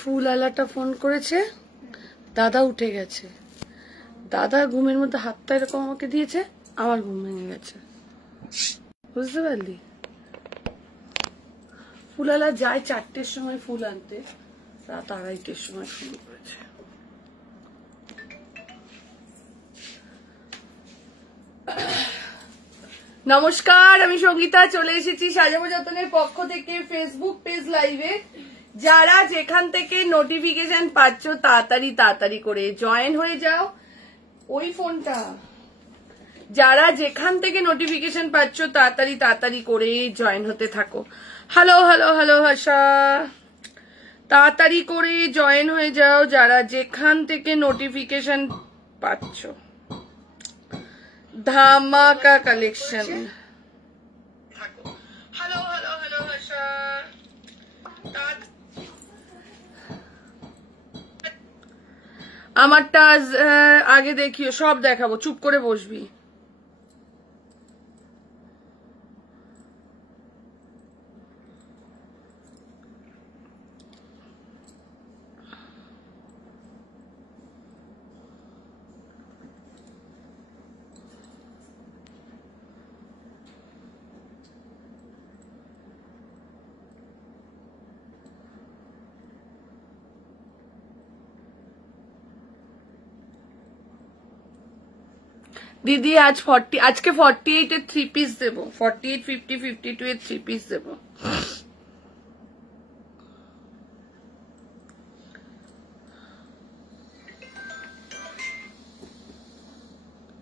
ফুল আলাটা phone করেছে, দাদা উঠে গেছে। দাদা ঘুমের মধ্যে হাতটা এরকম আমাকে দিয়েছে, আমার ঘুম ভেঙে গেছে, বুঝতে পারলি? ফুল আলা যায় 4টের সময় ফুল আনতে, রাত 2:30-র সময় ফোন করেছে। নমস্কার, আমি সঙ্গীতা, চলে এসেছি সাজাবো যতনের পক্ষ থেকে ফেসবুক পেজ লাইভে। যারা যেখান থেকে নোটিফিকেশন পাচ্ছ তাড়াতাড়ি করে জয়েন হয়ে যাও। ওই ফোনটা, যারা যেখান থেকে নোটিফিকেশন পাচ্ছ তাড়াতাড়ি করে জয়েন হতে থাকো। হ্যালো হ্যালো হ্যালো হাসা, তাড়াতাড়ি করে জয়েন হয়ে যাও যারা যেখান থেকে নোটিফিকেশন পাচ্ছ। ধামাকা কালেকশন। হ্যালো হ্যালো হ্যালো হাসা, আমারটা আগে দেখিও, সব দেখাবো, চুপ করে বসবি। দিদি আজকে 48 এর 3 পিস দেবো, 48, 50, 52 এর 3 পিস দেবো।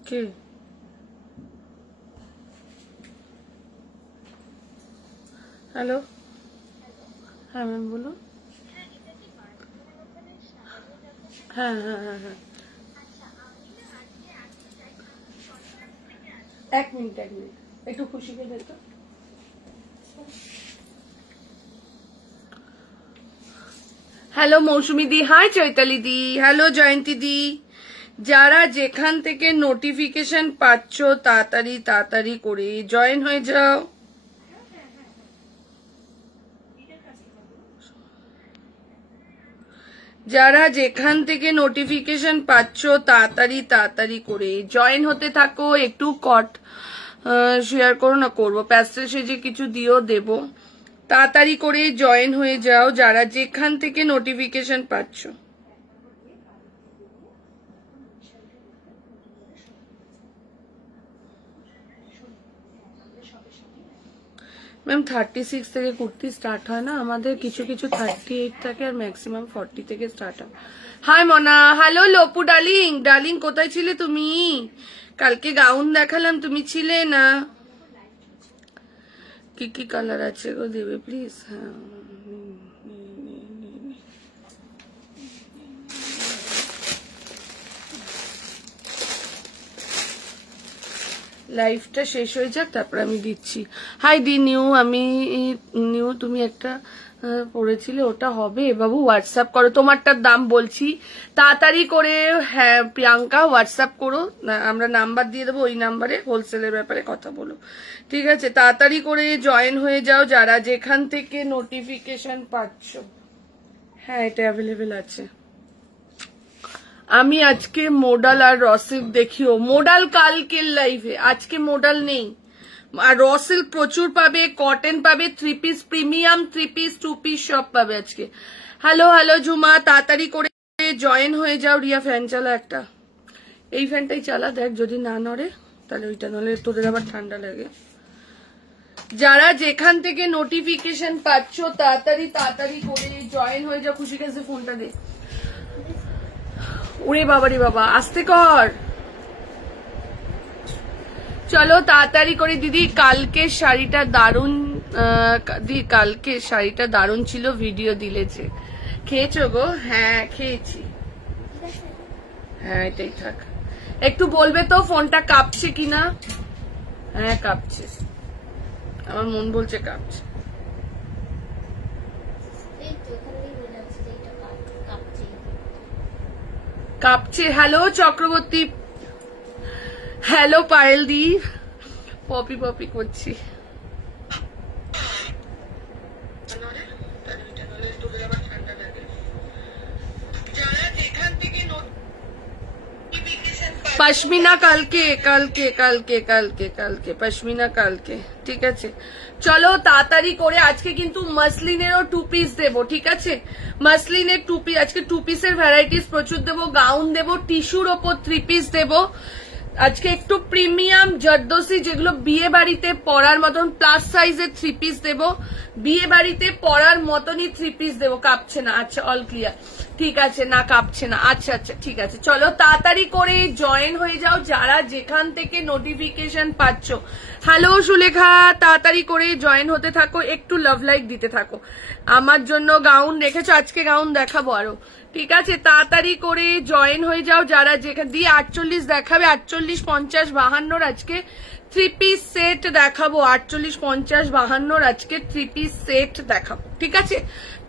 কে? হ্যালো, হ্যাঁ ম্যাম বলুন। হ্যাঁ হ্যাঁ হ্যাঁ হ্যাঁ, এক মিনিট একটু খুশিকে দেখো। হ্যালো মৌসুমি দি, হাই চৈতালি দি, হ্যালো জয়ন্তী দি। যারা যেখান থেকে নোটিফিকেশন পাচ্ছ তাড়াতাড়ি করে জয়েন হয়ে যাও। যারা যেখান থেকে নোটিফিকেশন পাচ্ছ তাড়াতাড়ি করে জয়েন হতে থাকো। একটু শেয়ার করো না, করবো, প্যাস্টেল সেজে কিছু দিও, দেবো। তাড়াতাড়ি করে জয়েন হয়ে যাও যারা যেখান থেকে নোটিফিকেশন পাচ্ছ। ম্যাম 36 থেকে কুর্তি স্টার্ট হয় না আমাদের, কিছু 38 থাকে আর ম্যাক্সিমাম 40 থেকে স্টার্ট হয়। হাই মনা, হ্যালো লোপু ডার্লিং কোথায় ছিলে তুমি? কালকে গাউন দেখালাম, তুমি ছিলে না। কি কালার আছে গো, দেবে প্লিজ? হ্যাঁ, লাইফটা শেষ হয়ে যাক তারপর আমি দিচ্ছি। হাই দি নিউ, আমি নিউ, তুমি একটা পড়েছিলে, ওটা হবে বাবু? হোয়াটসঅ্যাপ করো, তোমারটার দাম বলছি তাড়াতাড়ি করে। হ্যাঁ প্রিয়াঙ্কা, হোয়াটসঅ্যাপ করো, আমরা নাম্বার দিয়ে দেবো, ওই নাম্বারে হোলসেলের ব্যাপারে কথা বলো, ঠিক আছে? তাড়াতাড়ি করে জয়েন হয়ে যাও যারা যেখান থেকে নোটিফিকেশন পাচ্ছ। হ্যাঁ এটা অ্যাভেলেবেল আছে। আমি আজকে মোডাল আর রসিল দেখিও। মোডাল কালকের লাইভে, আজকে মোডাল নেই। আর রসিল প্রচুর পাবে, কটন পাবে, 3 পিস প্রিমিয়াম, 3 পিস 2 পিস সব পাবে আজকে। হ্যালো ঝুমা, তাড়াতাড়ি করে জয়েন হয়ে যাও। রিয়া ফ্যান চালা একটা, এই ফ্যানটাই চালা, দেখ যদি না নড়ে তাহলে ওইটা, নলে তোদের আবার ঠান্ডা লাগে। যারা যেখান থেকে নোটিফিকেশন পাচ্ছ তাড়াতাড়ি করে জয়েন হয়ে যাও। খুশি কাছে ফোনটা দে। ওরে বাবারে বাবা, আস্তে কর। চলো তাড়াতাড়ি করে দিদি। কালকে শাড়িটা দারুন, কালকে শাড়িটা দারুন ছিল, ভিডিও দিলে যে। খেয়েছো গো? হ্যাঁ খেয়েছি। হ্যাঁ এটাই থাক। একটু বলবে তো ফোনটা কাঁপছে কিনা? হ্যাঁ কাঁপছে, আমার মন বলছে কাঁপছে। কাঁপছে। হ্যালো চক্রবর্তী, হ্যালো পায়েল দি, পপি করছি। পশমিনা কালকে কালকে কালকে কালকে কালকে পশমিনা কালকে, ঠিক আছে। চলো তাড়াতাড়ি করে, আজকে কিন্তু মাসলিনেরও 2 পিস দেবো, ঠিক আছে। মাসলিনের 2 পিস, আজকে 2 পিসের ভ্যারাইটিস প্রচুর দেবো, গাউন দেবো, টিস্যুর ওপর 3 পিস দেবো আজকে, একটু প্রিমিয়াম জর্দোসি যেগুলো বিয়ে বাড়িতে পরার মতন প্লাস সাইজের 3 পিস দেবো, বিয়ে বাড়িতে পরার মতনই 3 পিস দেবো। কাঁপছে না? আচ্ছা, অল ক্লিয়ার, ঠিক আছে, না কাঁপছে না, আচ্ছা আচ্ছা ঠিক আছে। চলো তাড়াতাড়ি করে জয়েন হয়ে যাও যারা যেখান থেকে নোটিফিকেশন পাচ্ছ। হ্যালো সুলেখা, তাড়াতাড়ি করে জয়েন হতে থাকো, একটু লাভ লাইক দিতে থাকো। আমার জন্য গাউন রেখেছো, আজকে গাউন দেখাবো আরো, ঠিক আছে। তাড়াতাড়ি করে জয়েন হয়ে যাও যারা যেখানে দিয়ে 48 দেখাবে, 48, 50, 52 আজকে 3 পিস সেট দেখাবো, 48, 50, 52 আজকে 3 পিস সেট দেখাবো, ঠিক আছে।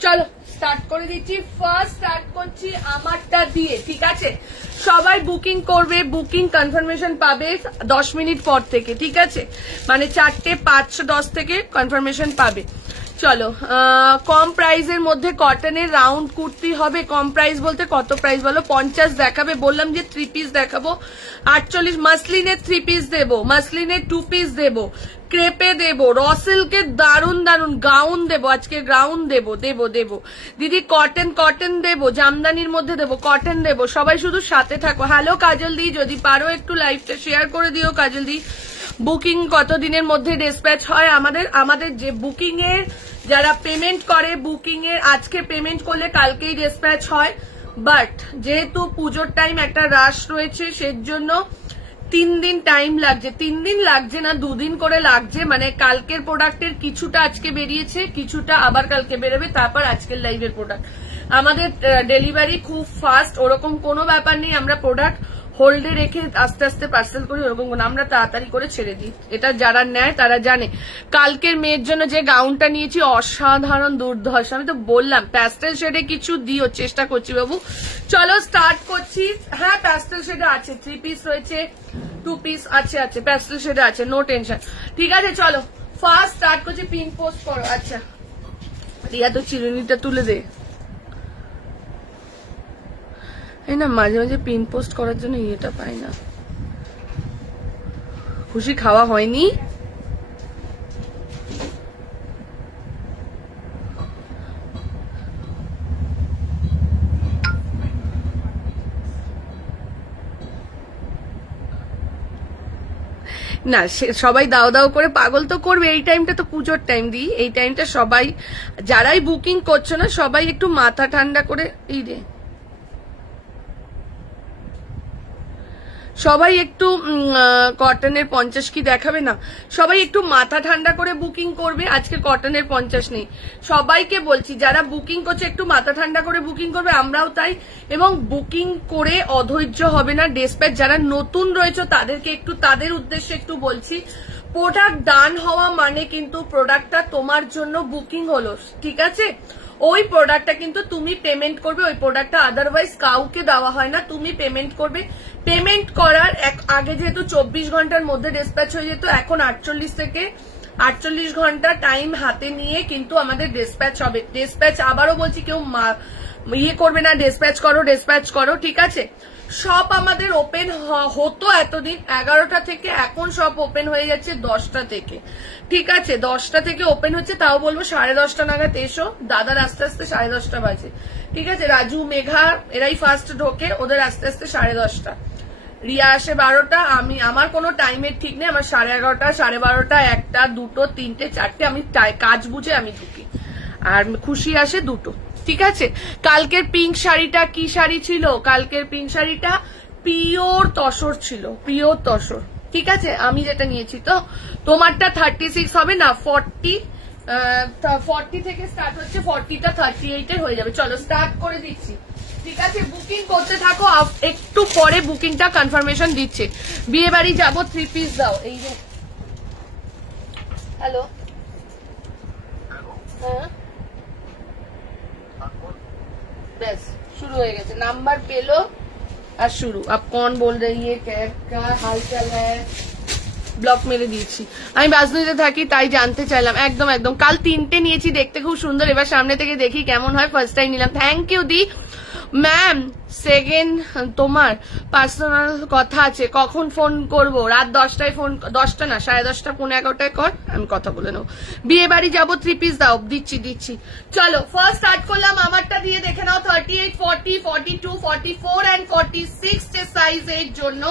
চলো স্টার্ট করে দিচ্ছি। ফার্স্ট স্টার্ট করছি আমারটা দিয়ে, ঠিক আছে। সবাই বুকিং করবে, বুকিং কনফার্মেশন পাবে 10 মিনিট পর থেকে, ঠিক আছে। মানে 4:05-10 থেকে কনফার্মেশন পাবে। চলো, কম প্রাইসের মধ্যে কটনের রাউন্ড কুর্তি হবে। কম প্রাইস বলতে কত প্রাইস বলো? 50 দেখাবে, বললাম যে 3 পিস দেখাবো। 48 মাসলিনের 3 পিস দেবো, মাসলিনের 2 পিস দেবো, ক্রেপে দেবো, রসেলকে দারুন দারুন গাউন দেবো, আজকে গাউন দেবো দেবো দেবো দিদি। কটন দেবো, জামদানির মধ্যে দেবো, কটন দেবো। সবাই শুধু সাথে থাকো। হ্যালো কাজল দি, যদি পারো একটু লাইভটা শেয়ার করে দিও কাজল দি। বুকিং কত দিনের মধ্যে ডিসপ্যাচ হয়? আমাদের যে বুকিং এর যারা পেমেন্ট করে, বুকিং এর আজকে পেমেন্ট করলে কালকেই ডিসপ্যাচ হয়, বাট যেহেতু পুজোর টাইম একটা রাশ রয়েছে সেজন্য 3 দিন টাইম লাগছে। 3 দিন লাগছে না, 2 দিন করে লাগছে। মানে কালকের প্রোডাক্টের কিছুটা আজকে বেরিয়েছে, কিছুটা আবার কালকে বেরোবে, তারপর আজকের লাইভের প্রোডাক্ট। আমাদের ডেলিভারি খুব ফাস্ট, ওরকম কোনো ব্যাপার নেই। আমরা প্রোডাক্ট হোল্ডে রেখে আস্তে আস্তে পার্সেল করি, ওরকম কোনো, আমরা তাড়াতাড়ি করে ছেড়ে দিই। এটা যারা নেয় তারা জানে। কালকের মেয়ের জন্য যে গাউনটা নিয়েছি অসাধারণ দুর্ধর্ষ, আমি তো বললাম প্যাস্টেল শেডে কিছু দিও, চেষ্টা করছি বাবু। চলো স্টার্ট করছি। হ্যাঁ প্যাস্টেল শেডে আছে, 3 পিস রয়েছে, 2 পিস আছে, প্যাস্টেল শেডে আছে, নো টেনশন, ঠিক আছে। চলো ফার্স্ট স্টার্ট করছি। পিন পোস্ট করো। আচ্ছা রিয়া তো চিরুনিটা তুলে দে। এই না মাঝে মাঝে পিন পোস্ট করার জন্য ইয়েটা পাই না। খুশি খাওয়া হয়নি? না সবাই দাও দাও করে পাগল তো করবে। এই টাইমটা তো পুজোর টাইম দিই, এই টাইমটা সবাই যারাই বুকিং করছো না সবাই একটু মাথা ঠান্ডা করে, এই রে সবাই একটু কটনের 50 কি দেখাবে না, সবাই একটু মাথা ঠান্ডা করে বুকিং করবে। আজকে কটনের 50 নেই, সবাইকে বলছি যারা বুকিং করছে একটু মাথা ঠান্ডা করে বুকিং করবে, আমরাও তাই। এবং বুকিং করে অধৈর্য হবে না। ডিসপ্যাচ যারা নতুন রয়েছে তাদেরকে একটু, তাদের উদ্দেশ্যে একটু বলছি, প্রোডাক্ট ডান হওয়া মানে কিন্তু প্রোডাক্টটা তোমার জন্য বুকিং হলো, ঠিক আছে। ওই প্রোডাক্টটা কিন্তু তুমি পেমেন্ট করবে, ওই প্রোডাক্টটা আদারওয়াইজ কাউকে দেওয়া হয় না, তুমি পেমেন্ট করবে। পেমেন্ট করার আগে যেহেতু 24 ঘন্টার মধ্যে ডিসপ্যাচ হয়ে যেত, এখন 48 থেকে 48 ঘন্টা টাইম হাতে নিয়ে কিন্তু আমাদের ডিসপ্যাচ হবে। ডিসপ্যাচ আবারও বলছি, কেউ ইয়ে করবে না, ডিসপ্যাচ করো, ঠিক আছে। শপ আমাদের ওপেন হতো এতদিন 11টা থেকে, এখন শপ ওপেন হয়ে যাচ্ছে 10টা থেকে, ঠিক আছে। 10টা থেকে ওপেন হচ্ছে, তাও বলবো 10:30 নাগাদ এসো। দাদার আস্তে আস্তে 10:30 বাজে, ঠিক আছে। রাজু মেঘা এরাই ফার্স্ট ঢোকে, ওদের আস্তে আস্তে 10:30। রিয়া আসে 12টা, আমার কোনো টাইমের ঠিক নেই, আমার 11:30, 12:30, 1টা, 2টো, 3টে, 4টে, আমি কাজ বুঝে আমি ঢুকি। আর খুশি আসে 2টো, ঠিক আছে। কালকের পিঙ্ক শাড়িটা কি শাড়ি ছিল? কালকের পিঙ্ক শাড়িটা পিওর তসর ছিল, পিওর তসর, ঠিক আছে। আমি যেটা নিয়েছি, তো তোমারটা 36 হবে না, 40 থেকে স্টার্ট হচ্ছে, 40টা 38 এর হয়ে যাবে। চলো স্টার্ট করে দিচ্ছি, ঠিক আছে। বুকিং করতে থাকো, একটু পরে বুকিংটা কনফার্মেশন দিচ্ছে। বিয়ে বাড়ি যাবো, 3 পিস দাও। এই যে হ্যালো, হ্যাঁ बस शुरू हो गए, नंबर पेलो और शुरू। अब कौन बोल रही है, क्या हाल चाल है? ব্লক মেরে দিয়েছি, আমি বাজনুতে থাকি তাই জানতে চাইলাম। একদম কাল 3টে নিয়েছি, দেখতে খুব সুন্দর, এবার সামনে থেকে দেখি কেমন হয়। ফার্স্ট টাইম নিলাম, থ্যাংক ইউ দি। ম্যাম সেকেন্ড তোমার পার্সোনাল কথা আছে, কখন ফোন করব? রাত 10টায় ফোন, 10টা না 10:30 পৌনে 11টায় কর, আমি কথা বলে নেবো। বিয়ে বাড়ি যাবো, 3 পিস দাও, দিচ্ছি। চলো ফার্স্ট স্টার্ট করলাম আমারটা দিয়ে, দেখে নাও 38, 40, 42, 44 and 46 সাইজের জন্য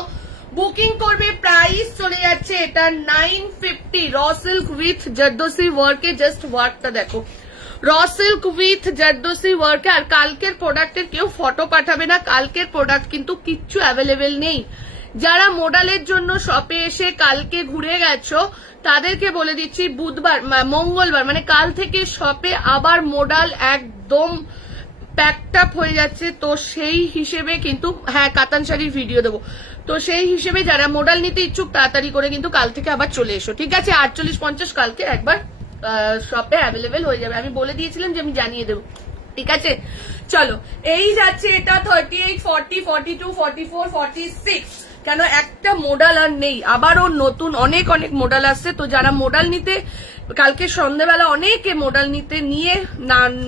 বুকিং করবে। প্রাইস চলে যাচ্ছে এটা 950। Raw silk with zardozi ওয়ার্কে, just ওয়ার্কটা দেখো, র সিল্ক উইথ জর্দোসি ওয়ার্কে। আর কালকের প্রোডাক্টের কেউ ফটো পাঠাবে না, কালকের প্রোডাক্ট কিন্তু কিচ্ছু অ্যাভেলেবেল নেই। যারা মোডালের জন্য শপে এসে কালকে ঘুরে গেছো তাদেরকে বলে দিচ্ছি, বুধবার মঙ্গলবার মানে কাল থেকে শপে আবার মোডাল একদম প্যাকড আপ হয়ে যাচ্ছে। তো সেই হিসেবে কিন্তু, হ্যাঁ কাতান শাড়ির ভিডিও দেবো, তো সেই হিসেবে যারা মোডাল নিতে ইচ্ছুক তাড়াতাড়ি করে কিন্তু কাল থেকে আবার চলে এসো, ঠিক আছে? 48-50 কালকে একবার শপে অ্যাভেলেবেল হয়ে যাবে, আমি বলে দিয়েছিলাম যে আমি জানিয়ে দেবো, ঠিক আছে? চলো এই যাচ্ছে এটা 38, 40, 42, 44, 46। কেন একটা মোডাল আর নেই, আবারও নতুন অনেক মোডাল আসছে। তো যারা মোডাল নিতে কালকে সন্ধ্যাবেলা অনেকে মোডাল নিতে নিয়ে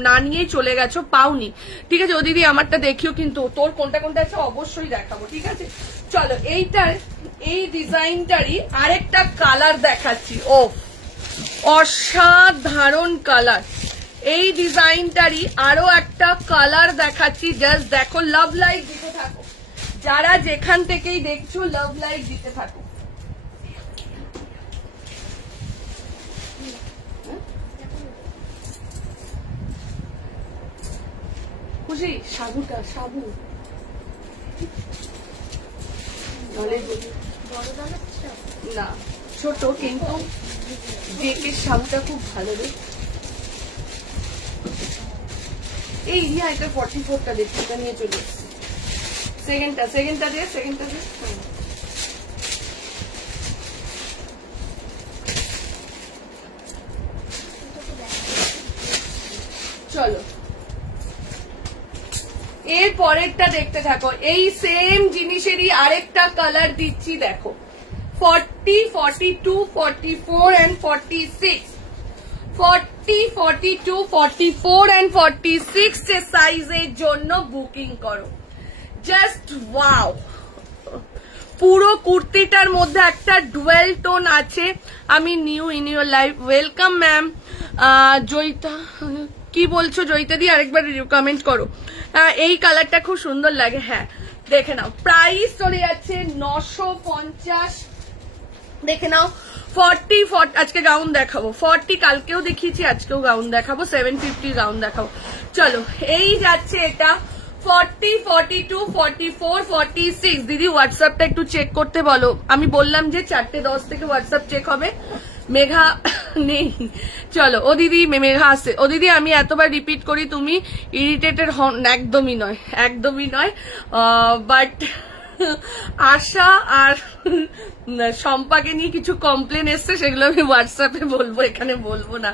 না নিয়েই চলে গেছো, পাওনি, ঠিক আছে? ও দিদি আমারটা দেখিও, কিন্তু তোর কোনটা আছে অবশ্যই দেখাবো, ঠিক আছে? চলো এইটার এই ডিজাইনটারই আরেকটা কালার দেখাচ্ছি, ও অসাধারণ কালার। এই ডিজাইনটারই আরো একটা কালার দেখাচ্ছি, জাস্ট দেখো, লাভ লাইক দিতে থাকো, যারা যেখান থেকেই দেখছো লাভ লাইক দিতে থাকো। খুশি সাবুটা, সাবু না ছোট, কিন্তু জেকের সাবুটা খুব ভালো রে। এই এটা 44টা দেখছি, এটা নিয়ে চলে এসছি। সেকেন্ডটা দিয়ে চলো এর পরেরটা দেখতে থাকো। এই সেম জিনিসেরই আরেকটা কালার দিচ্ছি, দেখো 40, 42, 44 and 46। 40, 42, 44 and 46 সাইজের জন্য বুকিং করো। জাস্ট ওয়াও, পুরো কুর্তিটার মধ্যে একটা ডুয়েল টোন আছে। আমি new in your life, welcome ma'am. Joyita কি বলছো? জয়িতা দি আরেকবার কমেন্ট করো। এই কালারটা খুব সুন্দর লাগে, হ্যাঁ দেখে নাও। প্রাইস চলে যাচ্ছে 950, দেখে নাও। 40, আজকে গাউন দেখাবো, 40 কালকেও দেখিয়েছি, আজকেও গাউন দেখাবো, 750 গাউন দেখাবো। চলো এই যাচ্ছে এটা 40, 42, 44, 46। দিদি হোয়াটসঅ্যাপটা একটু চেক করতে বলো। আমি বললাম যে 4:10 থেকে হোয়াটসঅ্যাপ চেক হবে। মেঘা নেই, চলো ও দিদি মেঘা আসে। ও দিদি আমি এতবার রিপিট করি, তুমি ইরিটেটেড হন? একদমই নয়, বাট আশা আর শম্পাকে নিয়ে কিছু কমপ্লেন এসছে, সেগুলো আমি হোয়াটসঅ্যাপে বলবো, এখানে বলবো না,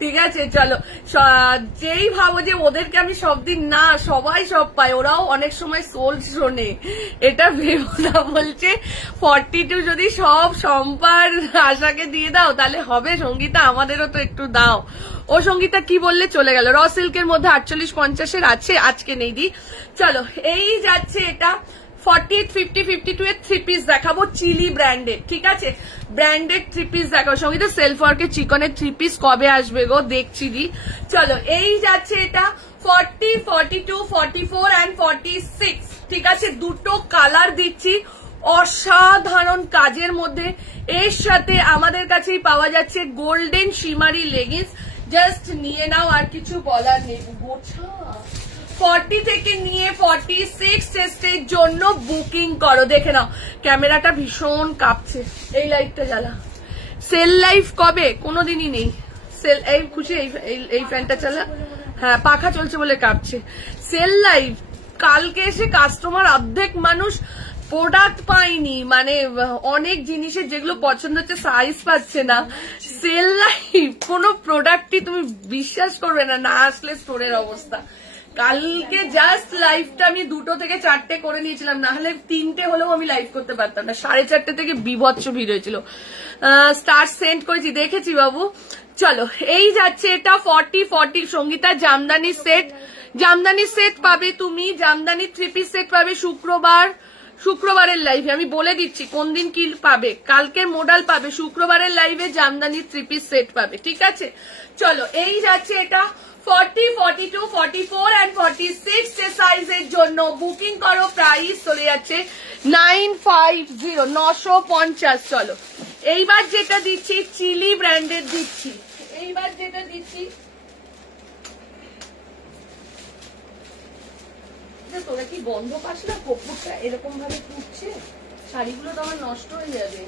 ঠিক আছে? চলো যেই ভাবো যে ওদেরকে আমি সব দিন, না সবাই সব পায়, ওরাও অনেক সময় সোল শোনে, এটা ভেবো না। বলছে 42 যদি সব শম্পার আশাকে দিয়ে দাও তাহলে হবে, সঙ্গীতা আমাদেরও তো একটু দাও। ও সঙ্গীতা কি বললে চলে গেল। র সিল্কের মধ্যে 48-50 আছে, আজকে নেই দি। চলো এই যাচ্ছে এটা 40, 50, 52 এর 3 পিস দেখাবো, চিলি ব্র্যান্ডেড, ঠিক আছে? ব্র্যান্ডেড 3 পিস দেখাবো, সঙ্গীতা সেলফ ওয়ার্কের চিকনের 3 পিস কবে আসবে গো? দেখছি দি। চলো এই যাচ্ছে এটা 40, 42, 44 and 46, ঠিক আছে? দুটো কালার দিচ্ছি অসাধারণ কাজের মধ্যে। এর সাথে আমাদের কাছেই পাওয়া যাচ্ছে গোল্ডেন শিমারি লেগিংস, জাস্ট নিয়ে নাও, আর কিছু বলার নেই। 40 থেকে নিয়ে 46 চেস্টের জন্য বুকিং করো। দেখে নাও ক্যামেরাটা ভীষণ কাঁপছে, এই লাইটটা জ্বালা। সেল লাইফ কবে? কোনোদিনই নেই সেল। এই খুশি এই ফ্যানটা চালা, হ্যাঁ পাখা চলছে বলে কাঁপছে। সেল লাইফ কালকে এসে কাস্টমার অর্ধেক মানুষ প্রোডাক্ট পাইনি, মানে অনেক জিনিসের যেগুলো পছন্দ হচ্ছে সাইজ পাচ্ছে না। সেল লাইফ কোনো প্রোডাক্টই তুমি বিশ্বাস করবে না, না আসলে স্টোরের অবস্থা। কালকে জাস্ট লাইভটা আমি 2টো থেকে 4টে করে নিয়েছিলাম, না হলে 3টে হলেও আমি লাইভ করতে পারতাম না। 4:30 থেকে বিভৎস ভিড় হয়েছিল। স্টার সেন্ড করেছি, দেখেছি বাবু। চলো এই যাচ্ছে এটা 40, 40 সঙ্গীতা জামদানি সেট, জামদানি সেট পাবে তুমি, জামদানি 3 পিস সেট পাবে শুক্রবারের লাইভে। আমি বলে দিচ্ছি কোন দিন কি পাবে, কালকের মডেল পাবে, শুক্রবারের লাইভে জামদানি 3 পিস সেট পাবে, ঠিক আছে। চলো এই যাচ্ছে এটা 40, 42, 44 and 46 সাইজের জন্য বুকিং করো। প্রাইস চলে যাচ্ছে 950, 950। চলো এইবার যেটা দিচ্ছি চিলি ব্র্যান্ডের দিচ্ছি, এইবার যেটা দিচ্ছি তোরা কি গন্ধ পাস না? কপুরটা এরকম ভাবে ফুটছে, শাড়িগুলো তো আমার নষ্ট হয়ে যাবে।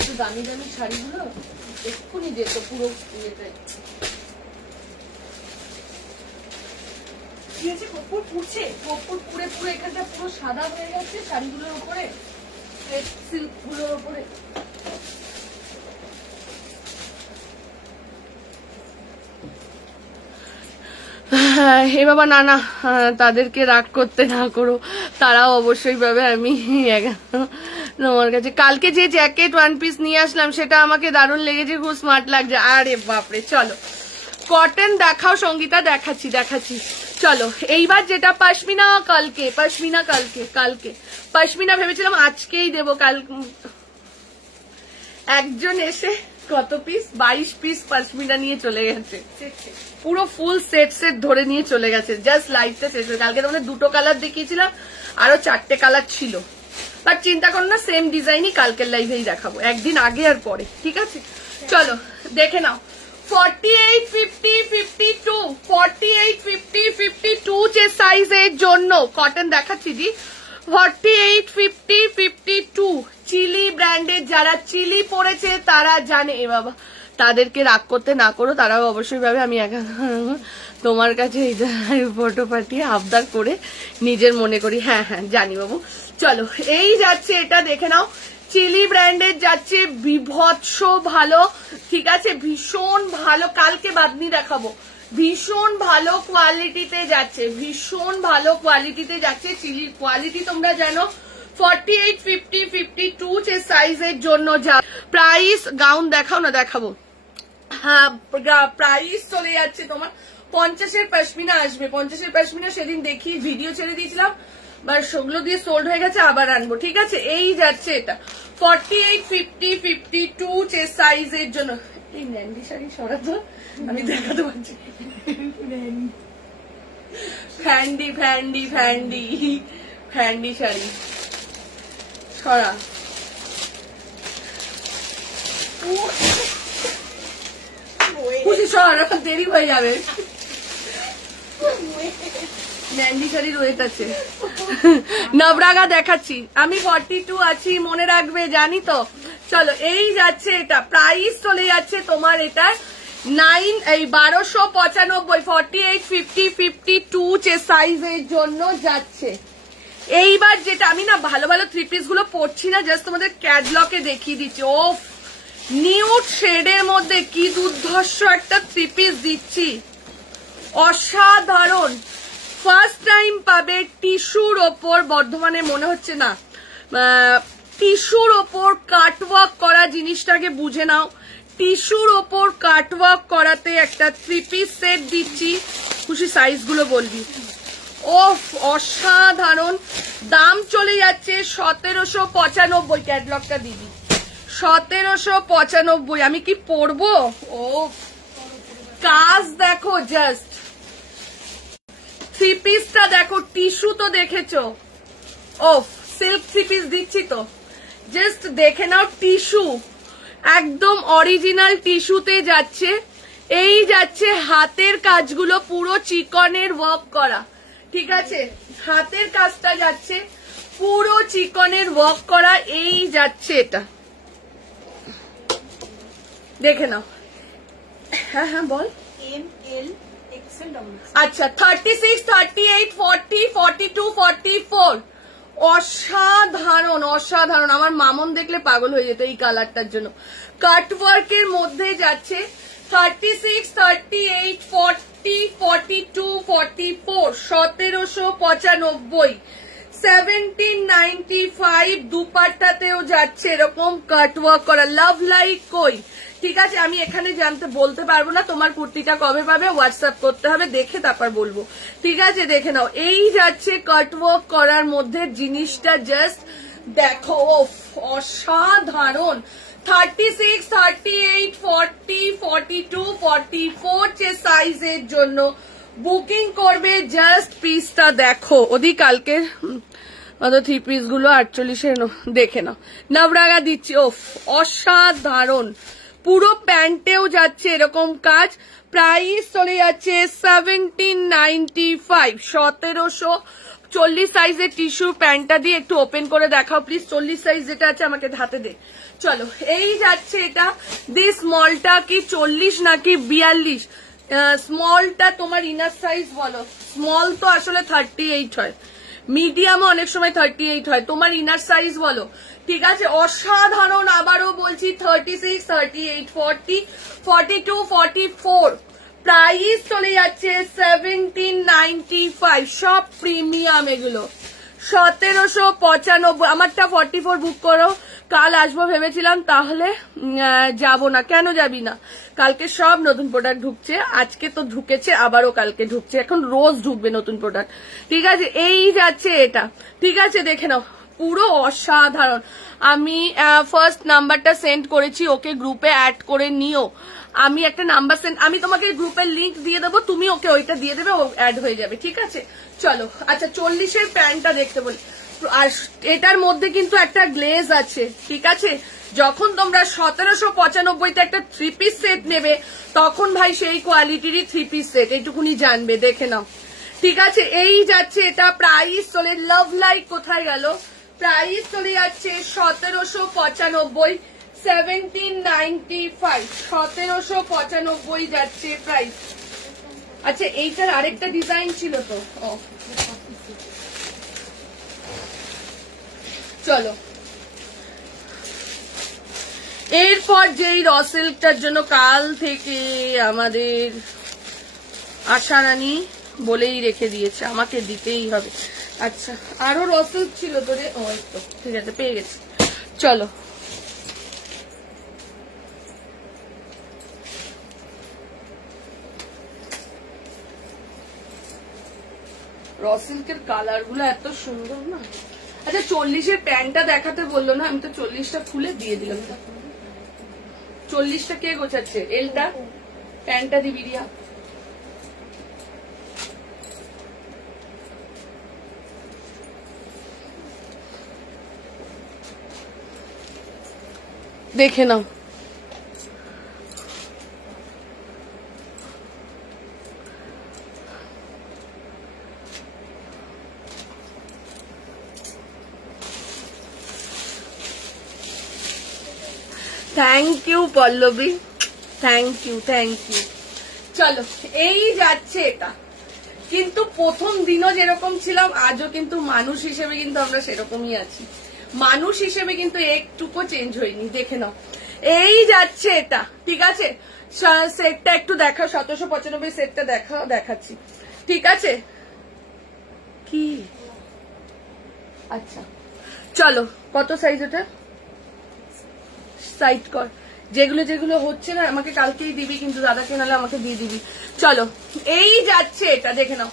এত দামি দামি শাড়িগুলো এক্ষুনি যেত পুরো ইয়েতে। কি আছে? কপুর ফুটছে, কপুর পুড়ে পুরো এখানটা পুরো সাদা হয়ে যাচ্ছে শাড়িগুলোর উপরে, সিল্ক গুলোর উপরে। হে বাবা না না, তাদেরকে রাগ করতে না করো, তারাও অবশ্যই পাবে। আমি তোমার কাছে কালকে যে জ্যাকেট 1 পিস নিয়ে আসলাম সেটা আমাকে দারুণ লেগেছে, খুব স্মার্ট লাগছে। আরে বাপরে, চলো কটন দেখাও সঙ্গীতা। দেখাচ্ছি চলো এইবার যেটা পশমিনা কালকে, কালকে পশমিনা ভেবেছিলাম আজকেই দেবো, কাল একজন এসে কত পিস 22 পিস পশমিনা নিয়ে চলে গেছে, পুরো ফুল সেট ধরে নিয়ে চলে গেছে। জাস্ট লাইভটা শেষ হয়ে, কালকে তোমাদের 2টো কালার দেখিয়েছিলাম, আরো 4টে কালার ছিল, বাট চিন্তা করো না, সেম ডিজাইনই কালকের লাইভেই দেখাবো, একদিন আগে আর পরে, ঠিক আছে। চলো দেখে নাও 48, 50, 52, 48, 50, 52 যে সাইজের জন্য কটন দেখাচ্ছি জি। 48, 50, 52 চিলি ব্র্যান্ডের, যারা চিলি পরেছে তারা জানে। এ বাবা, তাদেরকে রাগ করতে না করো, তারাও অবশ্যই ভাবে আমি একা তোমার কাছে ফটো পাঠিয়ে আবদার করে নিজের মনে করি। হ্যাঁ জানি বাবু। চলো এই যাচ্ছে এটা, দেখে নাও চিলি ব্র্যান্ডের যাচ্ছে, বিভৎস ভালো, ঠিক আছে, ভীষণ ভালো। কালকে বাদনি দেখাবো, ভীষণ ভালো কোয়ালিটিতে যাচ্ছে, ভীষণ ভালো কোয়ালিটিতে যাচ্ছে। চিলির কোয়ালিটি তোমরা জানো। 48, 50, 52 যে সাইজের জন্য যা প্রাইস। গাউন দেখাও না? দেখাবো। হ্যাঁ, প্রাইস চলে যাচ্ছে তোমার 50-এর পশমিনা আসবে। 50-এর পশমিনা সেদিন দেখি ভিডিও ছেড়ে দিয়েছিলাম, বা সেগুলো দিয়ে সোল্ড হয়ে গেছে, আবার আনবো, ঠিক আছে। এই যাচ্ছে এটা 48, 50, 52 যে সাইজের জন্য। এই ন্যান্ডি শাড়ি সরাতো, আমি দেখাতে পারছি। ফ্যান্ডি শাড়ি ছড়া, খুশি সর, এখন দেরি হয়ে যাবে। ন্যান্ডি শাড়ির ওয়েট আছে। নবরাগা দেখাচ্ছি আমি, 42 আছি, মনে রাখবে, জানি তো। চলো এই যাচ্ছে এটা, প্রাইস চলে যাচ্ছে তোমার এটা 1295। 48, 50, 52 যে সাইজের জন্য যাচ্ছে। এইবার যেটা আমি না ভালো ভালো 3 পিস গুলো পরছি না, জাস্ট তোমাদের ক্যাটলগে দেখিয়ে দিচ্ছি। ও নিউড শেডের মধ্যে কি দুর্ধর্ষ একটা 3 পিস দিচ্ছি, অসাধারণ। ফার্স্ট টাইম পাবে টিস্যুর ওপর, বর্ধমানে মনে হচ্ছে না, টিস্যুর ওপর কাটওয়ার্ক করা, জিনিসটাকে বুঝে নাও। টিস্যুর ওপর কাটওয়ার্ক করাতে একটা 3 পিস সেট দিচ্ছি। খুশি সাইজগুলো বলবি। ওফ, অসাধারণ। দাম চলে যাচ্ছে 1795। ক্যাটলগটা দিবি 1795। আমি কি পরবো? ও কাজ দেখো, জাস্ট 3 পিসটা দেখো, টিস্যু তো দেখেছো। ওফ, সিল্ক 3 পিস দিচ্ছি তো, জাস্ট দেখে নাও। টিস্যু একদম অরিজিনাল টিস্যুতে যাচ্ছে। এই যাচ্ছে হাতের কাজগুলো পুরো চিকনের ওয়ার্ক করা, ঠিক আছে, হাতের কাজটা যাচ্ছে পুরো চিকনের ওয়ার্ক করা। এই যাচ্ছে এটা, দেখে নাও। হ্যাঁ বল। ML XL। আচ্ছা 36, 38, 40, 42, 44 অসাধারণ। আমার মামন দেখলে পাগল হয়ে যেত এই কালারটার জন্য। কাটওয়ার্কের মধ্যে যাচ্ছে 36, 38, 40, 42, 44 1795। 1795 দুপাট্টাতেও যাচ্ছে এরকম কাটওয়ার্ক করা। লাভ লাইট কই? ঠিক আছে, আমি এখানে জানতে বলতে পারবো না তোমার কুর্তিটা কবে পাবে, হোয়াটসঅ্যাপ করতে হবে, দেখে তারপর বলবো। ঠিক আছে, দেখে নাও। এই যাচ্ছে কাটওয়ার্ক করার মধ্যে জিনিসটা, জাস্ট দেখো, অসাধারণ। 36, 38, 40, 42, 44 যে সাইজের জন্য বুকিং করবে। জাস্ট পিসটা দেখো, ওদি কালকের থ্রি পিস গুলো 48 দেখে নাও, নবরাগা দিচ্ছি। অসাধারণ। পুরো প্যান্টেও যাচ্ছে এরকম কাজ। প্রাইস চলে যাচ্ছে 1795, 1740 সাইজের টিস্যু। প্যান্টটা দিয়ে একটু ওপেন করে দেখাও প্লিজ, 40 সাইজ যেটা আছে আমাকে হাতে দে। চলো, এই যাচ্ছে এটা। দি স্মলটা কি 40 নাকি 42? স্মলটা তোমার ইনার সাইজ বলো। স্মল তো আসলে 38 হয়, মিডিয়ামও অনেক সময় 38 হয়, তোমার ইনার সাইজ বলো। ঠিক আছে, অসাধারণ। আবারও বলছি 36, 38, 40, 42, 44। প্রাইস চলে যাচ্ছে 1795, সব প্রিমিয়াম এগুলো। 1795। আমারটা 44 বুক করো। কাল আসবো ভেবেছিলাম, তাহলে যাব না। কেন যাবি না? কালকে সব নতুন প্রোডাক্ট ঢুকছে, আজকে তো ঢুকেছে, আবারও কালকে ঢুকছে, এখন রোজ ঢুকবে নতুন প্রোডাক্ট। ঠিক আছে, এই যাচ্ছে এটা। ঠিক আছে, দেখে নাও, পুরো অসাধারণ। আমি ফার্স্ট নাম্বারটা সেন্ড করেছি, ওকে গ্রুপে অ্যাড করে নিও। আমি একটা নাম্বার সেন্ড, আমি তোমাকে গ্রুপের লিঙ্ক দিয়ে দেবো, তুমি ওকে ওইটা দিয়ে দেবে, ও অ্যাড হয়ে যাবে। ঠিক আছে, চলো। আচ্ছা, 40-এর প্যান্টটা দেখতে বলি। আর এটার মধ্যে কিন্তু একটা গ্লেজ আছে। ঠিক আছে, যখন তোমরা 1795-তে একটা থ্রি পিস সেট নেবে, তখন ভাই সেই কোয়ালিটিরই থ্রি পিস সেট, এইটুকুনি জানবে। দেখে নাও। ঠিক আছে, এই যাচ্ছে এটা। প্রাইস চলে, লাভ লাইক কোথায় গেল? প্রাইস চলে যাচ্ছে 1795, 1795, 1795 যাচ্ছে প্রাইস। আচ্ছা, এইটার আরেকটা ডিজাইন ছিল তো। চলো, এরপর যেই র সিল্কটার জন্য কাল থেকে আমাদের আশা রানী বলেই রেখে দিয়েছে, আমাকে দিতেই হবে। আচ্ছা, আরো র সিল্ক ছিল তো রে। তো ঠিক আছে, পেয়ে গেছি। চলো, র সিল্কের কালার গুলো এত সুন্দর না। আচ্ছা, 40-এর প্যান্টটা দেখাতে বললো না, আমি তো 40টা খুলে দিয়ে দিলাম। 40টা কে গোছাচ্ছে? এলটা প্যান্টটা দিবি রিয়া। দেখে নাও, thank you Pallavi, thank you, thank you. চলো, এই যাচ্ছে এটা। কিন্তু প্রথম দিনও যেরকম ছিলাম, আজও কিন্তু মানুষ হিসেবে কিন্তু আমরা সেরকমই আছি। মানুষ হিসেবে কিন্তু একটুকু চেঞ্জ হয়নি। দেখে নাও, এই যাচ্ছে এটা। ঠিক আছে, সেটটা একটু দেখাও, 1795 সেটটা দেখাও, দেখাচ্ছি। ঠিক আছে, কি? আচ্ছা, চলো, কত সাইজ ওটা? সাইড কর। যেগুলো যেগুলো হচ্ছে না আমাকে কালকেই দিবি, কিন্তু দাদাকে নাহলে আমাকে দিয়ে দিবি। চলো, এই যাচ্ছে এটা। দেখে নাও,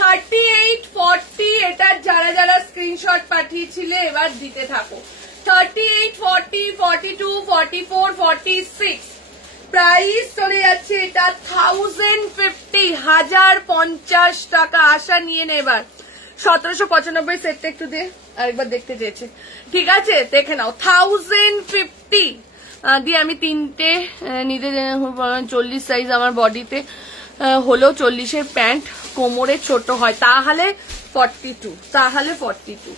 38, 40। এটার যারা যারা স্ক্রিনশট পাঠিয়েছিলে এবার দিতে থাকো। 38, 40, 42, 44, 46। প্রাইস চলে যাচ্ছে এটা 1050, 1050 টাকা। আশা নিয়ে নে এবার। 1795 সেটটা একটু দে, আরেকবার দেখতে চেয়েছে। ঠিক আছে, দেখে নাও, 1050 দিয়ে আমি তিনটে নিতে 40 সাইজ আমার বডিতে হলো। 40-এর প্যান্ট কোমরে ছোট হয়, তাহলে 42, তাহলে 42।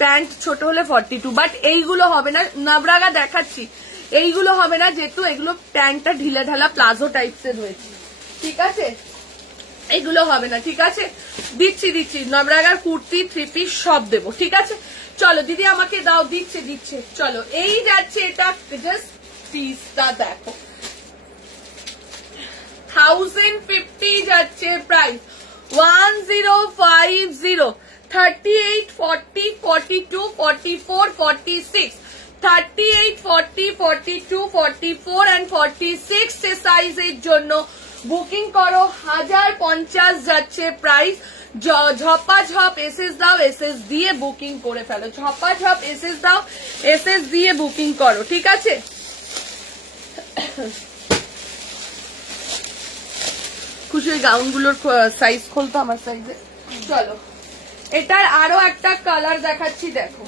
প্যান্ট ছোট হলে 42, বাট এইগুলো হবে না। নবরাগা দেখাচ্ছি, এইগুলো হবে না, যেহেতু এগুলো প্যান্টটা ঢিলে ঢালা প্লাজো টাইপসের রয়েছে। ঠিক আছে, এগুলো হবে না। ঠিক আছে, দিচ্ছি দিচ্ছি। নবরাগার কুর্তি, থ্রি পিস সব দেবো। ঠিক আছে, চলো দিদি আমাকে দাও। দিচ্ছে দিচ্ছে। চলো, এই যাচ্ছে এটা। জাস্ট পিসটা দেখো, 1050 যাচ্ছে প্রাইস। 1050, 38, 40, 42, 44, 46। 38, 40, 42, 44 and 46 সাইজের জন্য বুকিং করো। 1050 যাচ্ছে প্রাইস। ঝপাঝপ এসএস দাও, এসএস দিয়ে বুকিং করে ফেলো। ঝপাঝপ এসএস দাও, এসএস দিয়ে বুকিং করো, ঠিক আছে? খুশি ওই গাউনগুলোর সাইজ খুলতো আমার সাইজে। চলো এটার আরো একটা কালার দেখাচ্ছি, দেখো।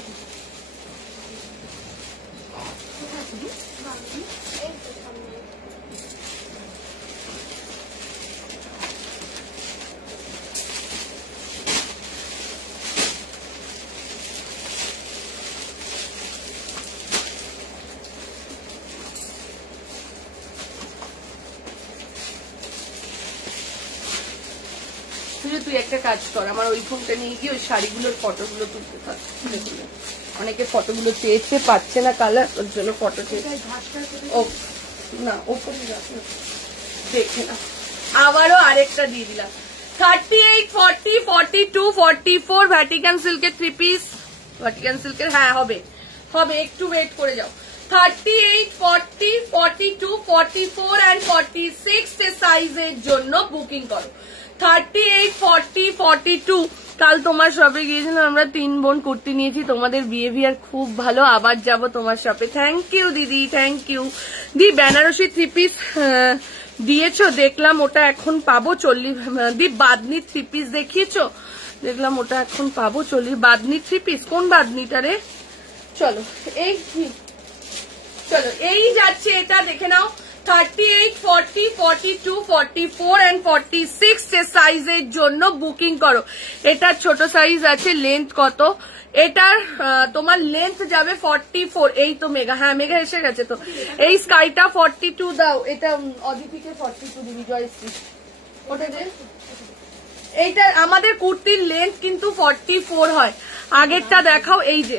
তুই একটা কাজ কর, আমার ওই ফোনটা নিয়ে গিয়ে ওই শাড়িগুলোর ফটোগুলো তুলতে থাক। অনেকে ফটোগুলো চেয়েছে, পাচ্ছে না কালার, ওর জন্য ফটো চেয়েছে। ও না, ওপরে দেখে না, আবারও আরেকটা দিয়ে দিলাম। 38, 40, 42, 44 ভ্যাটিকান সিল্কের 3 পিস। ভ্যাটিকান সিল্কের, হ্যাঁ হবে হবে, একটু ওয়েট করে যাও। 38, 40, 42, 44 and 46 সাইজের জন্য বুকিং করো। 38, 40, 42। কাল তোমার শপে গিয়েছিলাম আমরা, 3 বোন কুর্তি নিয়েছি, তোমাদের বিহেভিয়ার খুব ভালো, আবার যাব তোমার শপে। থ্যাংক ইউ দিদি, থ্যাংক ইউ দি। বেনারসি 3 পিস দিয়েছো, দেখলাম ওটা এখন পাবো 40। দি বাদনি 3 পিস দেখিয়েছো, দেখলাম ওটা এখন পাবো 40। বাদনি 3 পিস, কোন বাদনিটা রে? চলো এই যাচ্ছে, এটা দেখে নাও। 38, 40, 42, 44 and 46 সাইজের জন্য বুকিং করো। এটার ছোট সাইজ আছে। লেন্থ কত এটার? তোমার লেন্থ যাবে 44। এই তো মেগা, হ্যাঁ মেগা এসে গেছে তো। এই স্কাইটা 42 দাও, এটা অদিতিকে 42 দিবি, জয়শ্রী ওটা দে। এইটা আমাদের কুর্তির লেন্থ কিন্তু 44 হয়। আগেরটা দেখাও, এই যে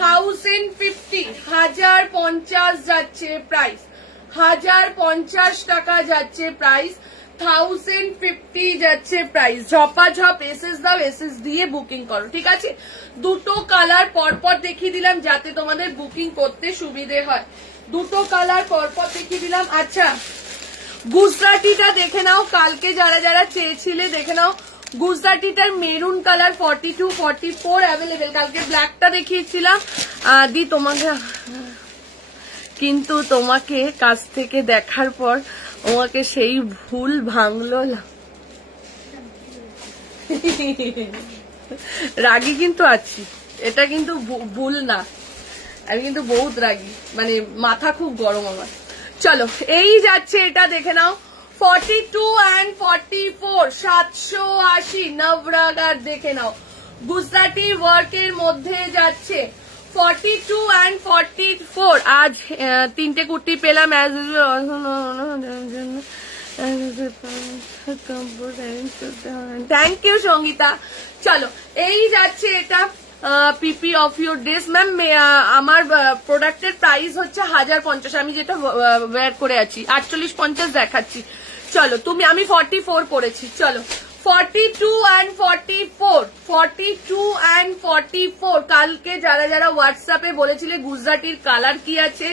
1050, 1050 যাচ্ছে প্রাইস। 1050 টাকা যাচ্ছে প্রাইস। 1050 যাচ্ছে প্রাইস। ঝপাঝপ এসএস দাও, এসএস দিয়ে বুকিং করো, ঠিক আছে? দুটো কালার পরপর দেখিয়ে দিলাম যাতে তোমাদের বুকিং করতে সুবিধে হয়। দুটো কালার পরপর দেখিয়ে দিলাম। আচ্ছা, গুজরাটিটা দেখে নাও, কালকে যারা যারা চেয়েছিলে দেখে নাও। গুজরাটিটার মেরুন কালার 42, 44 অ্যাভেলেবেল। কালকে ব্ল্যাকটা দেখিয়েছিলাম দি তোমাকে, কিন্তু তোমাকে কাছ থেকে দেখার পর তোমাকে সেই ভুল ভাঙলো। রাগী কিন্তু আছি, এটা কিন্তু ভুল না, আমি কিন্তু বহুত রাগী, মানে মাথা খুব গরম আমার। চলো এই যাচ্ছে, এটা দেখে নাও। 42 and 44, 780 নবরাগার দেখে নাও। গুজরাটি ওয়ার্কের মধ্যে যাচ্ছে। 42 and 44। আজ 3টে কুর্তি পেলাম। Thank you Sangeeta. চলো এই যাচ্ছে, এটা PP of your dress. Ma'am আমার প্রোডাক্টের প্রাইস হচ্ছে 1050, আমি যেটা ওয়্যার করে আছি 48-50 দেখাচ্ছি। চলো আমি 44 করেছি। চলো 42 and 44, 42 and 44। কালকে যারা যারা হোয়াটসঅ্যাপে বলেছিলে গুজরাটির কালার কি আছে,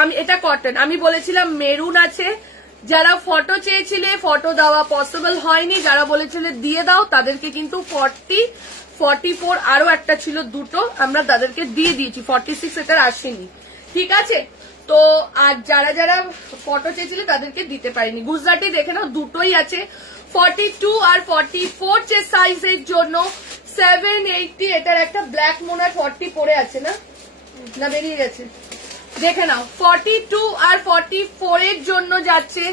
আমি এটা কটন, আমি বলেছিলাম মেরুন আছে। যারা ফটো চেয়েছিলে ফটো দেওয়া পসিবল হয়নি, যারা বলেছিলে দিয়ে দাও তাদেরকে কিন্তু 40, 44 আরো একটা ছিল দুটো, আমরা তাদেরকে দিয়ে দিয়েছি। 46 এটার আসেনি, ঠিক আছে? তো আর যারা যারা ফটো চেয়েছিল তাদেরকে দিতে পারিনি। গুজরাটি দেখে নাও, দুটোই আছে। 42 আর 44 সাইজের জন্য 780। এটার একটা ব্ল্যাক মনে হয় 40 পরে আছে, না বেরিয়ে গেছে, দেখে নাও। 42 আর 44 এর জন্য যাচ্ছে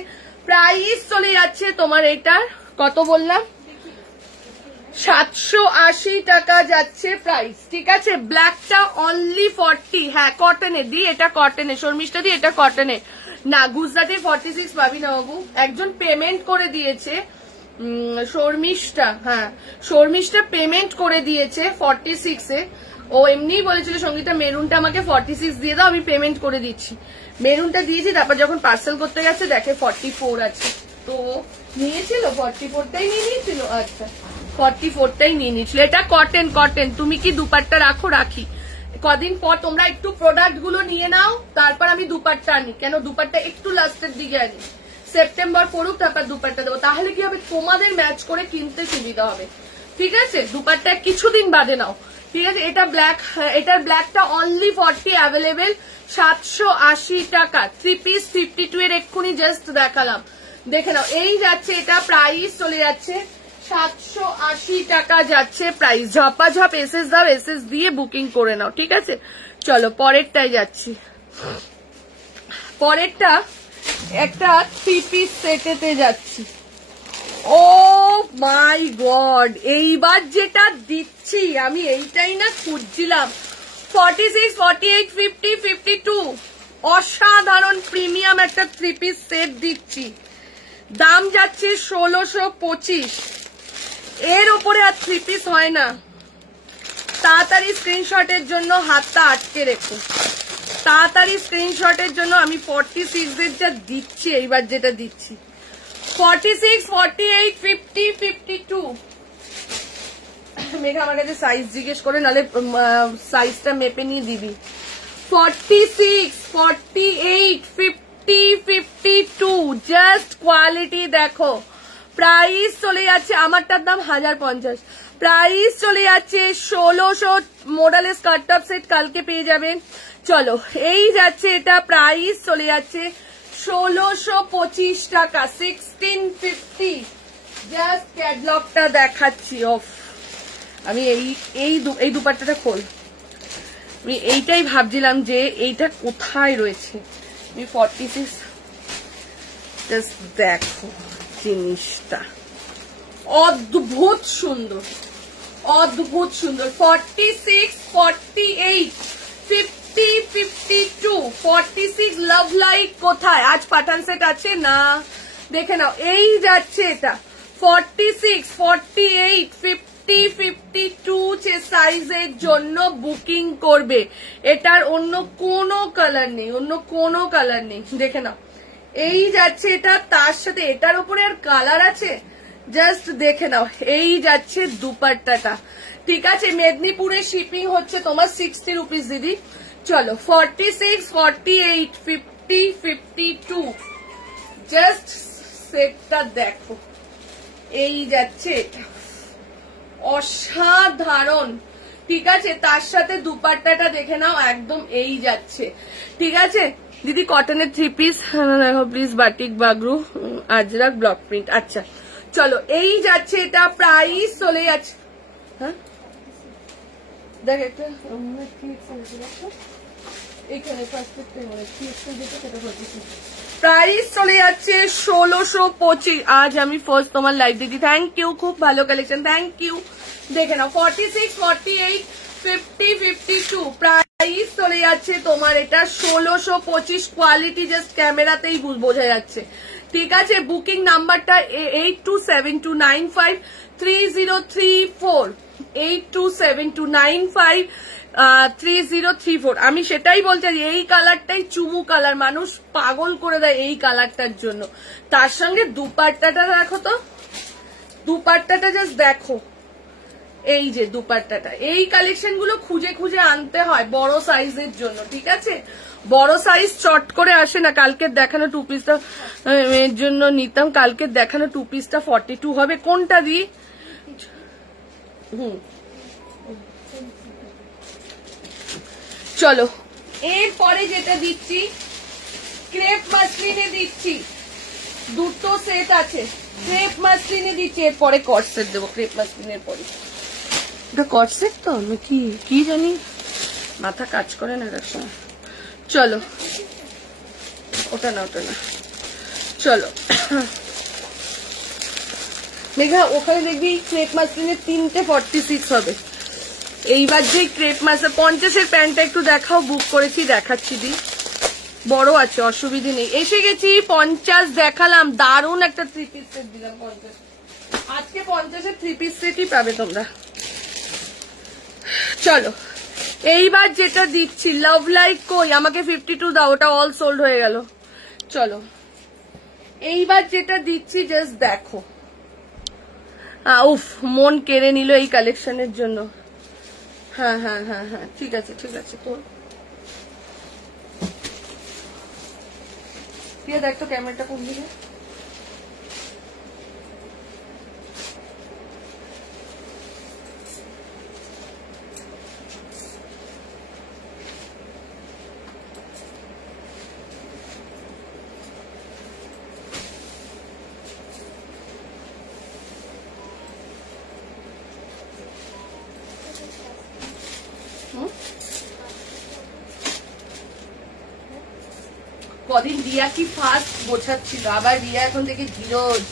প্রাইস চলে যাচ্ছে তোমার এটার কত বললাম, 780 টাকা যাচ্ছে প্রাইস, ঠিক আছে? ব্ল্যাকটা অনলি 40। হ্যাঁ কটনে দি, এটা কটনে। শর্মিষ্ঠা দি এটা কটনে না, গুজরাটি 46 পাবি না বাবু। একজন পেমেন্ট করে দিয়েছে, শর্মিষ্ঠা, হ্যাঁ শর্মিষ্ঠা পেমেন্ট করে দিয়েছে 46 এ। ও এমনিই বলেছিল সঙ্গীতা মেরুনটা আমাকে 46 দিয়ে দাও, আমি পেমেন্ট করে দিচ্ছি। মেরুনটা দিয়েছি, তারপর যখন পার্সেল করতে গেছে দেখে 44 আছে, তো নিয়েছিল 44টাই নিয়ে নিয়েছিল। আচ্ছা 44টাই নিয়ে নিয়েছিল। এটা কটন, তুমি কি দুপাট্টা রাখো? রাখি। কদিন পর তোমরা একটু প্রোডাক্ট গুলো নিয়ে নাও, তারপর আমি দুপাট্টা আনি। কেন দুপাট্টা একটু লাস্টের দিকে আনি, সেপ্টেম্বর পড়ুক তারপর দুপাট্টা দেবো, তাহলে কি হবে তোমাদের ম্যাচ করে কিনতে সুবিধা হবে। ঠিক আছে, দুপাট্টা কিছুদিন বাদে নাও। ঠিক আছে, এটা ব্ল্যাক, এটার ব্ল্যাকটা অনলি 40 অ্যাভেলেবেল, 780 টাকা। 3 পিস 52 এর এক্ষুনি জাস্ট দেখালাম, দেখে নাও। এই যাচ্ছে, এটা প্রাইস চলে যাচ্ছে 780 টাকা যাচ্ছে প্রাইস। ঝপাঝপ এসএস দাও, এসএস দিয়ে বুকিং করে নাও। ঠিক আছে, চলো পরেরটাই যাচ্ছি। পরেরটা একটা 3 পিস সেটেতে যাচ্ছি। ও মাই গড, এইবার যেটা দিচ্ছি আমি এইটাই না খুঁজছিলাম। 46, 48, 50, 52 অসাধারণ প্রিমিয়াম একটা 3 পিস সেট দিচ্ছি। দাম যাচ্ছে 1625। এর ওপরে আর 3 পিস হয় না। তাড়াতাড়ি স্ক্রিনশটের জন্য হাতটা আটকে রেখো, তাড়াতাড়ি স্ক্রিনশটের জন্য। আমি 46 এর যা দিচ্ছি, এইবার যেটা দিচ্ছি 46, 48, 50, 52। মেঘা আমার কাছে সাইজ জিজ্ঞেস করে, নাহলে সাইজটা মেপে নিয়ে দিবি। 46, 48, 50, 52 জাস্ট কোয়ালিটি দেখো। প্রাইস চলে যাচ্ছে, আমারটার দাম 1050, প্রাইস চলে যাচ্ছে 1600। মডেলের স্কার্ট টপ সেট কালকে পেয়ে যাবেন। চলো এই যাচ্ছে, এটা প্রাইস চলে যাচ্ছে 1625 টাকা, 1650। জাস্ট ক্যাটলগটা দেখাচ্ছি। অফ, আমি এই দুপাট্টাটা খোল। আমি এইটাই ভাবছিলাম যে এইটা কোথায় রয়েছে। আমি 46, জাস্ট দেখো জিনিসটা, অদ্ভুত সুন্দর, অদ্ভুত সুন্দর। 46, 48, 50, 52, 46 লাভ লাইক কোথায়? আজ পাঠান সেট আছে না, দেখে নাও। এই যাচ্ছে এটা 46, 48, 50, 52 সাইজের জন্য বুকিং করবে। এটার অন্য কোনো কালার নেই, অন্য কোনো কালার নেই, দেখে নাও। এই যাচ্ছে এটা, তার সাথে এটার উপরে আর কালার আছে, জাস্ট দেখে নাও। এই যাচ্ছে দুপাট্টাটা। ঠিক আছে, মেদিনীপুরে শিপিং হচ্ছে তোমার 60 রুপিস দিদি। চলো 46, 48, 50, 52 জাস্ট সেটটা দেখো। এই যাচ্ছে এটা, অসাধারণ। ঠিক আছে, তার সাথে দুপাট্টাটা দেখে নাও, একদম এই যাচ্ছে। ঠিক আছে দিদি, কটনের 3 পিস দেখো please, batik Bagru Ajrak block print. আচ্ছা চলো এই যাচ্ছে, এটা প্রাইস চলে যাচ্ছে, হ্যাঁ দেখ একটা এখানে প্রাইস চলে যাচ্ছে 1625। আজ আমি ফার্স্ট তোমার লাইভ দিদি, থ্যাংক ইউ, খুব ভালো কালেকশন, থ্যাংক ইউ। দেখে নাও 46, 48, 50, 52 প্রাইস চলে যাচ্ছে তোমার এটা 1625। কোয়ালিটি জাস্ট ক্যামেরাতেই বোঝা যাচ্ছে। ঠিক আছে, বুকিং নাম্বারটা 8272953034, 8272953034। আমি সেটাই বলছি, এই কালারটাই চুমু কালার, মানুষ পাগল করে দেয় এই কালারটার জন্য। তার সঙ্গে দুপাট্টাটা দেখো তো, দুপাট্টাটা জাস্ট দেখো। এই যে দুপাট্টাটা, এই কালেকশন গুলো খুঁজে খুঁজে আনতে হয় বড় সাইজের জন্য। ঠিক আছে, বড় সাইজ চট করে আসে না। কালকে দেখানো 2 পিসটা এর জন্য নিতাম, কালকে দেখানো 2 পিসটা 42 হবে। কোনটা দিই? চলো এরপরে যেটা দিচ্ছি, ক্রেপ মাসলিনে দিচ্ছি, দুটো সেট আছে, ক্রেপ মাসলিনে দিচ্ছি। এরপরে কটসেট দেবো, ক্রেপ মাসলিনের পরে। এটা কটসেট তো কি কি জানি, মাথা কাজ করে না এটার সময়। চলো ওটা না, ওটা না, চলো মেঘা ওখানে দেখবি ক্রেপ মাসলিনের 3টে 46 হবে। এইবার যে ক্রেপ মাসে 50-এর প্যান্টটা একটু দেখাও, বুক করেছি, দেখাচ্ছি দি, বড় আছে, অসুবিধে নেই। এসে গেছি 50 দেখালাম, দারুণ একটা 3 পিস সেট দিলাম 50। আজকে 50-এর 3 পিস সেটই পাবে তোমরা। চলো এইবার যেটা দিচ্ছি, লাভ লাইক কই, আমাকে 52 দাও, ওটা অল সোল্ড হয়ে গেল। চলো এইবার যেটা দিচ্ছি জাস্ট দেখো। উফ, মন কেড়ে নিল এই কালেকশনের জন্য। হ্যাঁ হ্যাঁ হ্যাঁ হ্যাঁ, ঠিক আছে ঠিক আছে। তোর প্রিয়া দেখ তো ক্যামেরাটা কোন দিকে। কদিন রিয়া কি ফার্স্ট বোঝাচ্ছিল, আবার রিয়া এখন থেকে ধীরজ।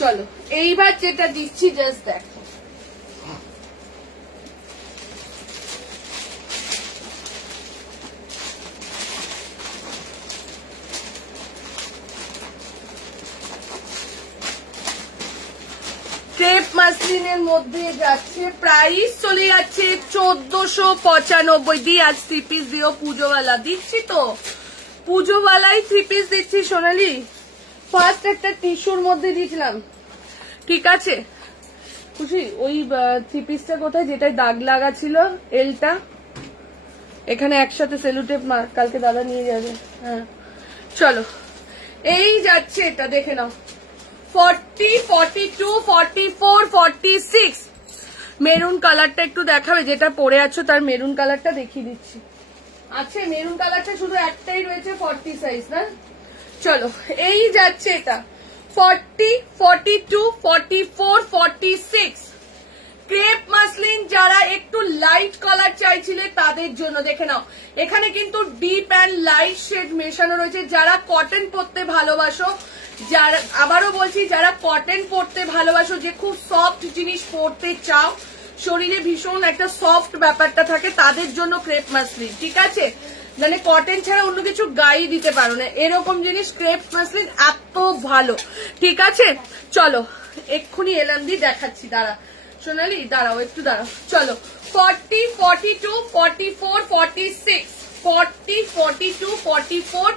চলো এইবার যেটা দিচ্ছি জাস্ট দেখো, ক্রেপ মাসলিনের মধ্যে যাচ্ছে, প্রাইস চলে যাচ্ছে 1495। দি আজ 3 পিস দিও, পুজোওয়ালা দিচ্ছি তো, পুজোওয়ালাই 3 পিস দিচ্ছি সোনালি। ফার্স্ট একটা টিস্যুর মধ্যে দিয়েছিলাম, ঠিক আছে খুশি। ওই 3 পিসটা কোথায়, যেটাই দাগ লাগা ছিল এলটা, এখানে একসাথে সেলুটেপ মার, কালকে দাদা নিয়ে যাবে। হ্যাঁ চলো এই যাচ্ছে, এটা দেখে নাও। 40, 42, 44, 46 মেরুন কালারটা একটু দেখাবে, যেটা পরে আছো তার মেরুন কালারটা দেখিয়ে দিচ্ছি। আচ্ছা মেরুন কালারটা শুধু একটাই রয়েছে 40 সাইজ না। চলো এই যাচ্ছে এটা 40, 42, 44, 46 ক্রেপ মাসলিন। যারা একটু লাইট কালার চাইছিলে তাদের জন্য দেখে নাও, এখানে কিন্তু ডিপ অ্যান্ড লাইট শেড মেশানো রয়েছে। যারা কটন পরতে ভালোবাসো, যারা আবারও বলছি যারা কটন পরতে ভালোবাসো, যে খুব সফট জিনিস পরতে চাও, শরীরে ভীষণ একটা সফট ব্যাপারটা থাকে, তাদের জন্য ক্রেপ মাসলিন, ঠিক আছে। মানে কটন ছাড়া অন্য কিছু গায়ে দিতে পারো না, এরকম জিনিস ক্রেপ মাসলিন এত ভালো, ঠিক আছে। চলো এক্ষুনি এলাম দিয়ে দেখাচ্ছি, দাঁড়া সোনালি দাঁড়াও একটু দাঁড়াও। চলো 40, 42, 44, 46 40, 42, 44,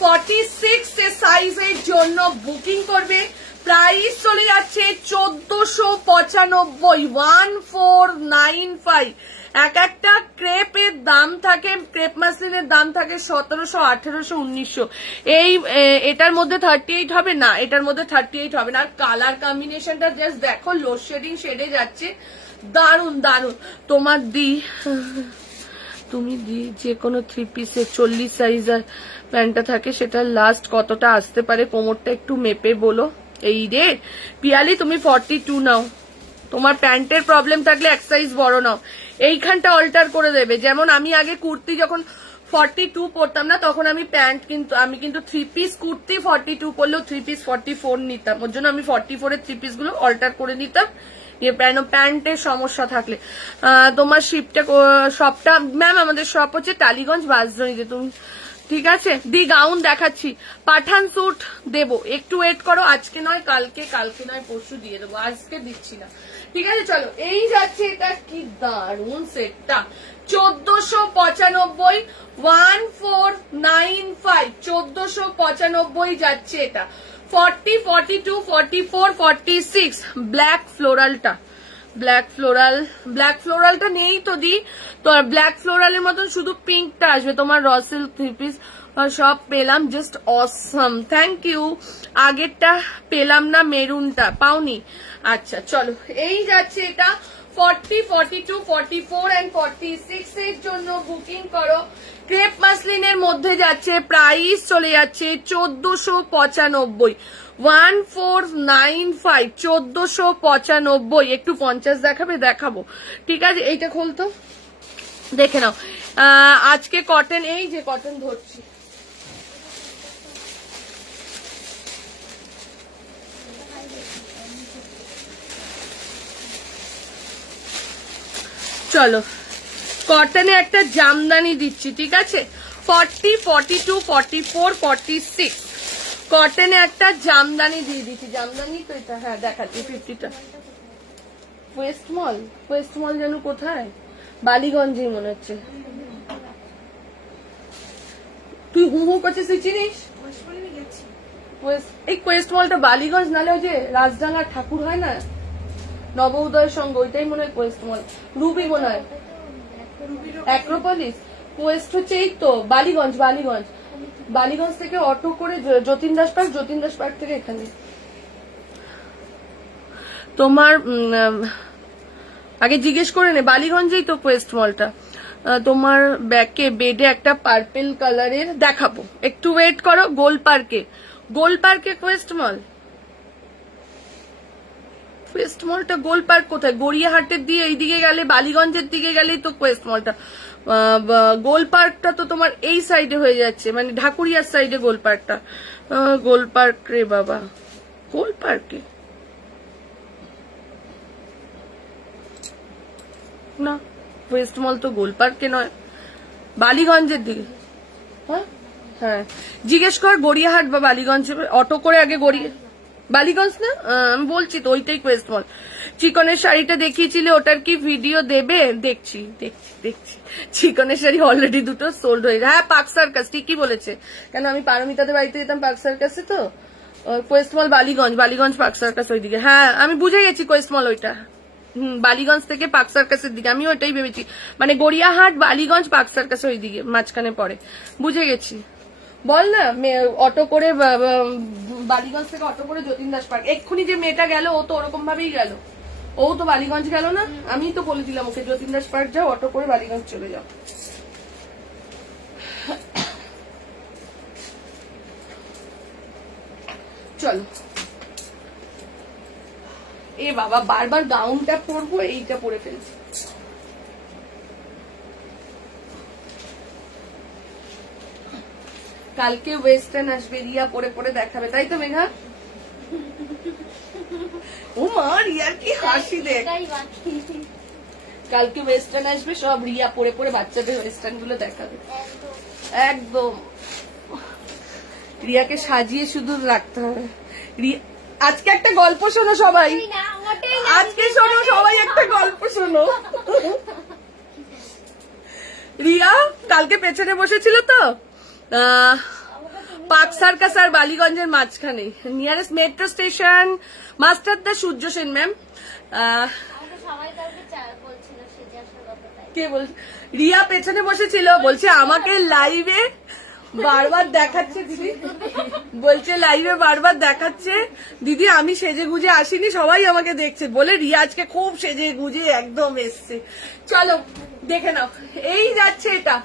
46 এর সাইজের জন্য বুকিং করবে। প্রাইস চলে যাচ্ছে 1495, 1495। এক একটা ক্রেপের দাম থাকে, ক্রেপ মাসলিনের দাম থাকে 1700, 1800, 1900। এই এটার মধ্যে 38 হবে না, এটার মধ্যে 38 হবে না। আর কালার কম্বিনেশনটা জাস্ট দেখো, লোড শেডিং শেডে যাচ্ছে, দারুন দারুন। তোমার তুমি যে কোনো 3 পিসের 40 সাইজের প্যান্টটা থাকে, সেটা লাস্ট কতটা আসতে পারে কোমরটা একটু মেপে বলো। এই রে পিয়ালি তুমি 42 নাও, তোমার প্যান্টের প্রবলেম থাকলে এক সাইজ বড় নাও, এইখানটা অল্টার করে দেবে। যেমন আমি আগে কুর্তি যখন 42 পরতাম না, তখন আমি আমি কিন্তু 3 পিস কুর্তি 42 পরলেও 3 পিস 44 নিতাম, ওর জন্য আমি 44 এর 3 পিস গুলো অল্টার করে নিতাম। প্যান্টের সমস্যা থাকলে তোমার শপটা ম্যাম আমাদের শপ হচ্ছে টালিগঞ্জ বাসজনিতে, তুমি ঠিক আছে। দি গাউন দেখাচ্ছি, পাঠান স্যুট দেবো, একটু ওয়েট করো, আজকে নয় কালকে, কালকে নয় পরশু দিয়ে দেবো, আজকে দিচ্ছি না, ঠিক আছে। চলো এই যাচ্ছে, এটা কি দারুন সেটটা, 1495, 1495, 1495 যাচ্ছে এটা। 40, 42, 44, 46 ব্ল্যাক ফ্লোরালটা, ব্ল্যাক ফ্লোরালটা নেই তো দি, তো ব্ল্যাক ফ্লোরালের মতন শুধু পিঙ্কটা আসবে তোমার। রসেল 3 পিস সব পেলাম, জাস্ট অসম, থ্যাংক ইউ। আগেরটা পেলাম না, মেরুনটা পাওনি। আচ্ছা চলো এই যাচ্ছে এটা 40, 42, 44 and 46 এর জন্য বুকিং করো। ক্রেপ মাসলিনের মধ্যে যাচ্ছে, প্রাইস চলে যাচ্ছে 1495, 1495, 1495। একটু 50 দেখাবে, দেখাবো, ঠিক আছে। এইটা খোলতো দেখে নাও, আজকে কটন, এই যে কটন ধরছি, চলো কটনে একটা জামদানি দিচ্ছি, ঠিক আছে। 40, 42, 44, 46 কটনে একটা জামদানি দিয়ে দিচ্ছি। জামদানি তো এটা, হ্যাঁ দেখাচ্ছি 50টা। ওয়েস্ট মল যেন কোথায়, বালিগঞ্জে মনে হচ্ছে। তুই হু হু করছিস, তুই চিনিস? এই কোয়েস্ট মলটা বালিগঞ্জ, নালে ওই যে রাজডাঙ্গা ঠাকুর হয় না নব উদয়ের সঙ্গে, ওইটাই মনে হয় কোয়েস্ট মল। রুবি মনে হয় অ্যাক্রোপলিস। কোয়েস্ট হচ্ছে এই তো বালিগঞ্জ। বালিগঞ্জ, বালিগঞ্জ থেকে অটো করে যতীন দাস পার্ক, যতীন দাস পার্ক থেকে এখানে। তোমার আগে জিজ্ঞেস করে নে, বালিগঞ্জেই তো কোয়েস্ট মলটা। তোমার ব্যাকে বেডে একটা পার্পেল কালারের দেখাবো, একটু ওয়েট করো। গোল পার্কে, গোল পার্কে কোয়েস্ট মল। কোয়েস্ট মলটা গোল পার্ক কোথায়? গড়িয়াহাটের দিয়ে এইদিকে গেলে, বালিগঞ্জের দিকে গেলেই তো কোয়েস্ট মলটা। গোল পার্কটা তো তোমার এই সাইডে হয়ে যাচ্ছে, মানে ঢাকুরিয়ার সাইডে গোল পার্কটা। গোল পার্ক রে বাবা, গোল পার্কে না, ওয়েস্ট মল তো গোল পার্কে নয়, বালিগঞ্জের দিকে। হ্যাঁ হ্যাঁ, জিজ্ঞেস কর গড়িয়াহাট বা বালিগঞ্জ, অটো করে আগে বালিগঞ্জ না, আমি বলছি তো ওইটাই কোয়েস্ট মল। চিকনের শাড়িটা দেখিয়েছিলে, ওটার কি ভিডিও দেবে? দেখছি দেখছি দেখছি। চিকনের শাড়ি অলরেডি দুটো সোল্ড হয়ে যায়। হ্যাঁ পার্ক সার্কাস, ঠিকই বলেছে। কেন আমি পারমিতাদের বাড়িতে যেতাম পার্ক সার্কাসে, তো কোয়েস্ট মল বালিগঞ্জ, বালিগঞ্জ পার্ক সার্কাস ওইদিকে। হ্যাঁ আমি বুঝে গেছি কোয়েস্ট মল ওইটা। বালিগঞ্জ থেকে পার্ক সার্কাসের দিকে, আমি ওইটাই ভেবেছি, মানে গড়িয়াহাট বালিগঞ্জ পার্ক সার্কাস ওইদিকে মাঝখানে পড়ে, বুঝে গেছি। বল না, অটো করে বালিগঞ্জ থেকে অটো করে যতীন দাস পার্ক। এক্ষুনি যে মেয়েটা গেল ও তো ওরকম ভাবেই গেল, ও তো বালিগঞ্জ গেল না, আমি তো বলে দিলাম ওকে যতীন দাস পার্ক যাও, অটো করে বালিগঞ্জ চলে যাও। চলো, এ বাবা বারবার গাউনটা পরবো, এইটা পরে ফেলছি। কালকে ওয়েস্টার্ন আসবে, রিয়া পরে পরে দেখাবে, তাই তো মেঘা? ও মা, রিয়ার কি হাসি দেখ। কালকে ওয়েস্টার্ন আসবে, সব রিয়া পরে পরে বাচ্চাদের ওয়েস্টার্ন গুলো দেখাবে। একদম রিয়াকে সাজিয়ে শুধু রাখতে হবে। আজকে একটা গল্প শোনো সবাই, আজকে শোনো সবাই একটা গল্প শোনো। রিয়া কালকে পেছনে বসেছিল তো পার্ক সার্কাস আর বালিগঞ্জের মাঝখানে, নিয়ারেস্ট মেট্রো স্টেশন মাস্টারদা সূর্য সেন ম্যাম। কে বল? রিয়া পেছনে বসেছিল, বলছে আমাকে লাইভে বারবার দেখাচ্ছে দিদি, বলছে লাইভে বারবার দেখাচ্ছে দিদি আমি সেজে গুজে আসিনি, সবাই আমাকে দেখছে বলে রিয়া আজকে খুব সেজে গুজে একদম এসছে। চলো দেখে নাও, এই যাচ্ছে এটা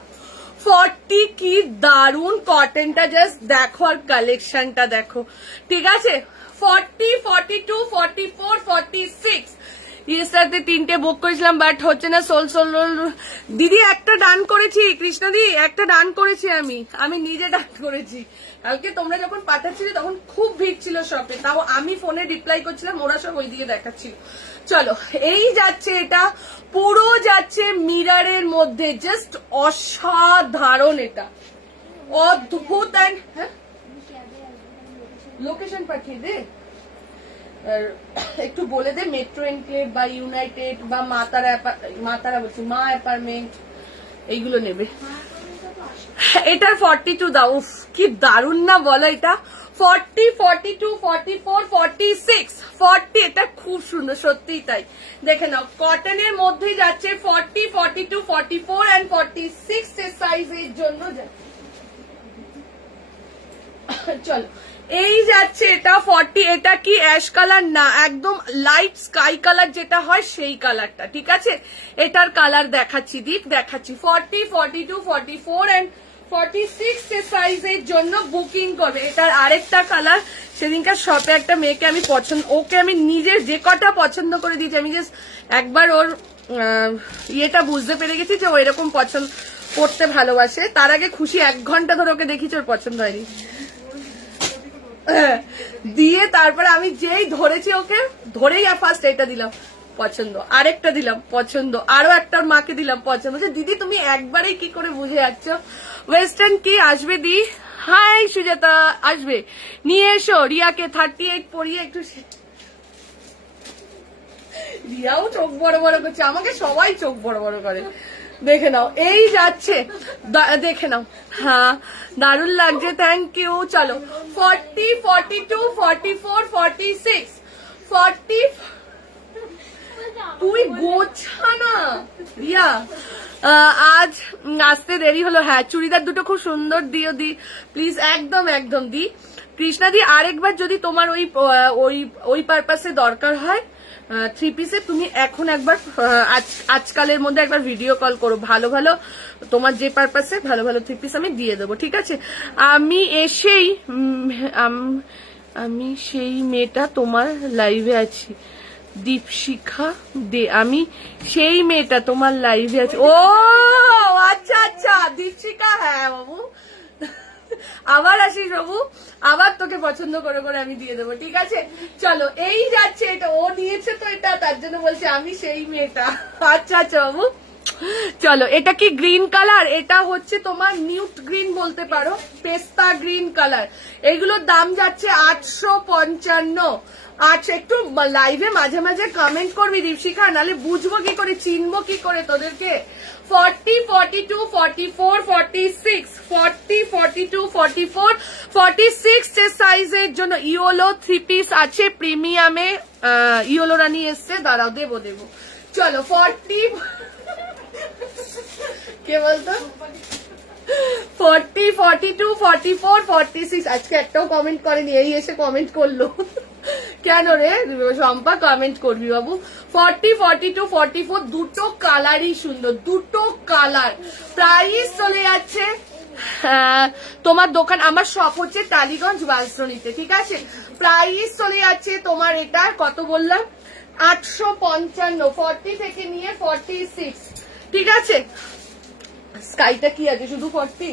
40, কি দারুন কটনটা, জাস্ট দেখো আর কালেকশনটা দেখো, ঠিক আছে? 40, 42, 44, 46 ইয়েস্টারতে 3টে বুক করেছিলাম, বাট হচ্ছে না, সোল দিদি একটা ডান করেছি, কৃষ্ণা দি একটা ডান করেছি, আমি নিজে ডান করেছি। কালকে তোমরা যখন পাঠাচ্ছিলে তখন খুব ভিড় ছিল শপে, তাও আমি ফোনে রিপ্লাই করছিলাম, ওরা সব ওইদিকে দেখাচ্ছিল। চলো, এই যাচ্ছে এটা, পুরো যাচ্ছে মিরারের মধ্যে, জাস্ট অসাধারণ, এটা অদ্ভুত। হ্যাঁ লোকেশন পাঠিয়ে দে, একটু বলে দে মেট্রো এনক্লেভ বা ইউনাইটেড বা মাতারা বলছি মা অ্যাপার্টমেন্ট, এইগুলো নেবে। এটার 42 দাও, উফ কি দারুন না বলো, এটা 40, 42, 44, 46, 40, এটা খুব সুন্দর, সত্যিই তাই। দেখে নাও, কটনের মধ্যে যাচ্ছে 40, 42, 44 and 46 এর সাইজের জন্য। চলো, এই যাচ্ছে এটা 40, এটা কি অ্যাশ কালার না, একদম লাইট স্কাই কালার যেটা হয় সেই কালারটা, ঠিক আছে? এটার কালার দেখাচ্ছি, দেখাচ্ছি 40, 42, 44 and 46 এর সাইজের জন্য বুকিং করবে। এটার আরেকটা কালার, সেদিনকার শপে একটা মেয়েকে আমি ওকে আমি নিজের যে কটা পছন্দ করে দিয়েছি, আমি জাস্ট একবার ওর ইয়েটা বুঝতে পেরে গেছি যে ও এরকম পছন্দ করতে ভালোবাসে। তার আগে খুশি 1 ঘন্টা ধরে ওকে দেখিছি, ওর পছন্দ হয়নি, দিয়ে তারপরে আমি যেই ধরেছি ওকে ধরেই ফার্স্ট এটা দিলাম পছন্দ, আরেকটা দিলাম পছন্দ, আরো একটা মাকে দিলাম পছন্দ। দিদি তুমি একবারেই কি করে বুঝে যাচ্ছ? ওয়েস্টার্ন কি আসবে দি? হাই সুজাতা, আসবে, নিয়ে এসো রিয়াকে 38 পরিয়ে একটু। রিয়াও চোখ বড় বড় করছে, আমাকে সবাই চোখ বড় বড় করে। দেখে নাও এই যাচ্ছে, দেখে নাও। হ্যাঁ দারুণ লাগছে, থ্যাংক ইউ। চলো 40, 42, 44, 46, 40। তুই গোছা না রিয়া, আজ আসতে দেরি হলো। হ্যাঁ চুড়িদার দুটো খুব সুন্দর দিও দি প্লিজ, একদম একদম দি। কৃষ্ণা দি আরেকবার যদি তোমার ওই পারপাসে দরকার হয় 3 পিসে, তুমি এখন একবার আজকালের মধ্যে একবার ভিডিও কল করো, ভালো ভালো তোমার যে পারপাসে ভালো ভালো 3 পিস আমি দিয়ে দেবো, ঠিক আছে? আমি সেই মেয়েটা তোমার লাইভে আছি, দীপশিখা দে। আমি সেই মেয়েটা তোমার লাইভে আছি। ও আচ্ছা আচ্ছা দীপশিখা, হ্যাঁ বাবু আবার আসিস বাবু, আবার তোকে পছন্দ করে করে আমি দিয়ে দেবো, ঠিক আছে? চলো এই যাচ্ছে, এটা ও নিয়েছে তো এটা, তার জন্য বলছে আমি সেই মেয়েটা। আচ্ছা আচ্ছা বাবু চলো। এটা কি গ্রিন কালার? এটা হচ্ছে তোমার নিউট গ্রিন বলতে পারো, পেস্তা গ্রিন কালার। এইগুলোর দাম যাচ্ছে 855। আচ্ছা একটু লাইভে মাঝে মাঝে কমেন্ট করবি দীপশিখা, নাহলে বুঝবো কি করে, চিনবো কি করে তোদেরকে। 40, 42, 44, 46, 40, 42, 44, 46 সাইজের জন্য ইয়োলো 3 পিস আছে প্রিমিয়ামে। ইয়োলো রানী এসছে, দাঁড়াও দেবো। চলো 40 কে বলতো 40, 42, 44, 46। আজকে একটাও কমেন্ট করেনি, এই এসে কমেন্ট করলো কেন রে শম্পা? কমেন্ট করবি বাবু। 40, 42, 44 দুটো কালারই সুন্দর, দুটো কালার। প্রাইস চলে যাচ্ছে তোমার দোকান, আমার শপ হচ্ছে টালিগঞ্জ বালসনিতে, ঠিক আছে? প্রাইস চলে যাচ্ছে তোমার এটা কত বললাম, 855, 40 থেকে নিয়ে 46, ঠিক আছে? স্কাইটা কি আছে শুধু 40?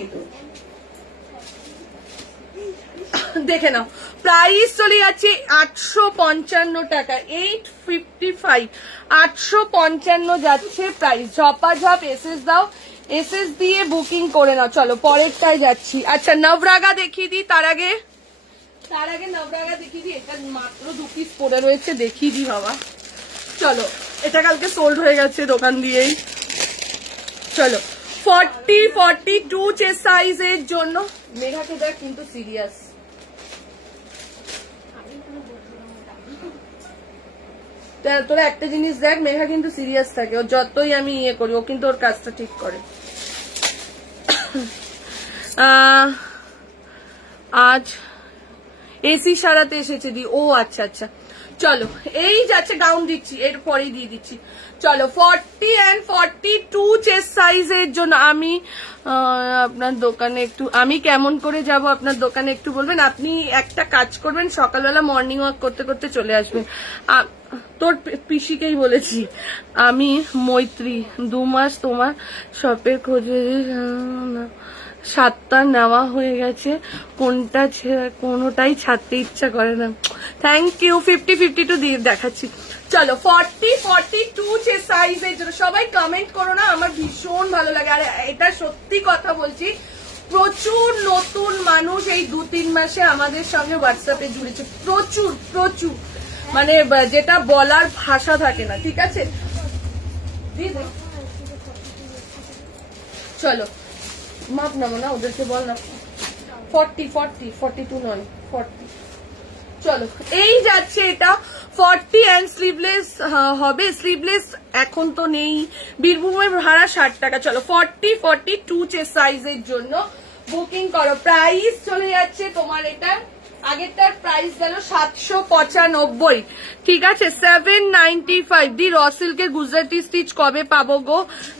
দেখে নাও প্রাইস চলে যাচ্ছে 855 টাকা, 855, 855 যাচ্ছে প্রাইস। ঝপাঝপ এসএস দাও, এসএস দিয়ে বুকিং করে নাও। চলো পরেরটায় যাচ্ছি। আচ্ছা নবরাগা দেখিয়ে দিই, তার আগে নবরাগা দেখিয়ে দিই। এটা মাত্র 2 পিস পড়ে রয়েছে, দেখিয়ে দিই বাবা। চলো এটা কালকে সোল্ড হয়ে গেছে দোকান দিয়েই। চলো 40, 42 চেস্ট সাইজের জন্য। মেঘাকে দেখ কিন্তু সিরিয়াস, তোরা একটা জিনিস দেখ, মেঘা কিন্তু সিরিয়াস থাকে, ও যতই আমি ইয়ে করি ও কিন্তু ওর কাজটা ঠিক করে। আজ এসি সারাতে এসেছে দি। ও আচ্ছা আচ্ছা চলো এই যাচ্ছে, গাউন দিচ্ছি এরপরেই দিয়ে দিচ্ছি। চলো 40 and 42 চেস্ট সাইজের জন্য। আমি আপনার দোকানে একটু, আমি কেমন করে যাব আপনার দোকানে একটু বলবেন? আপনি একটা কাজ করবেন, সকালবেলা মর্নিং ওয়াক করতে করতে চলে আসবেন। তোর পিসিকেই বলেছি আমি, মৈত্রী 2 মাস তোমার শপের খোঁজে, 7টা নেওয়া হয়ে গেছে, কোনোটাই ছাড়তে ইচ্ছা করে না। Thank you. 50, 52 দিয়ে দেখাচ্ছি। চলো 40, 42 চেস্ট সাইজের জন্য সবাই কমেন্ট করো না, আমার ভীষণ ভালো লাগে। আর এটা সত্যি কথা বলছি, প্রচুর নতুন মানুষ এই 2-3 মাসে আমাদের সঙ্গে হোয়াটসঅ্যাপে জুড়েছে, প্রচুর প্রচুর, মানে যেটা বলার ভাষা থাকে না, ঠিক আছে? চলো মাপ নামো না, ওদেরকে বল না। 40, 40, 42 নয় 40। চলো এই যাচ্ছে এটা 40 and স্লিভলেস হবে। স্লিভলেস এখন তো নেই, বীরভূমের ভাড়া 60 টাকা। চলো 40, 42 চেস্ট সাইজের জন্য বুকিং করো। প্রাইস চলে যাচ্ছে তোমার এটা, আগেরটার প্রাইস গেল 795, ঠিক আছে? 795 দি। র সিল্কের গুজরাটি স্টিচ কবে পাবো গো?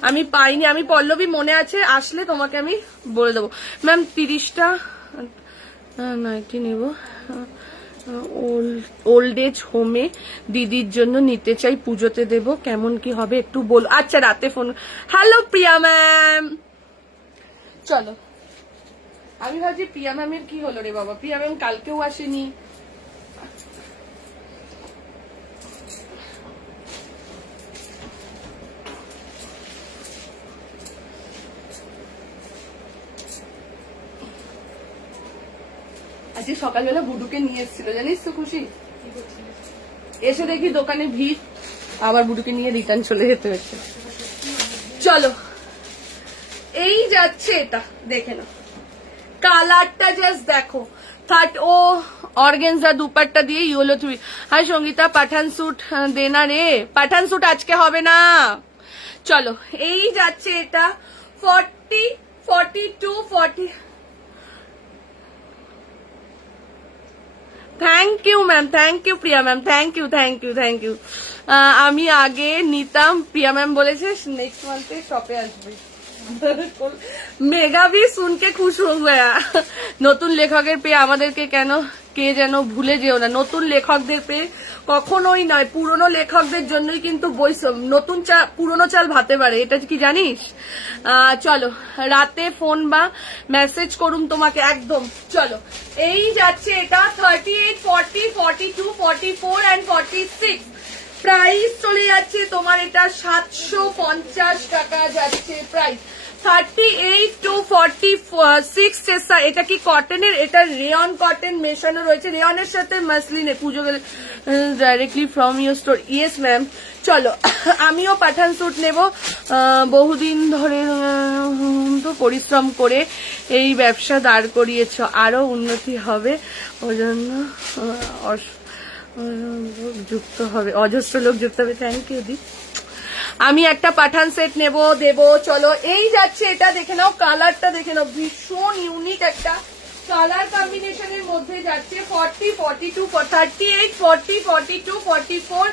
আমি পাইনি, আমি পল্লবী মনে আছে, আসলে তোমাকে আমি বলে দেবো। ম্যাম 30টা নাইটি নেব, ওল্ড এজ হোমে দিদির জন্য নিতে চাই, পুজোতে দেব, কেমন কি হবে একটু বল। আচ্ছা রাতে ফোন। হ্যালো প্রিয়া ম্যাম। চলো আমি ভাবছি প্রিয়া ম্যামের কি হলো রে বাবা, প্রিয়া ম্যাম কালকেও আসেনি। আজকে সকালবেলা বুডুকে নিয়ে এসেছিল, জানিস তো খুশি? এসে দেখি দোকানে ভিড়, আবার বুডুকে নিয়ে রিটার্ন চলে যেতে হচ্ছে। চলো এই যাচ্ছে এটা, দেখে না কালারটা জাস্ট দেখো। ও অর্গেনজা দুপাট্টা দিয়ে ইয়েলো থ্রি। হাই সঙ্গীতা, পাঠান স্যুট দেনা রে। পাঠান স্যুট আজকে হবে না। চলো এই যাচ্ছে এটা 40, 42, 40। Thank you ma'am, thank you Priya ma'am, thank you thank you thank you. আমি আগে নিতাম, প্রিয়া ম্যাম বলেছে নেক্সট মান্থে শপে আসবে। মেগা भी सुन के खुश हो गया। নতুন লেখকের পেয়ে আমাদেরকে কেন কে যেন ভুলে যেও না। নতুন লেখকদের পেয়ে কখনোই নয়, পুরনো লেখকদের জন্যই কিন্তু বই নতুন পুরনো চাল ভাতে পারে, এটা কি জানিস? চলো রাতে ফোন বা মেসেজ করুন তোমাকে একদম। চলো এই যাচ্ছে এটা 38, 40, 42, 44 and 46। প্রাইস চলে যাচ্ছে তোমার এটা 750 টাকা যাচ্ছে প্রাইস। 38 to 46। এটা কি কটনের? এটা রেয়ন কটন মেশানো রয়েছে, রেয়নের সাথে মাসলিনে। পুজো গেলে directly from your store. Yes ma'am. চলো আমিও পাঠান স্যুট নেব। বহুদিন ধরে তো পরিশ্রম করে এই ব্যবসা দাঁড় করিয়েছ, আরো উন্নতি হবে, ওই জন্য যুক্ত হবে, অজস্র লোক যুক্ত হবে। থ্যাংক ইউ দি। আমি একটা পাঠান সেট নেব দেব। চলো এই যাচ্ছে এটা, দেখে নাও কালারটা, দেখে নাও ভীষণ ইউনিক একটা কালার কম্বিনেশনের মধ্যে যাচ্ছে। 40, 42, 38, 40, 42, 44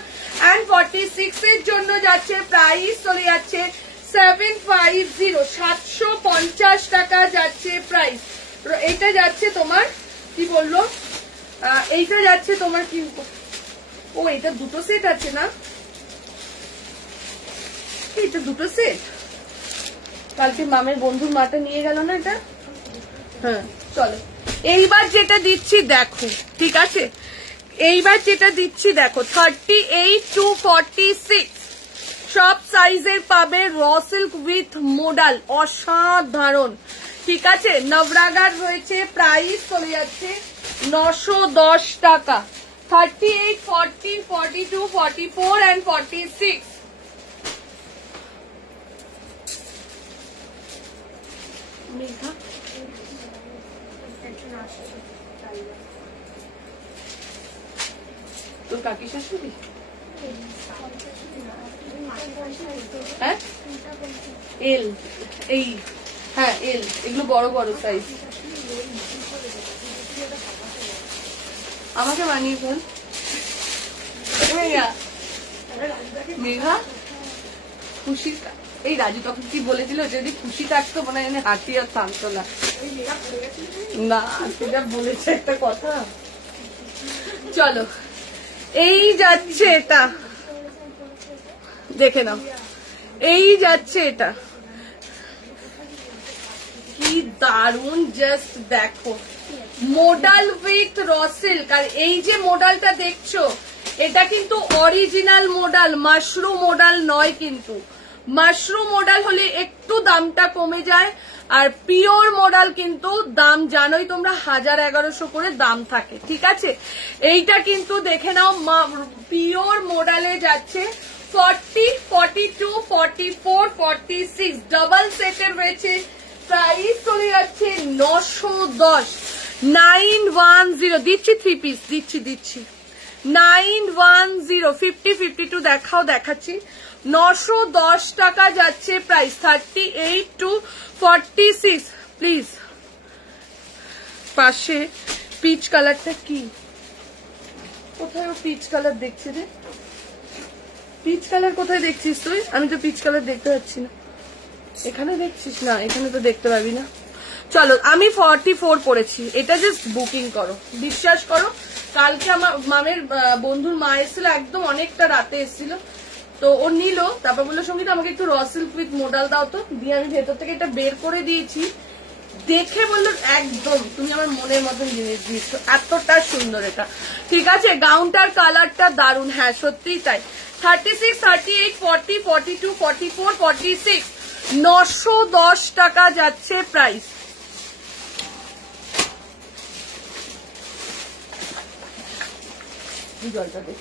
and 46 এর জন্য যাচ্ছে। প্রাইস চলে যাচ্ছে 750, 750 টাকা যাচ্ছে প্রাইস। এটা যাচ্ছে তোমার কি বললো, এইটা যাচ্ছে তোমার কি, ও এটা দুটো সেট আছে না, এটা দুটো সেট। কালকে মামের বন্ধুর মাটা নিয়ে গেল না এটা। হ্যাঁ চলো এইবার যেটা দিচ্ছি দেখো, ঠিক আছে এইবার যেটা দিচ্ছি দেখো 38 to 46 সব সাইজের পাবে। র সিল্ক উইথ মোডাল, অসাধারণ, ঠিক আছে। নবরাগার রয়েছে। প্রাইস চলে যাচ্ছে 910 টাকা। 38, 40, 42, 44 and 46। তোর কাকি শাশুড়ি? হ্যাঁ এল, এই হ্যাঁ এল, এগুলো বড় বড় সাইজ। আমাকে বানিয়ে বল মেঘা। খুশি এই রাজু তখন কি বলেছিল, যদি খুশি থাকতো মনে হয় হাঁটি আর থামতো না। না সেটা বলেছে একটা কথা। চলো এই যাচ্ছে এটা, দেখে নাও এই যাচ্ছে এটা, কি দারুন, জাস্ট দেখো। Modal with raw silk. আর এই যে মোডালটা দেখছো এটা কিন্তু অরিজিনাল মোডাল, মাশরুম মোডাল নয় কিন্তু। মাশরুম মোডাল হলে একটু দামটা কমে যায়, আর পিওর মোডাল কিন্তু দাম জানোই তোমরা 1000-1100 করে দাম থাকে, ঠিক আছে। এইটা কিন্তু দেখে নাও পিওর মোডালে যাচ্ছে 40, 42, 44, 46 ডাবল সেটের রয়েছে। প্রাইস চলে যাচ্ছে 910। 910 দিচ্ছি, 3 পিস দিচ্ছি 910। 50, 52 দেখাও, দেখাচ্ছি। 910 টাকা যাচ্ছে প্রাইস। 38 to 46 please. পাশে পিচ কালারটা কি, কোথায় ও পিচ কালার দেখছে রে? পিচ কালার কোথায় দেখছিস তুই? আমি তো পিচ কালার দেখতে পাচ্ছি না। এখানে দেখছিস না? এখানে তো দেখতে পাবি না। চলো আমি 44 পড়েছি, এটা জাস্ট বুকিং করো, বিশ্বাস করো। কালকে আমার মামের বন্ধুর মা এসেছিল, একদম অনেকটা রাতে এসেছিল, তো ও নিল, তারপর বললো সঙ্গীত আমাকে একটু র সিল্ক উইথ মোডাল দাও তো। দিয়ে আমি ভেতর থেকে এটা বের করে দিয়েছি, দেখে বললো একদম তুমি আমার মনের মতন জিনিস দিচ্ছ, এতটা সুন্দর এটা, ঠিক আছে। গাউনটার কালারটা দারুন, হ্যাঁ সত্যিই তাই। 36, 38, 40, 42, 44, 46 910 টাকা যাচ্ছে প্রাইস। জলটা দেখ,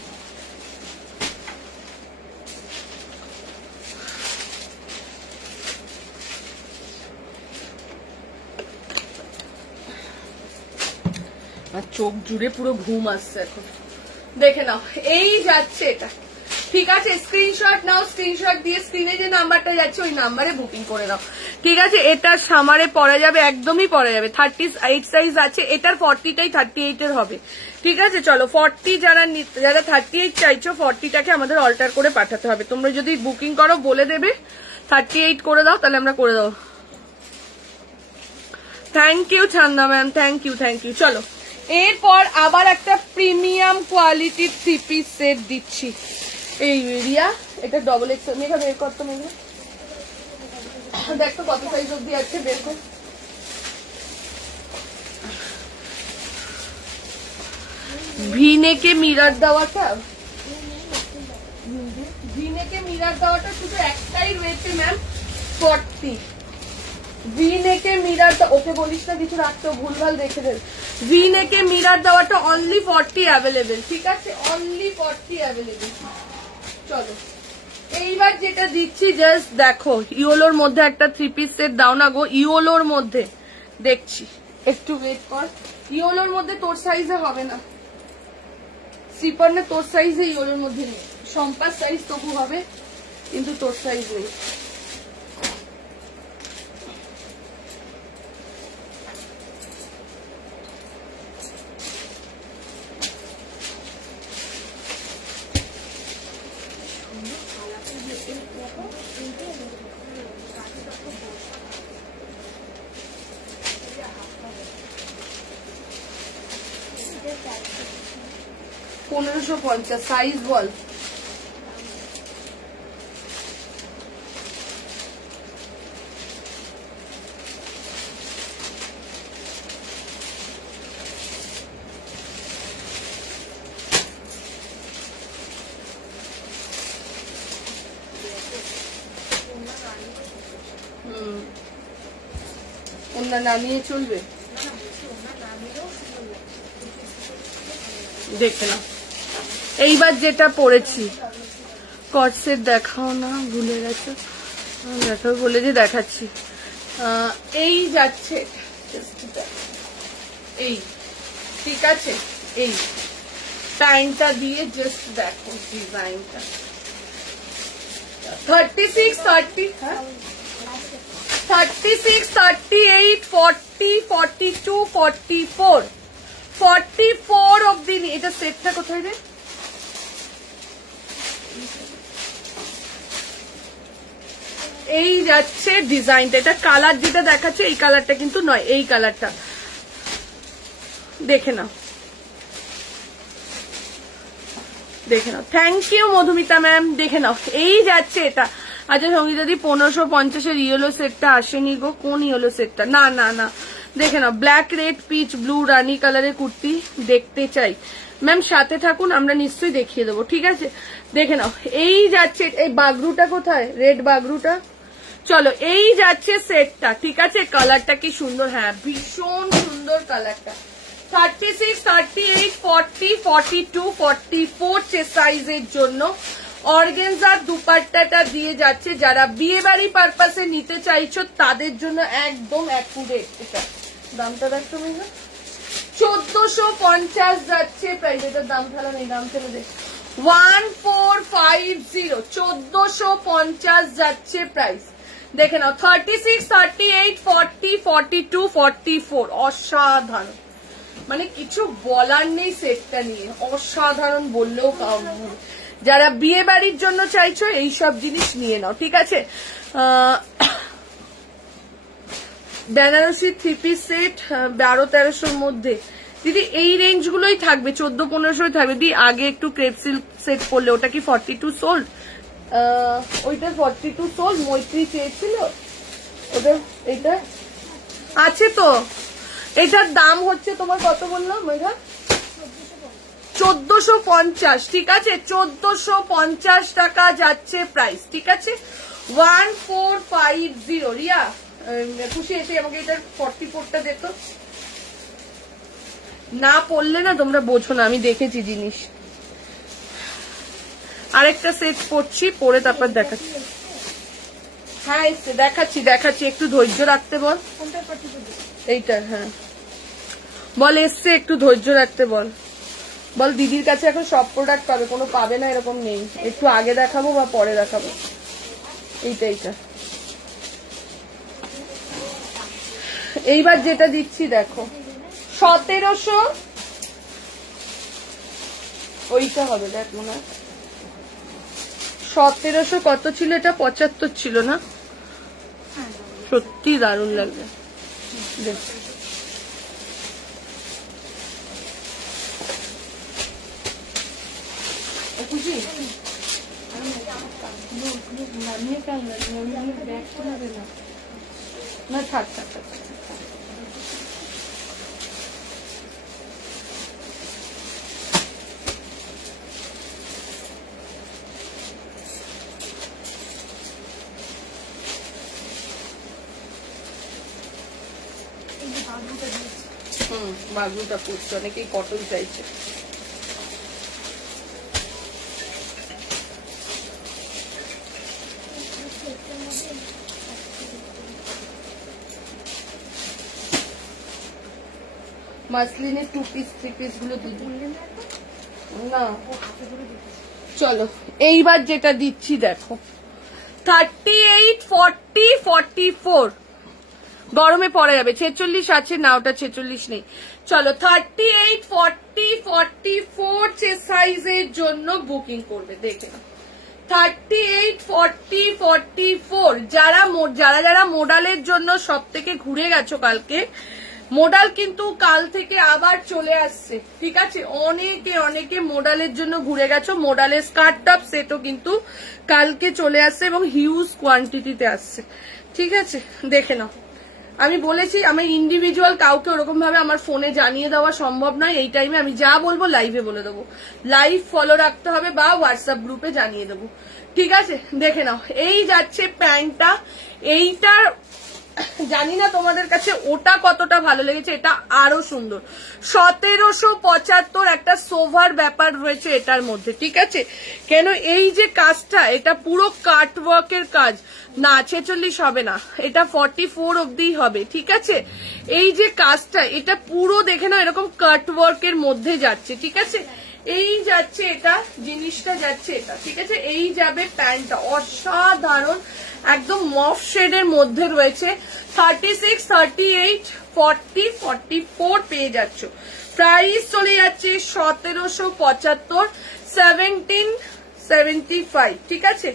আর চোখ জুড়ে পুরো ঘুম আসছে এখন। দেখে নাও, এই যাচ্ছে এটা, ঠিক আছে? স্ক্রিনশট নাও, স্ক্রিনশট দিয়ে স্ক্রিনে যে নাম্বারটা যাচ্ছে ওই নাম্বারে বুকিং করে নাও, ঠিক আছে? এটা সামারে পরা যাবে, একদমই পরা যাবে। 38 সাইজ আছে, এটার 40টাই 38 এর হবে, ঠিক আছে? চলো 40 যারা 38 চাইছো 40টাকে আমাদের অল্টার করে পাঠাতে হবে। তোমরা যদি বুকিং করো বলে দেবে 38 করে দাও, তাহলে আমরা করে দেবো। Thank you Chanda ma'am, thank you, thank you. চলো এরপর আবার একটা প্রিমিয়াম কোয়ালিটির 3 পিস সেট দিচ্ছি। এই রিয়া, এটা ডবল এক্সেল, মেঘা বের কর তো, মেঘা দেখ তো কত সাইজ অব্দি আছে, বের কর। ভিনেকে মিরার দেওয়াটা, ভিনেকে মিরার দেওয়াটা শুধু একটাই রয়েছে ম্যাম, 40। ভিনেকে মিরার, ওকে বলিস না কিছু রাখতে, ভুলভাল দেখে দেবে। ভিনেকে মিরার দেওয়াটা অনলি 40 অ্যাভেলেবেল, ঠিক আছে? Only 40 available. চলো এইবার যেটা দিচ্ছি জাস্ট দেখো, ইয়োলোর মধ্যে একটা 3 পিস সেট দাও না গো, ইয়োলোর মধ্যে দেখছি, একটু ওয়েট কর। ইয়োলোর মধ্যে তোর সাইজে হবে না, স্লিপার না তোর সাইজে ইয়োলোর মধ্যে নেই। সম্পার সাইজ তবু হবে, কিন্তু তোর সাইজ নেই। $1550 সাইজ বল। ওনা নামিয়ে চলবে, দেখে না। এইবার যেটা পড়েছি, কটসেট দেখাও না, ভুলে গেছো, দেখাও বলে যে দেখাচ্ছি। এই যাচ্ছে, এই ঠিক আছে, এই টাইমটা দিয়ে জাস্ট দেখো ডিজাইনটা। 36, 30, 36, 38, 40, 42, 44, 44 অব্দি। এটা সেটটা কোথায় রে? এই যাচ্ছে ডিজাইনটা, এটা কালার যেটা দেখাচ্ছে এই কালারটা কিন্তু নয়, এই কালারটা দেখে নাও, দেখে নাও। থ্যাংক ইউ মধুমিতা ম্যাম, দেখে নাও। এই যাচ্ছে এটা। আচ্ছা সঙ্গীতা দি 1550 ইয়েলো সেটটা আসেনি গো, কোন ইয়েলো সেটটা? না না না, দেখে নাও, ব্ল্যাক, রেড, পিচ, ব্লু, রানি কালারের কুর্তি দেখতে চাই ম্যাম, সাথে থাকুন, আমরা নিশ্চয়ই দেখিয়ে দেবো, ঠিক আছে? দেখে নাও, এই যাচ্ছে। এই বাগরুটা কোথায়, রেড বাগরুটা? চলো এই যাচ্ছে সেটটা, ঠিক আছে? কালারটা কি সুন্দর, হ্যাঁ ভীষণ সুন্দর কালারটা। 36, 38, 40, 42, 44 সাইজের জন্য অর্গানজার দুপাট্টাটা দিয়ে যাচ্ছে। যারা বিয়ে বাড়ি পারপাসে নিতে চাইছো তাদের জন্য একদম অ্যাকুরেট। এটা দামটা দেখো মেঘা, 1450 যাচ্ছে প্রাইস। এটার দাম ফেলা নেই, দাম ফেলে দে। 1450, 1450 যাচ্ছে প্রাইস। দেখে নাও, 36, 38, 40, 42, 44 অসাধারণ, মানে কিছু বলার নেই সেটটা নিয়ে, অসাধারণ বললেও কম হবে। যারা বিয়ে বাড়ির জন্য চাইছো এইসব জিনিস নিয়ে নাও, ঠিক আছে? বেনারসি 3 পিস সেট 1200-1300 মধ্যে দিদি এই রেঞ্জ গুলোই থাকবে, 1400-1500 থাকবে। দি আগে একটু ক্রেপ সিল্ক সেট পড়লে, ওটা কি 42 সোল্ড? ওইটা 42 সোল্ড, মৈত্রী চেয়েছিল ওটা। এটা আছে তো, এটার দাম হচ্ছে তোমার কত বললাম মেঘা? 1450, ঠিক আছে? 1450 টাকা যাচ্ছে প্রাইস, ঠিক আছে? 1450। রিয়া খুশি এসে আমাকে এটার 44টা দেখো, না পড়লে না তোমরা বোঝো না, আমি দেখেছি জিনিস। আরেকটা সেট পড়ছি, পরে তারপর দেখাচ্ছি। হ্যাঁ দেখাচ্ছি দেখাচ্ছি, একটু ধৈর্য রাখতে বল। এইটার হ্যাঁ বল এসছে, একটু ধৈর্য রাখতে বল। বল দিদির কাছে এখন সব প্রোডাক্ট পাবে, কোনো পাবে না এরকম নেই, একটু আগে দেখাবো বা পরে দেখাবো। এইটা এইবার যেটা দিচ্ছি দেখো 1700, ওইটা হবে দেখ মনে হয় 1700 কত ছিল, এটা 75 ছিল না? সত্যি দারুণ লাগবে দেখ। না থাক থাক থাক, বাগরুটা পড়ছে, অনেকেই কটন চাইছে। মাসলিনের 2 পিস 3 পিস গুলো দিদি না। চলো এইবার যেটা দিচ্ছি দেখো 38, 40, 44, গরমে পড়ে যাবে। 46 আছে না, ওটা 46 নেই। চলো 38, 40, 44 সাইজের জন্য বুকিং করবে, দেখে 38, 40, 44 যারা যারা মোডালের জন্য সব থেকে ঘুরে গেছো কালকে, মোডাল কিন্তু কাল থেকে আবার চলে আসছে, ঠিক আছে? অনেকে মোডালের জন্য ঘুরে গেছো, মোডালের স্কার্ট টপ সেটও কিন্তু কালকে চলে আসছে এবং হিউজ কোয়ান্টিটিতে আসছে, ঠিক আছে? দেখে নাও। আমি বলেছি আমি ইন্ডিভিজুয়াল কাউকে ওরকম ভাবে আমার ফোনে জানিয়ে দেওয়া সম্ভব নয়। এই টাইমে আমি যা বলবো লাইভে বলে দেবো, লাইভ ফলো রাখতে হবে বা হোয়াটসঅ্যাপ গ্রুপে জানিয়ে দেবো, ঠিক আছে? দেখে নাও এই যাচ্ছে প্যান্টটা, এইটার জানি না তোমাদের কাছে ওটা কতটা ভালো লেগেছে, এটা আরো সুন্দর। 1775 একটা সোভার ব্যাপার রয়েছে এটার মধ্যে, ঠিক আছে? কেন এই যে কাজটা, এটা পুরো কাট ওয়ার্কের কাজ না, 46 হবে না, এটা 44 অব্দি হবে, ঠিক আছে? এই যে কাজটা, এটা পুরো দেখে নাও এরকম কাট ওয়ার্কের মধ্যে যাচ্ছে, ঠিক আছে? এই যাচ্ছে এটা, জিনিসটা যাচ্ছে এটা, ঠিক আছে? এই যাবে প্যান্টটা, অসাধারণ একদম মফ শেডের মধ্যে রয়েছে। 36, 38, 40, 44 পেয়ে যাচ্ছ। প্রাইস চলে যাচ্ছে 1775, 1775, ঠিক আছে?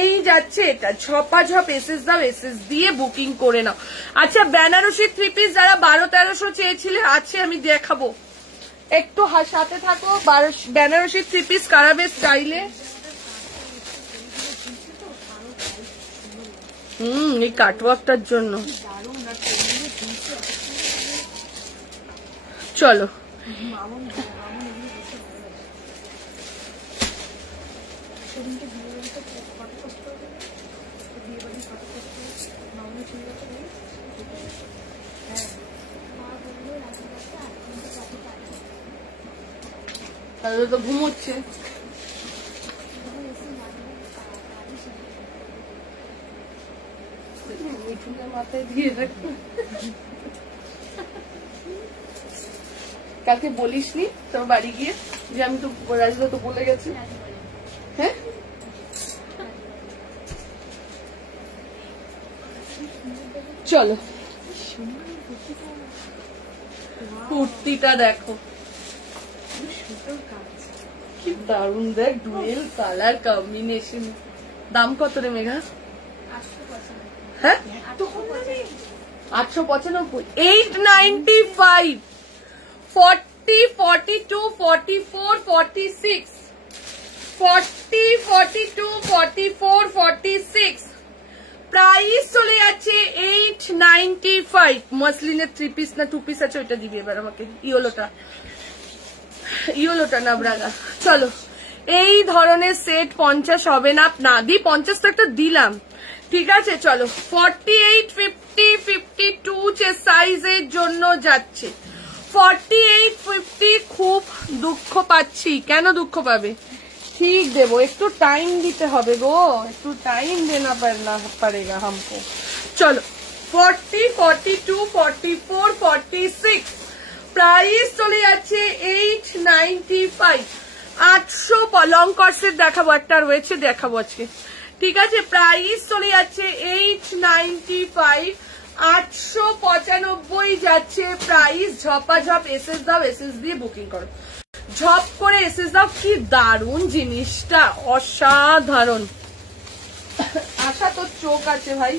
এই যাচ্ছে এটা, ঝপাঝপ এসএস দাও, এসএস দিয়ে বুকিং করে নাও। আচ্ছা বেনারসি 3 পিস যারা 1200-1300 চেয়েছিলে আছে, আমি দেখাবো, একটু সাথে থাকো। বেনারসি 3 পিস কারাবে স্টাইলে, এই কাটওয়ার্কটার জন্য। চলো তো ঘুমোচ্ছে, মাথায় দিয়ে রাখবো। কালকে বলিসনি তোর বাড়ি গিয়ে যে আমি তো রাজদা তো বলে গেছি? হ্যাঁ চলো কুর্তিটা দেখো কি দারুণ, দেখ ডুয়েল কালার কম্বিনেশন। দাম কত রে মেঘা? হ্যাঁ 895, 895, 40, 42, 44, 46, 40, 42, 44, 46 প্রাইস চলে যাচ্ছে 895। মসলিনের 3 পিস না 2 পিস আছে, ওইটা দিবি এবার আমাকে, ইয়োলোটা না ব্রাগা। চলো এই ধরনের সেট 50 হবে না, না দি 50 তো একটা দিলাম, ঠিক আছে? চলো 48, 50, 52 সাইজের জন্য যাচ্ছে 48, 50। খুব দুঃখ পাচ্ছি, কেন দুঃখ পাবে? ঠিক দেবো, একটু টাইম দিতে হবে গো, একটু টাইম দেনা পারেগা হামকো। চলো 40, 42, 44, 46, প্রাইস চলে যাচ্ছে 895, 800 লং কর্সেট দেখাবো, একটা রয়েছে দেখাবো আজকে, ঠিক আছে। প্রাইস চলে যাচ্ছে 895, 895 যাচ্ছে প্রাইস। ঝপাঝপ এসএস দাও, এসএস দিয়ে বুকিং করো, ঝপ করে এসএস দাও। কি দারুণ জিনিসটা, অসাধারণ। আশা তোর চোখ আছে ভাই,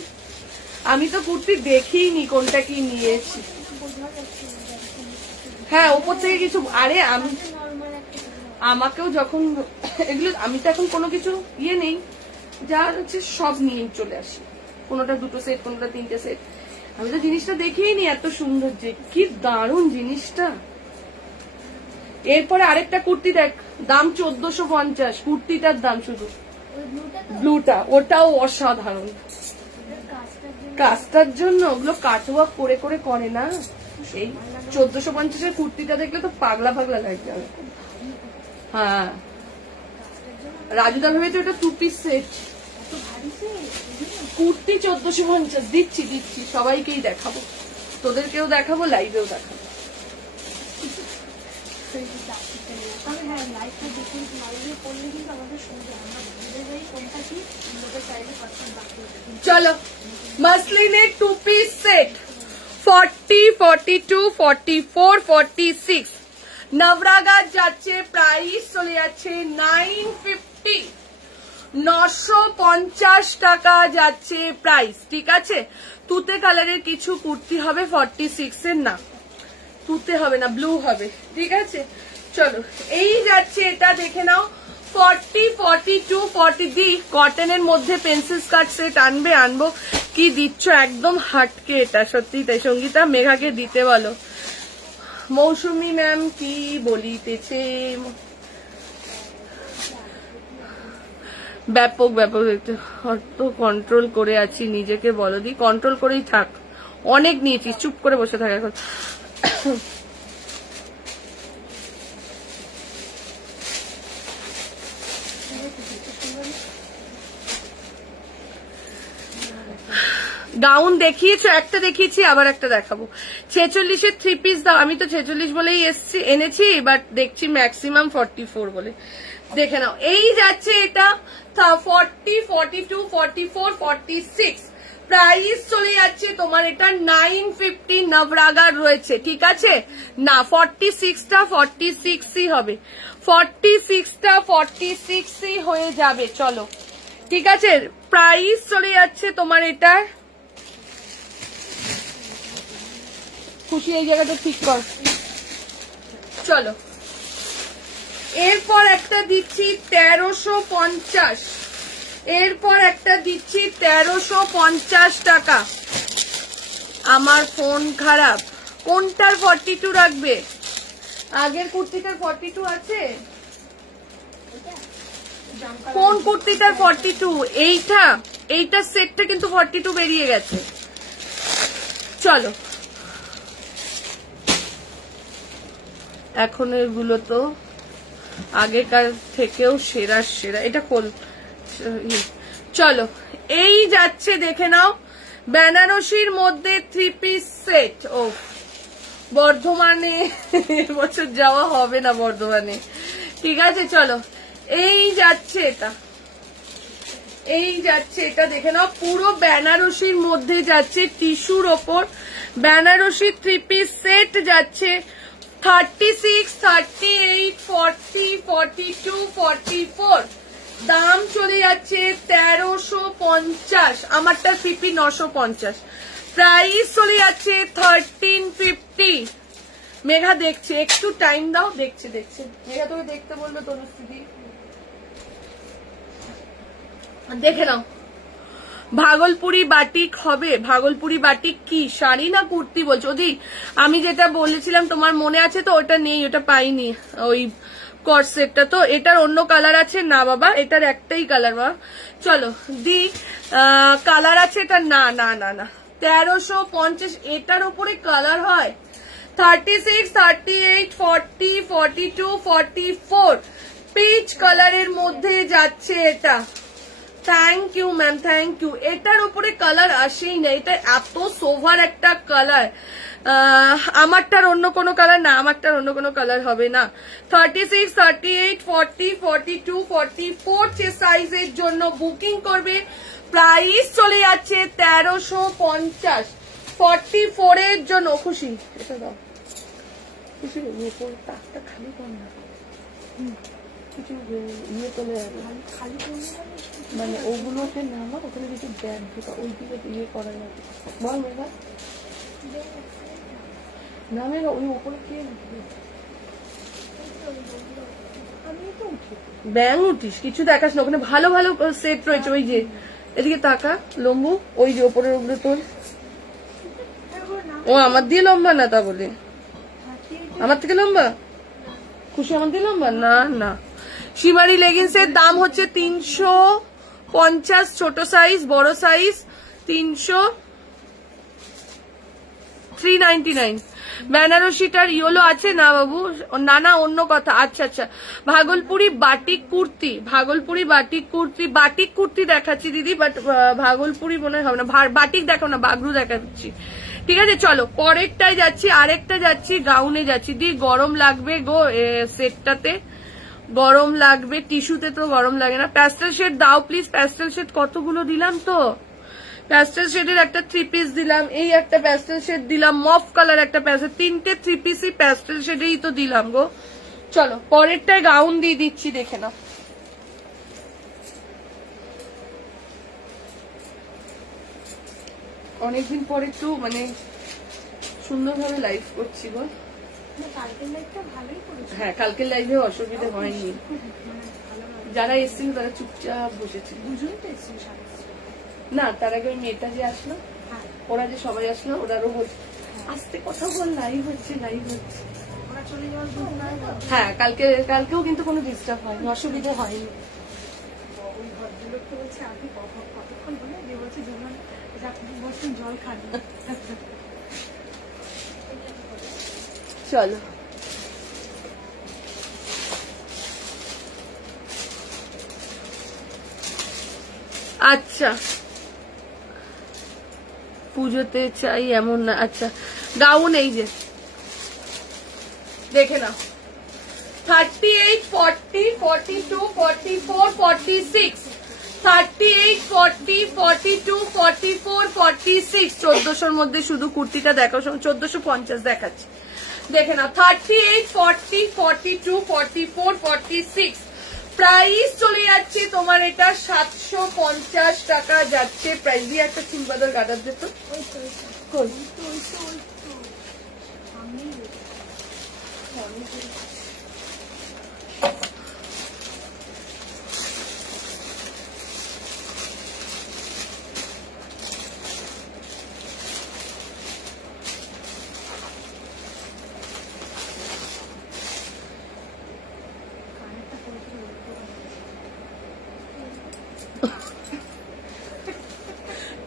আমি তো কুর্তি দেখিনি কোনটা কি নিয়েছি। হ্যাঁ ওপর থেকে কিছু, আরে আমি আমাকেও যখন এগুলো, আমি তো এখন কোনো কিছু ইয়ে নেই, যা হচ্ছে সব নিয়ে চলে আসি, কোনোটা 2টো সেট, কোনোটা 3টে সেট। আমি তো জিনিসটা দেখিনি, এত সুন্দর, যে কি দারুণ জিনিসটা। এরপরে আরেকটা কুর্তি দেখ, দাম 1450, কুর্তিটার দাম শুধু ব্লুটা, ওটাও অসাধারণ। কাজটার জন্য ওগুলো কাটওয়ার্ক করে করে করে না, এই 1450 কুর্তিটা দেখলে তো পাগলা পাগলা লাগবে। হ্যাঁ রাজুদা ভেবেছে ওটা 2 পিস সেট, কুর্তি 1450। দিচ্ছি দিচ্ছি, সবাইকেই দেখাবো, তোদেরকেও দেখাবো, লাইভেও দেখাবো। চলো মাসলিনের 2 পিস সেট 40, 42, 44, 46 নবরাগার যাচ্ছে, প্রাইস চলে যাচ্ছে 950, 950 টাকা যাচ্ছে প্রাইস, ঠিক আছে। তুতে কালারের কিছু কুর্তি হবে 46 এর, না তুতে হবে না, ব্লু হবে, ঠিক আছে। চলো এই যাচ্ছে, এটা দেখে নাও 40, 42, 40 দি কটনের মধ্যে পেন্সিল স্কার্ট সেট আনবে, আনবো। কি দিচ্ছ একদম হাটকে, এটা সত্যি তাই। সঙ্গীতা মেঘাকে দিতে বলো। মৌসুমী ম্যাম কি বলিতেছে, ব্যাপক ব্যাপক দেখতে, অত কন্ট্রোল করে আছি নিজেকে, বলো দি কন্ট্রোল করেই থাক, অনেক নিয়েছি, চুপ করে বসে থাক এখন। গাউন দেখিয়েছো, একটা দেখিয়েছি, আবার একটা দেখাবো। 46-এর 3 পিস দাও, আমি তো 46 বলেই এনেছি, বাট দেখছি ম্যাক্সিমাম 44 বলে। দেখে নাও, এই যাচ্ছে এটা 40, 42, 44, 46 প্রাইস চলে যাচ্ছে তোমার এটা 950। নবরাগার রয়েছে, ঠিক আছে না, 46টা 46ই হবে, 46টা 46ই হয়ে যাবে। চলো ঠিক আছে, প্রাইস চলে যাচ্ছে তোমার এটা, খুশি এই জায়গাটা ঠিক কর। চলো এরপর একটা দিচ্ছি 1350, এরপর একটা দিচ্ছি 1350 টাকা। আমার ফোন খারাপ, কোনটার 42 রাখবে? আগের কুর্তিটার 42 আছে? কোন কুর্তিটার 42? এইটার সেটটা কিন্তু 42 বেরিয়ে গেছে। চলো এখন এগুলো তো আগেকার থেকেও সেরা সেরা, এটা কোন? চলো এই যাচ্ছে, দেখে নাও বেনারসির মধ্যে 3 পিস সেট। ও বর্ধমানে এবছর যাওয়া হবে না বর্ধমানে, ঠিক আছে। চলো এই যাচ্ছে এটা, এই যাচ্ছে এটা, দেখে নাও পুরো বেনারসির মধ্যে যাচ্ছে, টিস্যুর ওপর বেনারসি 3 পিস সেট যাচ্ছে 36, 38, 40, 42, 44 দাম চলে যাচ্ছে 1350। আমারটা 3 950, প্রাইস চলে যাচ্ছে 1350। মেঘা দেখছে, একটু টাইম দাও, দেখছে দেখছে মেঘা, তোকে দেখতে বলবে তনুশ্রী, দেখে নাও। ভাগলপুরি বাটিক হবে, ভাগলপুরি বাটিক কি শাড়ি না কুর্তি বলছো? ওদি আমি যেটা বলেছিলাম তোমার মনে আছে তো, ওটা নেই, ওটা পাইনি, ওই কর্সেটটা। তো এটার অন্য কালার আছে না বাবা, এটার একটাই কালার বাবা। চলো দি কালার আছে এটা, না না না না 1350, এটার উপরে কালার হয় 36, 38, 40, 42, 44 পিচ কালারের মধ্যে যাচ্ছে এটা। Thank you ma'am, thank you. এটার উপরে কালার আসেই না, এটা এত সোভার একটা কালার, আমারটার অন্য কোনো কালার না, আমারটার অন্য কোনো কালার হবে না। 36, 38, 40, 42, 44 সাইজের জন্য বুকিং করবে। প্রাইস চলে যাচ্ছে 1350। 44 এর জন্য খুশি, এটা দাও খুশি, তাকটা খালি কর না, কিছু ইয়ে চলে যাবে খালি মানে ওগুলোকে নামা, ওখানে কিছু ব্যাগ ঢোকা, ওই দিকে ইয়ে করা যাবে। বল মেঘা না, মেঘা ওই ওপরে কে ব্যাং উঠিস, কিছু দেখাস না, ওখানে ভালো ভালো সেট রয়েছে। ওই যে এদিকে তাকা লম্বু, ওই যে ওপরের ওগুলো তোর। ও আমার দিয়ে লম্বা না, তা বলে আমার থেকে লম্বা খুশি, আমার দিয়ে লম্বা না। না শিমারি লেগিংস এর দাম হচ্ছে 350, ছোট সাইজ, বড় সাইজ 399। বেনারসিটার ইয়েলো আছে না বাবু? না না, অন্য কথা। আচ্ছা আচ্ছা, Bhagalpuri batik kurti, Bhagalpuri batik kurti, batik kurti দেখাচ্ছি দিদি, বাট ভাগলপুরি মনে হবে না। বাটিক দেখো না, বাগরু দেখাচ্ছি। ঠিক আছে চলো পরেরটাই যাচ্ছি, আরেকটা যাচ্ছি, গাউনে যাচ্ছি। দি গরম লাগবে গো সেটটাতে, গরম লাগবে, টিস্যুতে তো গরম লাগে না। প্যাস্টেল শেড দাও প্লিজ, প্যাস্টেল শেড কতগুলো দিলাম তো, প্যাস্টেল শেডের একটা 3 পিস দিলাম, এই একটা প্যাস্টেল শেড দিলাম, মফ কালার একটা প্যাস্টেল, 3টে 3 পিসই প্যাস্টেল শেডেই তো দিলাম গো। চলো পরেরটায় গাউন দিয়ে দিচ্ছি, দেখে নাও। অনেকদিন পরে একটু মানে সুন্দরভাবে লাইভ করছি গো। হ্যাঁ কালকের লাইভে অসুবিধা হয়নি, যারা এসেছিল তারা চুপচাপ বসেছিল। না তার আগে ওই মেয়েটা যে আসলো, ওরা যে সবাই আসলো, ওরারও আস্তে কথা বল, লাইভ হচ্ছে লাইভ হচ্ছে। হ্যাঁ কালকেও কিন্তু কোনো ডিস্টার্ব হয়নি, অসুবিধা হয়নি। জল খান চলো। আচ্ছা পুজোতে চাই এমন না। আচ্ছা গাউন এই যে দেখে নাও, 38, 40, 42, 44, 46, 38, 40, 42, 44, 46, 1400-র মধ্যে শুধু কুর্তিটা দেখো, 1450 দেখাচ্ছি, দেখে নাও। 38, 40, 42, 44, 46 প্রাইস চলে যাচ্ছে তোমার এটা 750 টাকা যাচ্ছে প্রাইস। দিয়ে একটা সিম্বাদর গার্ডার দিত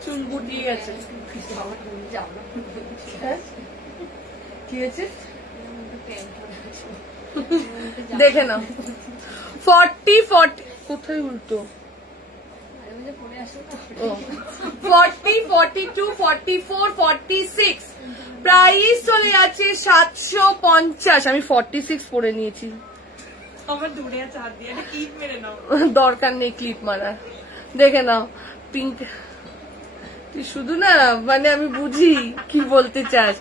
চুল গুটিয়ে গেছে। কি হয়েছে দেখে নাও। 40, 40 কোথায় উল্টো, 40, 42, 44, 46 প্রাইস চলে যাচ্ছে 750। আমি 46 পরে নিয়েছি, আমার দূরে আছে হাত দিয়ে, ক্লিপ মেরে নাও, দরকার নেই ক্লিপ মারার। দেখে নাও পিঙ্ক, শুধু না মানে আমি বুঝি কি বলতে চাস।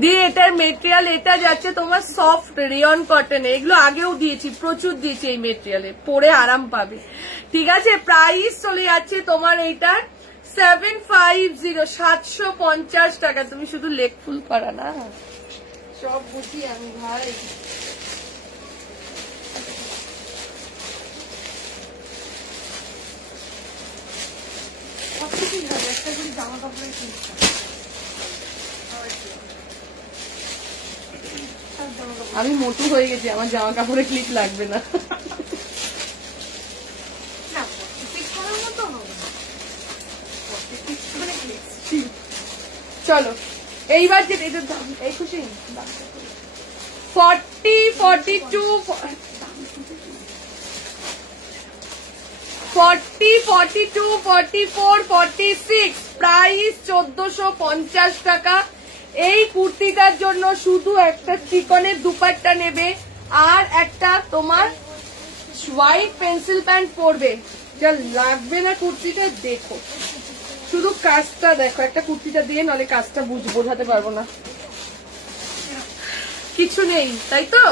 দিয়ে এটার মেটেরিয়াল এটা যাচ্ছে তোমার সফট রেয়ন কটন, এগুলো আগেও দিয়েছি, প্রচুর দিয়েছি এই মেটেরিয়ালে, পরে আরাম পাবে। ঠিক আছে প্রাইস চলে যাচ্ছে তোমার এইটার 750, 750 টাকা। তুমি শুধু লেগ ফুল করা না, সব বুঝি আমি ভাই। আমি মোটু হয়ে গেছি, আমার জামা কাপড়ে ক্লিপ লাগবে না। চলো এইবার যে এটার দাম এই খুশি 40, 42, 40, 42, 44, 46 প্রাইস 1450 টাকা। এই কুর্তিটার জন্য শুধু একটা চিকনের দুপাট্টা নেবে আর একটা তোমার হোয়াইট পেন্সিল প্যান্ট পরবে, যা লাগবে না কুর্তিটা। দেখো শুধু কাজটা দেখো, একটা কুর্তিটা দিয়ে নাহলে কাজটা বোঝাতে পারবো না, কিছু নেই তাই তো।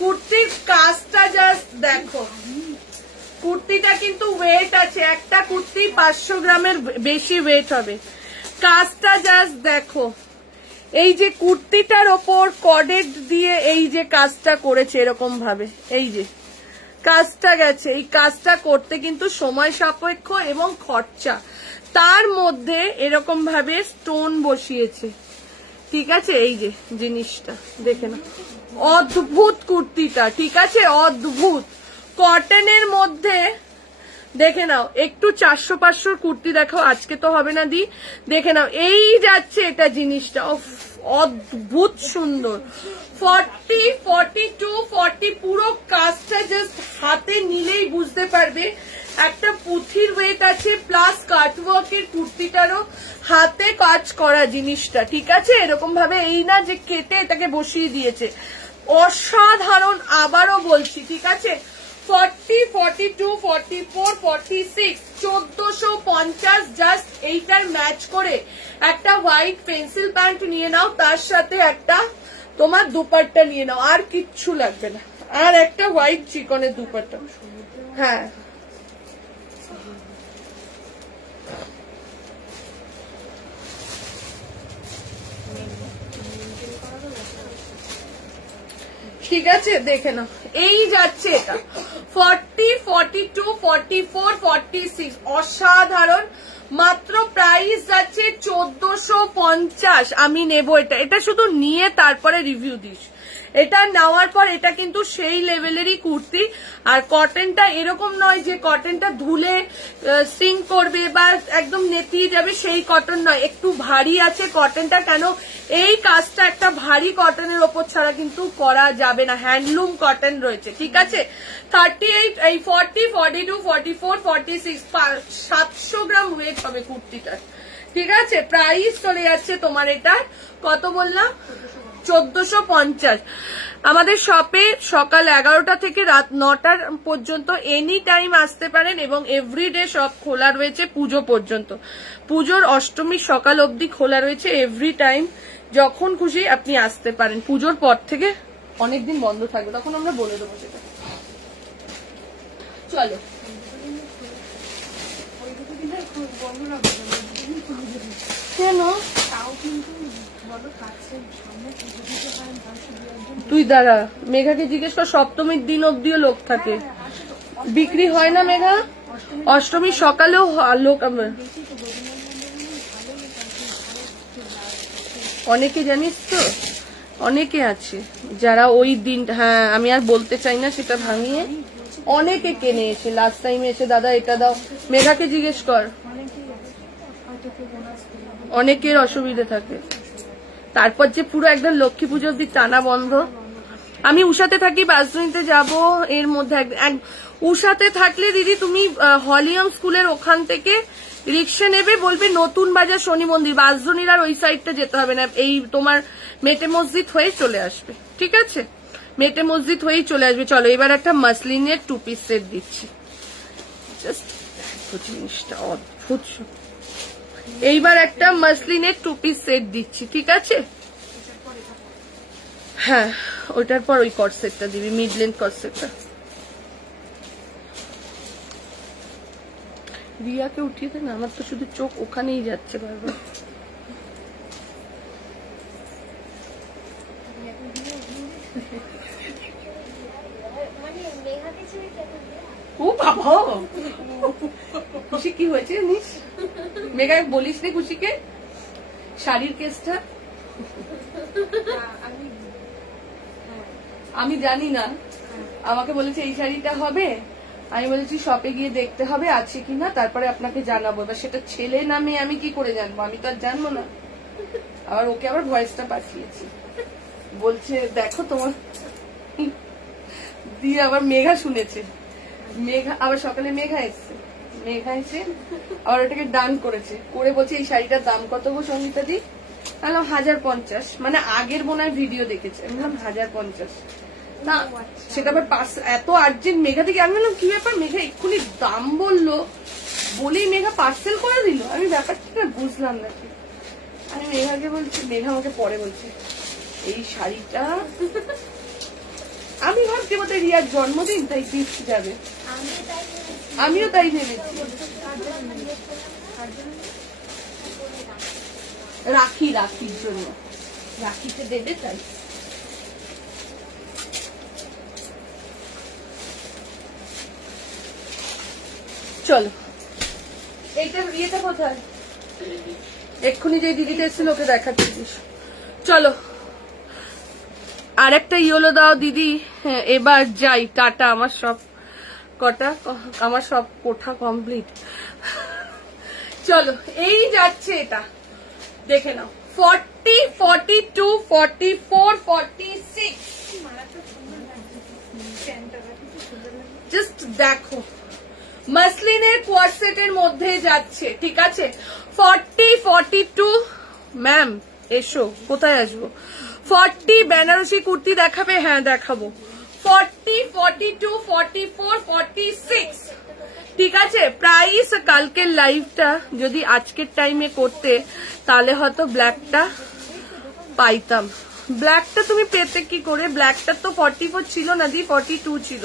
কুর্তির কাজটা জাস্ট দেখো, কুর্তিটা কিন্তু ওয়েট আছে, একটা কুর্তি 500 গ্রামের বেশি ওয়েট হবে। কাজটা জাস্ট দেখো, এই যে কুর্তিটার ওপর কর্ডেড দিয়ে এই যে কাজটা করেছে এরকম ভাবে, এই যে কাজটা গেছে, এই কাজটা করতে কিন্তু সময় সাপেক্ষ এবং খরচা, তার মধ্যে এরকম ভাবে স্টোন বসিয়েছে, ঠিক আছে। এই যে জিনিসটা দেখে না, অদ্ভুত কুর্তিটা, ঠিক আছে, অদ্ভুত কটনের মধ্যে। দেখে নাও একটু 400-500 কুর্তি দেখাও, আজকে তো হবে না দি, দেখে নাও এই যাচ্ছে এটা জিনিসটা, অদ্ভুত সুন্দর। 40, 42, 40 পুরো কাজটা জাস্ট হাতে নিলেই বুঝতে পারবে একটা পুঁথির ওয়েট আছে, প্লাস কাটওয়ার্কের কুর্তিটারও হাতে কাজ করা জিনিসটা, ঠিক আছে। এরকম ভাবে এই না যে কেটে এটাকে বসিয়ে দিয়েছে, অসাধারণ। আবারও বলছি, ঠিক আছে। 40, 42, 44, 46, 1450 জাস্ট এইটার ম্যাচ করে একটা হোয়াইট পেন্সিল প্যান্ট নিয়ে নাও, তার সাথে একটা তোমার দুপাট্টা নিয়ে নাও, আর কিচ্ছু লাগবে না, আর একটা হোয়াইট চিকনের দুপাট্টা। হ্যাঁ ঠিক আছে, দেখে নাও এই যাচ্ছে এটা 40, 42, 44, 46, অসাধারণ। মাত্র প্রাইস যাচ্ছে 1450। আমি নেব এটা, এটা শুধু নিয়ে তারপরে রিভিউ দিস। এটা নেওয়ার পর এটা কিন্তু সেই লেভেলেরই কুর্তি। আর কটনটা এরকম নয় যে কটনটা ধুলে সিঙ্ক করবে বা একদম নেতিয়ে যাবে, সেই কটন নয়, একটু ভারী আছে কটনটা। কেন এই কাজটা একটা ভারী কটনের ওপর ছাড়া কিন্তু করা যাবে না, হ্যান্ডলুম কটন রয়েছে, ঠিক আছে। 38, এই 40, 42, 44, 46, 700 গ্রাম ওয়েট হবে কুর্তিটার, ঠিক আছে। প্রাইস চলে যাচ্ছে তোমার এটা কত বললাম, 1450। আমাদের শপে সকাল 11টা থেকে রাত 9টা পর্যন্ত এনি টাইম আসতে পারেন, এবং এভরিডে শপ খোলা রয়েছে পুজো পর্যন্ত। পুজোর অষ্টমীর সকাল অবধি খোলা রয়েছে, এভরি টাইম যখন খুশি আপনি আসতে পারেন। পুজোর পর থেকে অনেকদিন বন্ধ থাকবে, তখন আমরা বলে দেবো সেটা। চলো কেন তুই দাঁড়া, মেঘাকে জিজ্ঞেস কর, সপ্তমীর দিন অব্দিও লোক থাকে, বিক্রি হয় না মেঘা? অষ্টমীর সকালেও লোক, অনেকে জানিস তো, অনেকে আছে যারা ওই দিন, হ্যাঁ আমি আর বলতে চাই না সেটা ভাঙিয়ে, অনেকে কেনে এসে লাস্ট টাইম এসে দাদা এটা দাও। মেঘাকে জিজ্ঞেস কর, অনেকের অসুবিধা থাকে। তারপর যে পুরো একদম লক্ষ্মী পুজো অব্দি টানা বন্ধ। আমি উষাতে থাকি, বাসজনিতে যাব, এর মধ্যে উষাতে থাকলে দিদি তুমি হলিয়াম স্কুলের ওখান থেকে রিক্সা নেবে, বলবে নতুন বাজার শনি মন্দির, বাসজনির আর ওই সাইডটা যেতে হবে না, এই তোমার মেটে মসজিদ হয়ে চলে আসবে, ঠিক আছে। মেটে মসজিদ হয়েই চলে আসবে। চলো এবার একটা মাসলিনের 2 পিস সেট দিচ্ছি, জাস্ট জিনিসটা অদ্ভুত। এইবার একটা মাসলিনের 2 পিস সেট দিচ্ছি, ঠিক আছে। হ্যাঁ ওইটার পর ওই কট সেটটা দিবি, মিড লেন্থ কট সেটটা। রিয়াকে উঠিয়ে দে না, আমার তো শুধু চোখ ওখানেই যাচ্ছে বারবার। ও বাবা, খুশি কি হয়েছে জানিস? মেঘা বলিস রে খুশিকে শাড়ির কেসটা, আমি জানি না, আমাকে বলেছে এই শাড়িটা হবে, আমি বলেছি শপে গিয়ে দেখতে হবে আছে কিনা, তারপরে আপনাকে জানাবো। এবার সেটা ছেলে নামে আমি কি করে জানবো, আমি তো আর জানবো না। আবার ওকে আবার ভয়েসটা পাঠিয়েছি, বলছে দেখো তোমার, দিয়ে আবার মেঘা শুনেছে, মেঘা আবার সকালে মেঘা এসছে, মেঘা এসে আবার ওটাকে ডান করেছে, করে বলছে এই শাড়িটার দাম কত গো সঙ্গীতা দি? বললাম 1050, মানে আগের মনে হয় ভিডিও দেখেছে। আমি বললাম 1050 না, সেটা আবার এত আর্জেন্ট মেঘা থেকে। আমি বললাম কি ব্যাপার, মেঘা এক্ষুনি দাম বললো বলেই মেঘা পার্সেল করে দিল। আমি ব্যাপারটা বুঝলাম না। আমি মেঘাকে বলছি, মেঘা আমাকে পরে বলছে এই শাড়িটা আমি ভাবছি বোধহয় রিয়ার জন্মদিন তাই গিফট যাবে, আমিও তাই ভেবেছি। রাখির জন্য, রাখিতে দেবে তাই। চলো, এইটা ইয়েটা কোথায়, এক্ষুনি যে দিদিটা এসেছিল ওকে দেখাচ্ছিস। চলো আর একটা ইয়েলো দাও দিদি। হ্যাঁ এবার যাই, টাটা। আমার সব কোঠা কমপ্লিট। চলো এই যাচ্ছে, এটা দেখে নাও 40, 42, 44, 46। জাস্ট দেখো, মাসলিনের কোয়ারসেটের মধ্যে যাচ্ছে, ঠিক আছে। 40, 42 ম্যাম এসো, কোথায় আসবো? 40 বেনারসি কুর্তি দেখাবে? হ্যাঁ দেখাবো। 40, 42, 44, 46, ঠিক আছে। প্রাইস কালকের লাইভটা যদি আজকের টাইমে করতে তাহলে হয়তো ব্ল্যাকটা পাইতাম। ব্ল্যাকটা তুমি পেতে কি করে? ব্ল্যাকটা তো 44 ছিল না দি, 42 ছিল।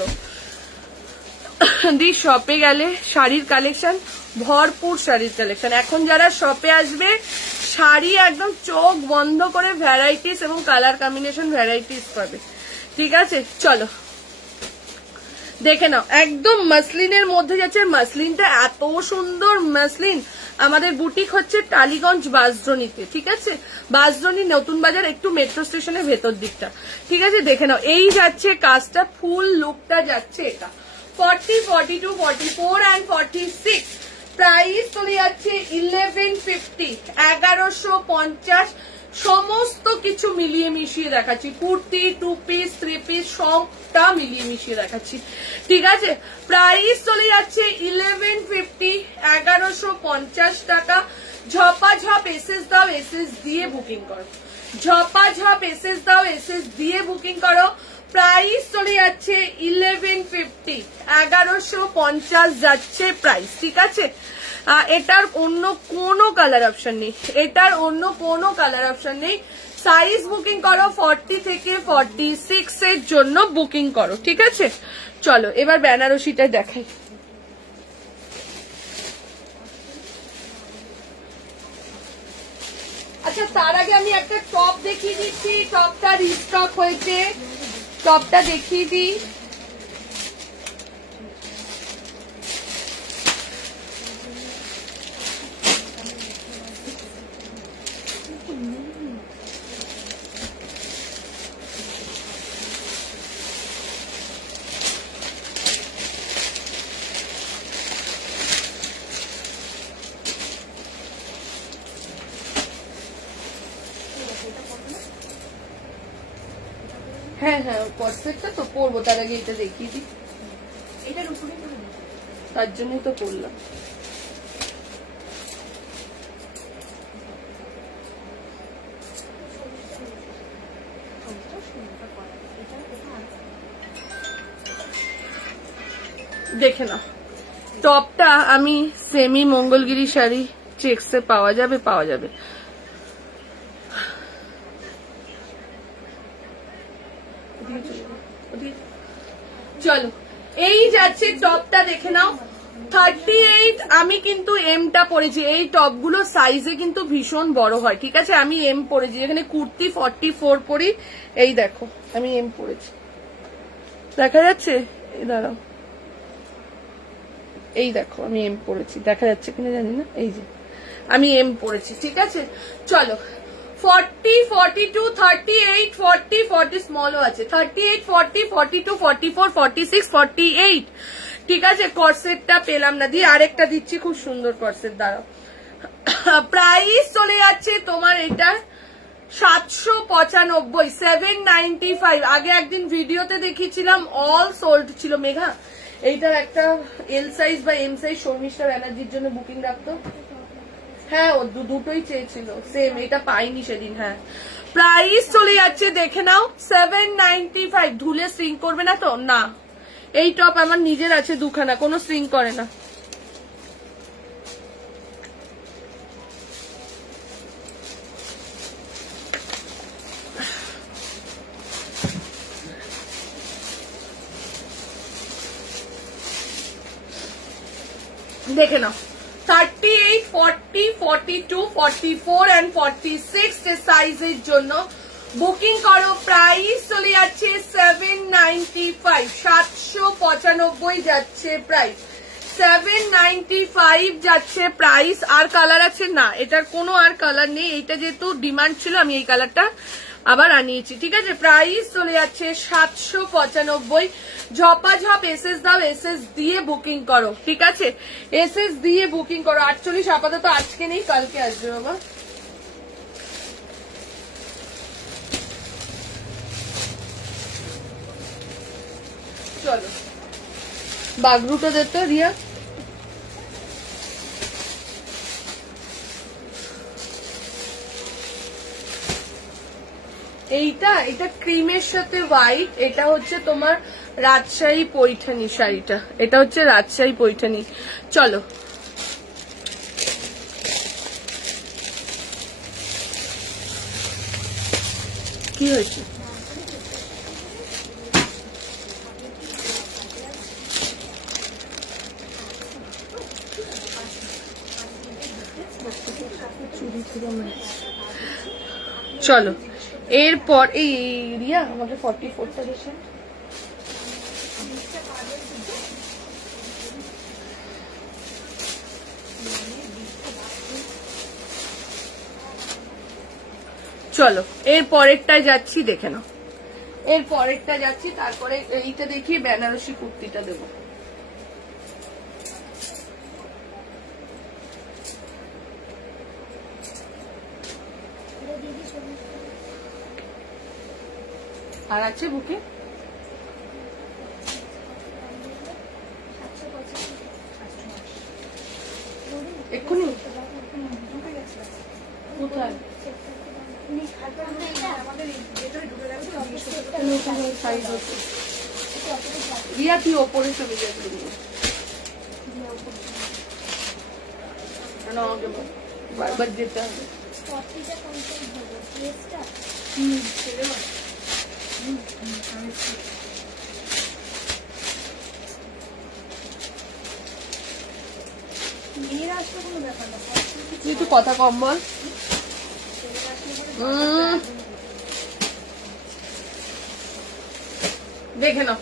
দি শপে গেলে শাড়ির কালেকশন ভরপুর, শাড়ির কালেকশন। এখন যারা শপে আসবে শাড়ি একদম চোখ বন্ধ করে ভ্যারাইটিস এবং কালার কম্বিনেশন ভ্যারাইটিস পাবে, ঠিক আছে। চলো দেখে নাও, একদম মাসলিনের মধ্যে যাচ্ছে। মাসলিনটা এত সুন্দর মাসলিন। আমাদের বুটিক হচ্ছে টালিগঞ্জ বাসদ্রোণীতে, ঠিক আছে। বাসদ্রোণী নতুন বাজার, একটু মেট্রো স্টেশনের ভেতর দিকটা, ঠিক আছে। দেখে নাও, এই যাচ্ছে কাজটা, ফুল লুকটা যাচ্ছে এটা। 40, 42, 44 and 46 প্রাইস চলে যাচ্ছে 1150, 1150। সমস্ত কিছু মিলিয়ে মিশিয়ে দেখাচ্ছি, কুর্তি, 2 পিস, 3 পিস সবটা মিলিয়ে মিশিয়ে দেখাচ্ছি, ঠিক আছে। প্রাইস চলে যাচ্ছে 1150, 1150 টাকা। ঝপাঝপ এসএস দাও, এসএস দিয়ে বুকিং করো। ঝপাঝপ এসএস দাও, এসএস দিয়ে বুকিং করো। প্রাইস চলে যাচ্ছে 1150, 1150 যাচ্ছে প্রাইস, ঠিক আছে। এটার অন্য কোনো কালার অপশন নেই, এটার অন্য কোনো কালার অপশন নেই। সাইজ বুকিং করো 40 থেকে 46 এর জন্য বুকিং করো, ঠিক আছে। চলো এবার বেনারসিটা দেখাই। আচ্ছা তার আগে আমি একটা টপ দেখিয়ে দিচ্ছি, টপটা রিস্টক হয়েছে, টপটা দেখিয়ে দিই। হ্যাঁ হ্যাঁ কর্সেটটা তো পরবো, তার আগে এটা দেখিয়ে দিই। এটার উপরে তার জন্যই তো পরলাম। দেখে নাও, টপটা আমি সেমি মঙ্গলগিরি শাড়ি চেক্সে পাওয়া যাবে, পাওয়া যাবে। চলো এই যাচ্ছে টপটা, দেখে নাও 38। আমি কিন্তু এমটা পরেছি, এই টপগুলো সাইজে কিন্তু ভীষণ বড় হয়, ঠিক আছে। আমি এম পরেছি, এখানে কুর্তি 44 পরি। এই দেখো আমি এম পরেছি, দেখা যাচ্ছে? দাঁড়াও, এই দেখো আমি এম পরেছি, দেখা যাচ্ছে কিনা জানি না। এই যে আমি এম পরেছি, ঠিক আছে। চলো 40, 42, 38, 40, 40 স্মলও আছে, 38, 40, 42, 44, 46, 48, ঠিক আছে। কর্সেটটা পেলাম না, দিয়ে আরেকটা দিচ্ছি, খুব সুন্দর কর্সেট। দাঁড়াও, প্রাইস চলে যাচ্ছে তোমার এটা 795, 795। আগে একদিন ভিডিওতে দেখিয়েছিলাম, অল সোল্ড ছিল। মেঘা এইটার একটা এল সাইজ বা এম সাইজ শর্মিষ্ঠা ব্যানার্জির জন্য বুকিং রাখতো। হ্যাঁ ও দুটোই চেয়েছিল সেম, এটা পাইনি সেদিন। হ্যাঁ প্রাইস চলে যাচ্ছে দেখে নাও 795। ধুলে স্ট্রিং করবে না তো? না, এই টপ আমার নিজের আছে দুখানা, কোনো স্ট্রিং করে না। দেখে নাও 38, 40, 42, 44 and 46 সাইজের জন্য বুকিং করো। প্রাইস চলে যাচ্ছে 795, 795 যাচ্ছে প্রাইস, 795 যাচ্ছে প্রাইস। আর কালার আছে না, এটার কোনো আর কালার নেই। এইটা যেহেতু ডিমান্ড ছিল আমি এই কালারটা আবার আনিয়েছি, ঠিক আছে। প্রাইস চলে যাচ্ছে 795। ঝপাঝপ এসএস দাও, এসএস দিয়ে বুকিং করো, ঠিক আছে, এসএস দিয়ে বুকিং করো। 48 আপাতত আজকে নেই, কালকে আসবে বাবা। চলো বাগরুটা দেখতে রিয়া, এটা ক্রিমের সাথে হোয়াইট, এটা হচ্ছে তোমার রাজশাহী পৈঠানি শাড়িটা, এটা হচ্ছে রাজশাহী পৈঠানি। চলো কি হয়েছে? চলো এরপর এই রিয়া আমাকে 44টা দিয়েছে। চলো এর পরেরটায় যাচ্ছি, দেখে নাও এর পরেরটা যাচ্ছি, তারপরে এইটা দেখি বেনারসি কুর্তিটা দেবো। আর আছে বুকে এক্ষুনি কোথায়? রিয়া কি ওপরে চলে যাবে? বারবার যেতে হবে। একটু কথা কম বল। দেখে নাও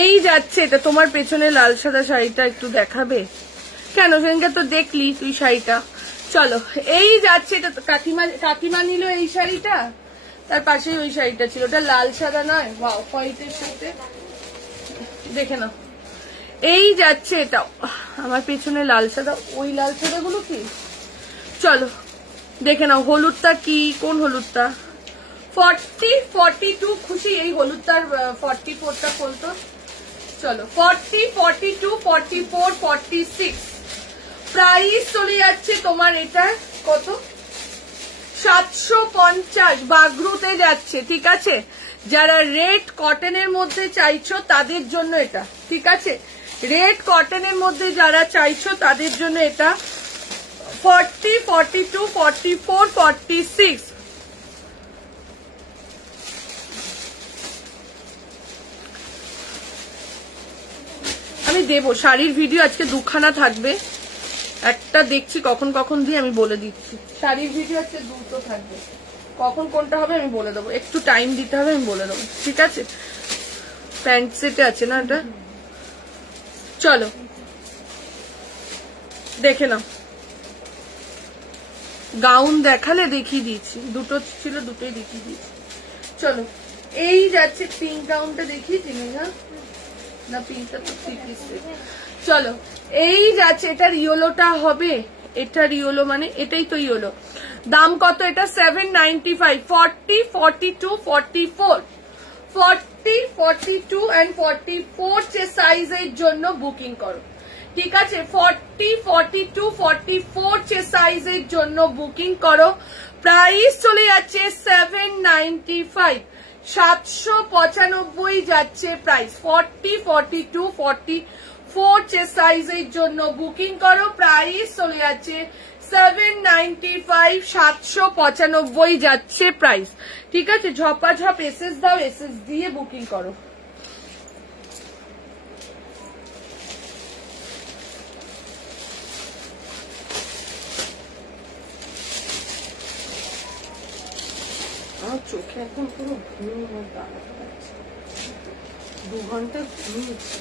এই যাচ্ছে, এটা তোমার পেছনে লাল সাদা শাড়িটা একটু দেখাবে কেন? সেদিনকে তো দেখলি তুই শাড়িটা। চলো এই যাচ্ছে, এটা কাকিমা নিল এই শাড়িটা, তার পাশেই ওই শাড়িটা ছিল, ওটা লাল সাদা নয়, হোয়াইটের সাথে। দেখে নাও এই যাচ্ছে, এটা আমার পেছনে লাল সাদা, ওই লাল সাদা গুলো কি? চলো দেখে নাও হলুদটা কি, কোন হলুদটা? 40, 42 খুশি এই হলুদটার 44টা বলতো। চলো 40, 42, 44, 46 প্রাইস চলে যাচ্ছে তোমার এটা কত? 750 বাগরুতে যাচ্ছে, ঠিক আছে। যারা রেড কটনের মধ্যে চাইছো তাদের জন্য এটা, ঠিক আছে। রেড কটনের মধ্যে যারা চাইছো তাদের জন্য এটা 40, 42, 44, 46 আমি দেবো। শাড়ির ভিডিও আজকে দুখানা থাকবে, একটা দেখছি কখন কখন দিয়ে আমি বলে দিচ্ছি। শাড়ির ভিডিও আজকে দুটো থাকবে, কখন কোনটা হবে আমি বলে দেবো, একটু টাইম দিতে হবে, আমি বলে দেবো, ঠিক আছে। প্যান্ট সেটে আছে না এটা। চলো দেখে নাও, গাউন দেখালে দেখিয়ে দিয়েছি, দুটো ছিল দুটোই দেখিয়ে দিয়েছি। চলো এই যাচ্ছে পিঙ্ক গাউনটা দেখিয়েছি না, পিঙ্কটা তো থ্রি পিস। চলো এই যাচ্ছে, এটার ইয়েলোটা হবে, এটার ইয়েলো মানে এটাই তো ইয়েলো। দাম কত এটা? 795। 40, 42, 44, 40, 42 and 44 সাইজের জন্য বুকিং করো, ঠিক আছে 40, 42, 44 সাইজের জন্য বুকিং করো। প্রাইস চলে যাচ্ছে 795, 795 যাচ্ছে প্রাইস। 40, 42, 44 সাইজের জন্য বুকিং করো। প্রাইস চলে যাচ্ছে 795, 795 যাচ্ছে প্রাইস। ঠিক আছে, ঝপাঝপ এসএস দাও, এসএস দিয়ে বুকিং করো। আমার চোখে এখন পুরো ঘুম দাঁড়াতে পারছে, 2 ঘন্টা ঘুমিয়েছি।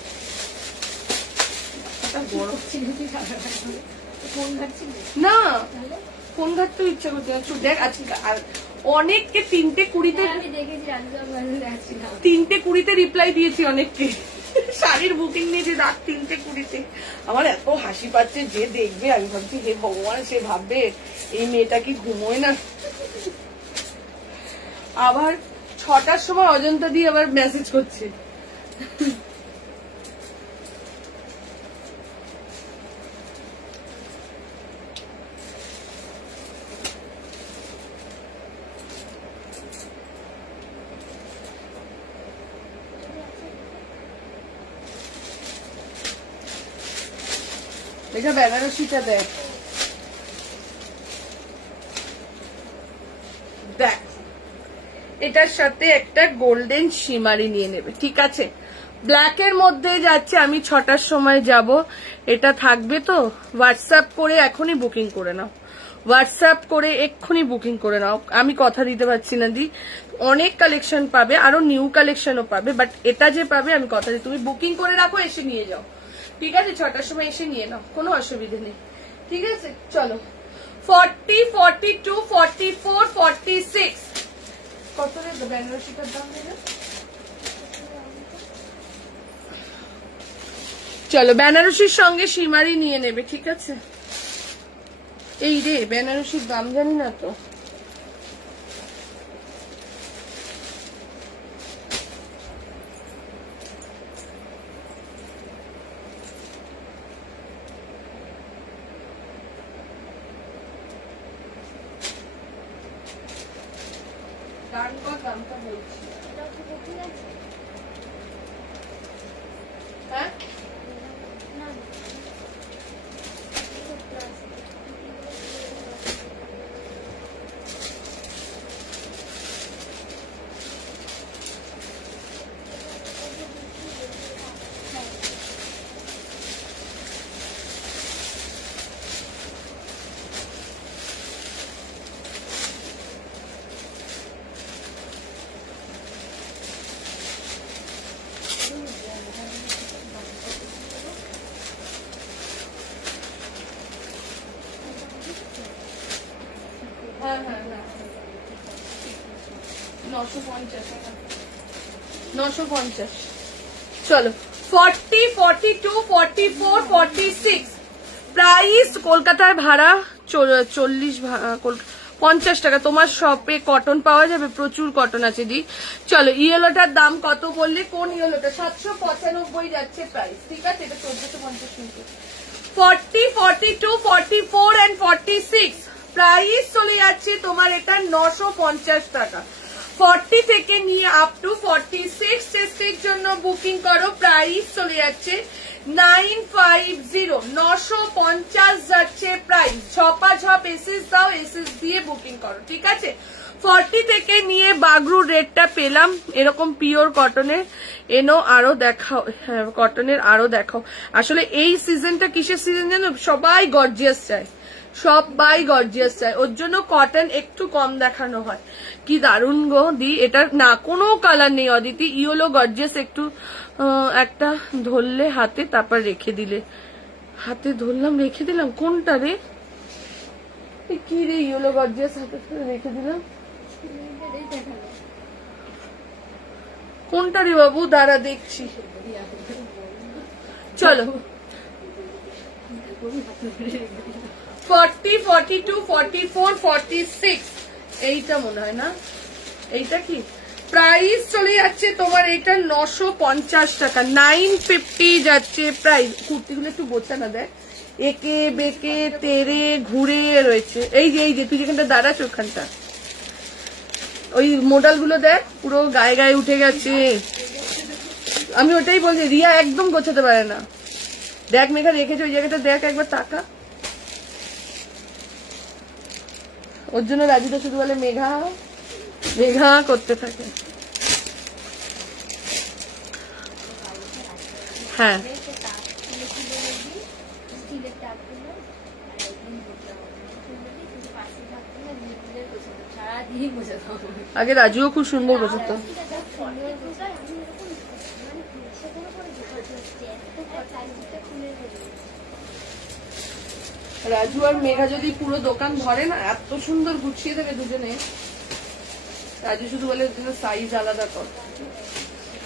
না ফোন ঘাটতে ইচ্ছা করছে না। দেখ আজকে অনেককে 3:20 রিপ্লাই দিয়েছি, অনেককে শাড়ির বুকিং নিয়েছি রাত 3:20। আমার এত হাসি পাচ্ছে, যে দেখবে আমি ভাবছি হে ভগবান, সে ভাববে এই মেয়েটা কি ঘুমোয় না। আবার 6টার সময় অজন্তা দিয়ে আবার মেসেজ করছে। এটা বেনারসিটা দেখ, দেখ এটার সাথে একটা গোল্ডেন শিমারি নিয়ে নেবে। ঠিক আছে, ব্ল্যাক এর মধ্যে যাচ্ছে। আমি 6টার সময় যাব, এটা থাকবে তো। হোয়াটসঅ্যাপ করে এখনই বুকিং করে নাও, হোয়াটসঅ্যাপ করে এক্ষুনি বুকিং করে নাও। আমি কথা দিতে পারছি না দি, অনেক কালেকশন পাবে, আরো নিউ কালেকশনও পাবে, বাট এটা যে পাবে আমি কথা দিই। তুমি বুকিং করে রাখো, এসে নিয়ে যাও। ঠিক আছে, 6টার সময় এসে নিয়ে নাও, কোনো অসুবিধা নেই। ঠিক আছে, চলো 40, 42, 44, 46 কত রে বেনারসিটার দাম দেবে? চলো বেনারসির সঙ্গে শিমারি নিয়ে নেবে। ঠিক আছে, এই রে বেনারসির দাম জানি না তো। দামটা বলছি, হ্যাঁ হ্যাঁ হ্যাঁ হ্যাঁ 950। চলো 40, 42, 44, 46 প্রাইস। কলকাতার ভাড়া 50 টাকা। তোমার শপে কটন পাওয়া যাবে, প্রচুর কটন আছে দি। চলো ইয়েলোটার দাম কত বললে? কোন ইয়েলোটা? 795 যাচ্ছে প্রাইস। ঠিক আছে, এটা 1450। 40, 42, 44 and 46 প্রাইস চলে যাচ্ছে তোমার এটা 950 টাকা। 40 থেকে নিয়ে আপ টু 46 চেস্টের জন্য বুকিং করো। প্রাইস চলে যাচ্ছে 950, 950 যাচ্ছে প্রাইস। ঝপাঝপ এসএস দাও, এসএস দিয়ে বুকিং করো। ঠিক আছে, 40 থেকে নিয়ে বাগরু রেটটা পেলাম এরকম পিওর কটনের। এনো আরো দেখাও, কটনের আরো দেখাও। আসলে এই সিজনটা কিসের সিজন জানো? সবাই গর্জিয়াস চায়, সবাই গর্জিয়াস চায়, ওর জন্য কটন একটু কম দেখানো হয়। কি দারুণ গো দি, এটা না কোনো কালার নেই অদিতি। ইয়েলো গর্জিয়াস একটু একটা ধরলে হাতে, তারপর রেখে দিলে। হাতে ধরলাম, রেখে দিলাম। কোনটা রে? কি রে ইয়েলো গর্জিয়াস হাতে রেখে দিলাম? কোনটা রে বাবু? দাঁড়া দেখছি। চলো 40, 42, 44, 46 এইটা মনে হয় না? এইটা কি? প্রাইস চলে যাচ্ছে তোমার এটা 950 টাকা, 950 যাচ্ছে প্রাইস। কুর্তিগুলো একটু গোছা না, দেখ একে বেকে তেরে ঘুরে রয়েছে। এই যে তুই যেখানটা দাঁড়াচ্ছ ওখানটা, ওই মডেল গুলো দেখ পুরো গায়ে গায়ে উঠে গেছে। আমি ওটাই বলছি, রিয়া একদম গোছাতে পারে না। দেখ মেঘা রেখেছে ওই জায়গাটা, দেখ একবার তাকা। ওর জন্য রাজু তো শুধু বলে মেঘা মেঘা করতে থাকে। হ্যাঁ আগে রাজুও খুব সুন্দর বোঝাতো। রাজু আর মেঘা যদি পুরো দোকান ধরে না, এত সুন্দর গুছিয়ে দেবে দুজনে। রাজু শুধু বলে সাইজ আলাদা কর,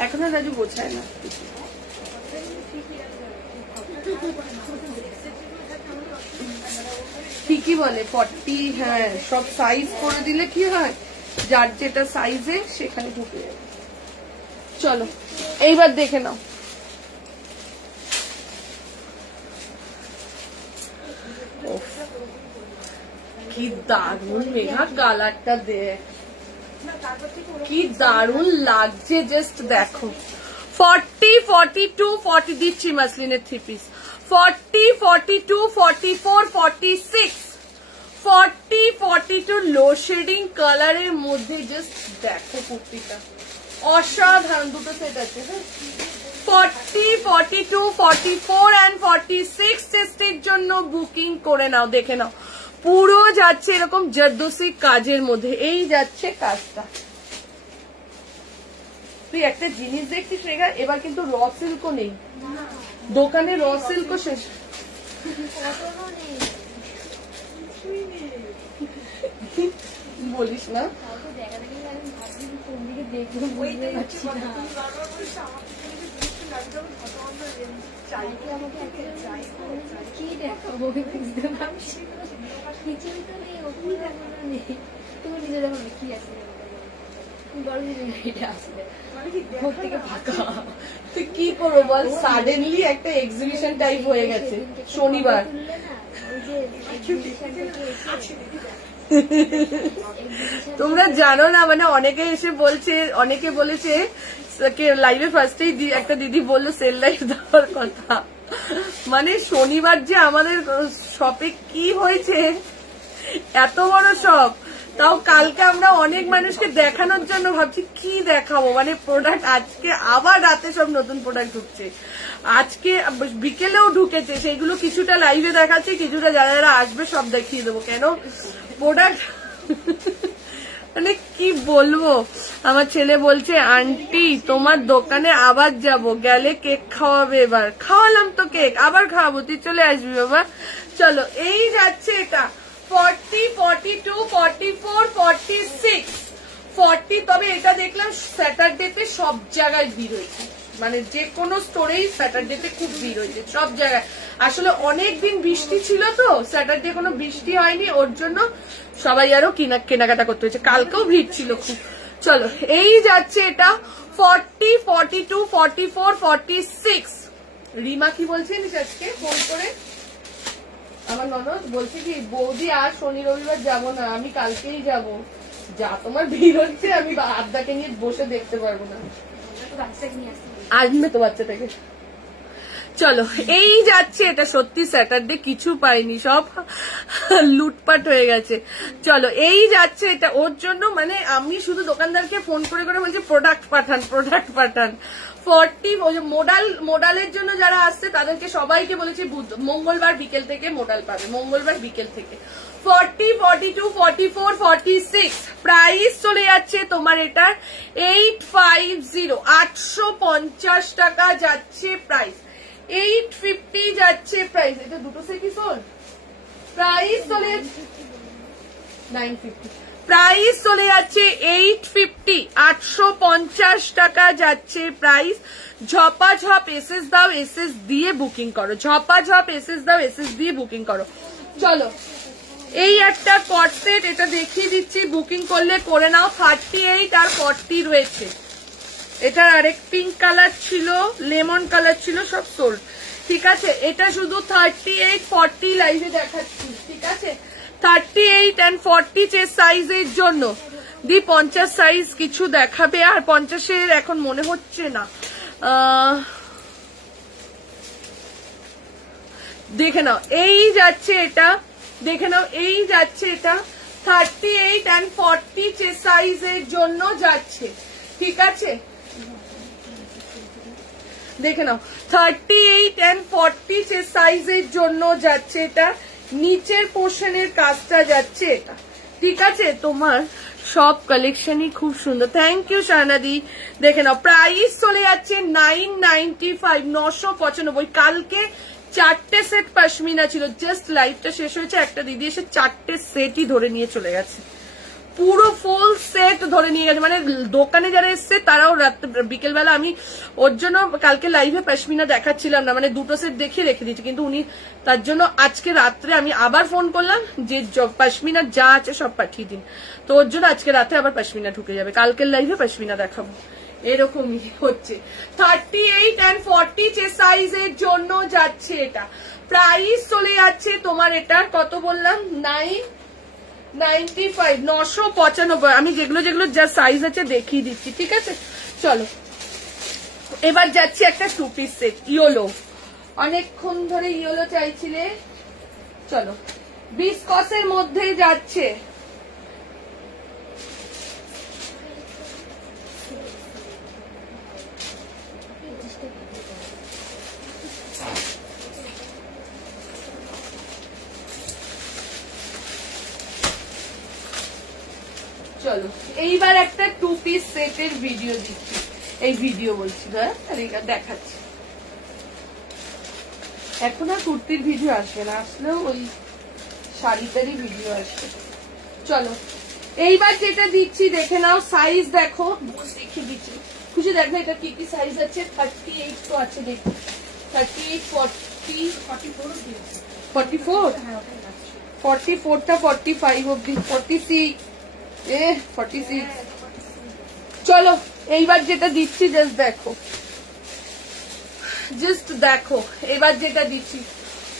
এখনো রাজু গোছায় না। ঠিকই বলে 40, হ্যাঁ সব সাইজ করে দিলে কি হয়, যার যেটা সাইজে সেখানে ঢুকে যাবে। চলো এইবার দেখে নাও। কি দারুণ মেঘা কালারটা দেখ, কি দারুণ লাগছে, জাস্ট দেখো। 40, 42, 40 দিচ্ছি মাসলিনের 3 পিস। 40, 42, 44, 46, 40, 42 লো শেডিং কালারের মধ্যে জাস্ট দেখো কুর্তিটা অসাধারণ। দুটো সেট আছে। 40, 42, 44 and 46 চেস্টের জন্য বুকিং করে নাও, দেখে নাও। পুরো যাচ্ছে এরকম জর্দোসি কাজের মধ্যে, এই যাচ্ছে কাজটা। তুই একটা জিনিস দেখছিস মেঘা, এবার কিন্তু র সিল্কও নেই দোকানে, র সিল্কও শেষ। বলিস না, তুই কি করবো বল, সাডেনলি একটা এক্সিবিশন টাইপ হয়ে গেছে শনিবার। তোমরা জানো না, মানে অনেকে এসে বলছে, অনেকে বলেছে লাইভে ফার্স্টেই একটা দিদি বললো সেল লাইভ দেওয়ার কথা। মানে শনিবার যে আমাদের শপে কি হয়েছে, এত বড় শপ, তাও কালকে আমরা অনেক মানুষকে দেখানোর জন্য ভাবছি কি দেখাবো, মানে প্রোডাক্ট আজকে আবার রাতে সব নতুন প্রোডাক্ট ঢুকছে, আজকে বিকেলেও ঢুকেছে, সেগুলো কিছুটা লাইভে দেখাচ্ছি, কিছুটা যারা যারা আসবে সব দেখিয়ে দেবো। কেন প্রোডাক্ট মানে কি বলবো। আমার ছেলে বলছে আন্টি তোমার দোকানে আবার যাব, গেলে কেক খাওয়াবে। এবার খাওয়ালাম তো কেক, আবার খাওয়াবো, তুই চলে আসবি বাবা। চলো এই যাচ্ছে এটা 40, 42, 44, 46, 40। তবে এটা দেখলাম স্যাটারডেতে সব জায়গায় ভিড় হয়েছে, মানে যে কোনো স্টোরেই স্যাটারডেতে খুব ভিড় হয়েছে সব জায়গায়। আসলে অনেকদিন বৃষ্টি ছিল তো, স্যাটারডে কোনো বৃষ্টি হয়নি, ওর জন্য সবাই আরো কেনাকাটা করতে হয়েছে। কালকেও ভিড় ছিল খুব। চলো এই যাচ্ছে এটা 40, 42, 44, 46। রিমা কি বলছে আজকে ফোন করে, আমার ননদ বলছে কি বৌদি আর শনি রবিবার যাবো না, আমি কালকেই যাব। যা তোমার ভিড় হচ্ছে, আমি আড্ডাকে নিয়ে বসে দেখতে পারবো না, আসবে তো বাচ্চাটাকে। চলো এই যাচ্ছে এটা, সত্যি স্যাটারডে কিছু পাইনি, সব লুটপাট হয়ে গেছে। চলো এই যাচ্ছে এটা, ওর জন্য মানে আমি শুধু দোকানদারকে ফোন করে করে বলছি প্রোডাক্ট পাঠান, প্রোডাক্ট পাঠান। 40 ওই যে মোডালের জন্য যারা আসছে তাদেরকে সবাইকে বলেছি মঙ্গলবার বিকেল থেকে মোডাল পাবে, মঙ্গলবার বিকেল থেকে। 40, 42, 44, 46 প্রাইস চলে যাচ্ছে তোমার এটার 850, 850 টাকা যাচ্ছে প্রাইস, 850 যাচ্ছে প্রাইস। এটা দুটো সেটই সোল, প্রাইস চলে 950, প্রাইস চলে যাচ্ছে 850, 850 টাকা যাচ্ছে প্রাইস। ঝপাঝপ এসএস দাও, এসএস দিয়ে বুকিং করো, ঝপাঝপ এসএস দাও, এসএস দিয়ে বুকিং করো। চলো এই একটা কট সেট, এটা দেখিয়ে দিচ্ছি, বুকিং করলে করে নাও। 38 আর 40 রয়েছে। এটার আরেক পিঙ্ক কালার ছিল, লেমন কালার ছিল, সব সোল্ড। ঠিক আছে, এটা শুধু 38 40 লাইভে দেখাচ্ছি। ঠিক আছে, 38 and 40 চেস্ট সাইজের জন্য। দি 50 সাইজ কিছু দেখাবে, আর 50-এর এখন মনে হচ্ছে না। দেখে নাও, এই যাচ্ছে এটা, দেখে নাও এই যাচ্ছে এটা 38 and 40 চেস্ট সাইজের জন্য যাচ্ছে। ঠিক আছে, দেখে নাও 38 and 40 চেস্ট সাইজের জন্য যাচ্ছে এটা। নিচের পোর্শনের কাজটা যাচ্ছে এটা। ঠিক আছে, তোমার সব কালেকশনই খুব সুন্দর। থ্যাংক ইউ শাহনাদি। দেখে নাও, প্রাইস চলে যাচ্ছে 995, 995। কালকে 4টে সেট পশমিনা ছিল, জাস্ট লাইভটা শেষ হয়েছে, একটা দিদি এসে 4টে সেটই ধরে নিয়ে চলে গেছে, পুরো ফুল সেট ধরে নিয়ে গেছে। মানে দোকানে যারা এসছে তারাও বিকেল বেলা, আমি ওর জন্য কালকে লাইভে পশমিনা দেখাচ্ছিলাম না, মানে 2টো সেট দেখিয়ে রেখে দিয়েছি, কিন্তু উনি তার জন্য আজকে রাত্রে আমি আবার ফোন করলাম যে পশমিনা যা আছে সব পাঠিয়ে দিন। তো ওর জন্য আজকে রাতে আবার পশমিনা ঢুকে যাবে, কালকের লাইভে পশমিনা দেখাবো। এরকমই হচ্ছে। 38 and 40 চেস্ট সাইজের জন্য যাচ্ছে এটা। প্রাইস চলে যাচ্ছে তোমার এটার কত বললাম, 995, 995। আমি যেগুলো যেগুলো যা সাইজ আছে দেখিয়ে দিচ্ছি। ঠিক আছে, চলো এবার যাচ্ছি একটা 2 পিস সেট, ইয়েলো। অনেকক্ষণ ধরে ইয়েলো চাইছিলে, চলো বিসকসের মধ্যে যাচ্ছে। চলো এইবার একটা 2 পিস সেটের ভিডিও দিচ্ছি, এই ভিডিও বলছি, হ্যাঁ দেখাচ্ছি। এখন আর কুর্তির ভিডিও আসবে না, আসলেও ওই শাড়িটারই ভিডিও আসবে। চলো এইবার যেটা দিচ্ছি দেখে নাও, সাইজ দেখো, দেখিয়ে দিচ্ছি, খুশি দেখো এটা কি কি সাইজ আছে। 38 তো আছে, দেখো 38 40 44 44টা 45 অব্দি, 46 46। চলো এইবার যেটা দিচ্ছি জাস্ট দেখো, জাস্ট দেখো এবার যেটা দিচ্ছি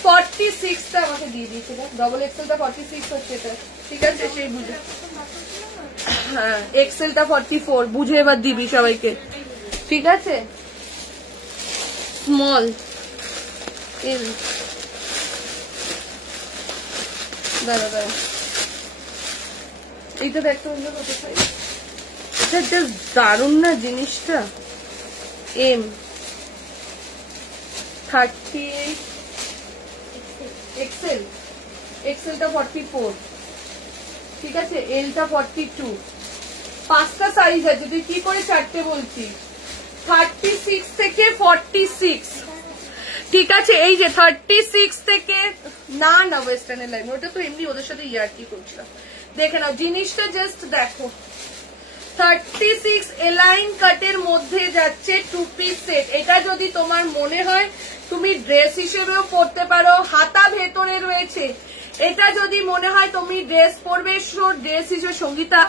46টা আমাকে দিয়ে দিয়েছে, ডবল এক্সেলটা 46 হচ্ছে এটা। ঠিক আছে, সেই বুঝে, হ্যাঁ এক্সেলটা 44 বুঝে এবার দিবি সবাইকে। ঠিক আছে, স্মল দাঁড়া দাঁড়া, এইটা দেখতে অন্য কত সাইজ, এটা জাস্ট দারুণ না জিনিসটা। এম 38 এক্সেল, এক্সেলটা 44। ঠিক আছে, এলটা 42। 5টা সাইজ আছে, তুই কি করে 4টে বলছিস? 36 থেকে 46। ঠিক আছে, এই যে 36 থেকে, না না ওয়েস্টার্নের লাইন, ওটা তো এমনি ওদের সাথে ইয়ার্কি করছিলাম। দেখে নাও জিনিসটা, জাস্ট দেখো 36 এলাইন কাটের মধ্যে যাচ্ছে 2 পিস সেট। এটা যদি তোমার মনে হয় তুমি ড্রেস হিসেবেও পরতে পারো, হাতা ভেতরে রয়েছে। এটা যদি মনে হয় তুমি ড্রেস পরবে, ড্রেস হিসেবে। সঙ্গীতা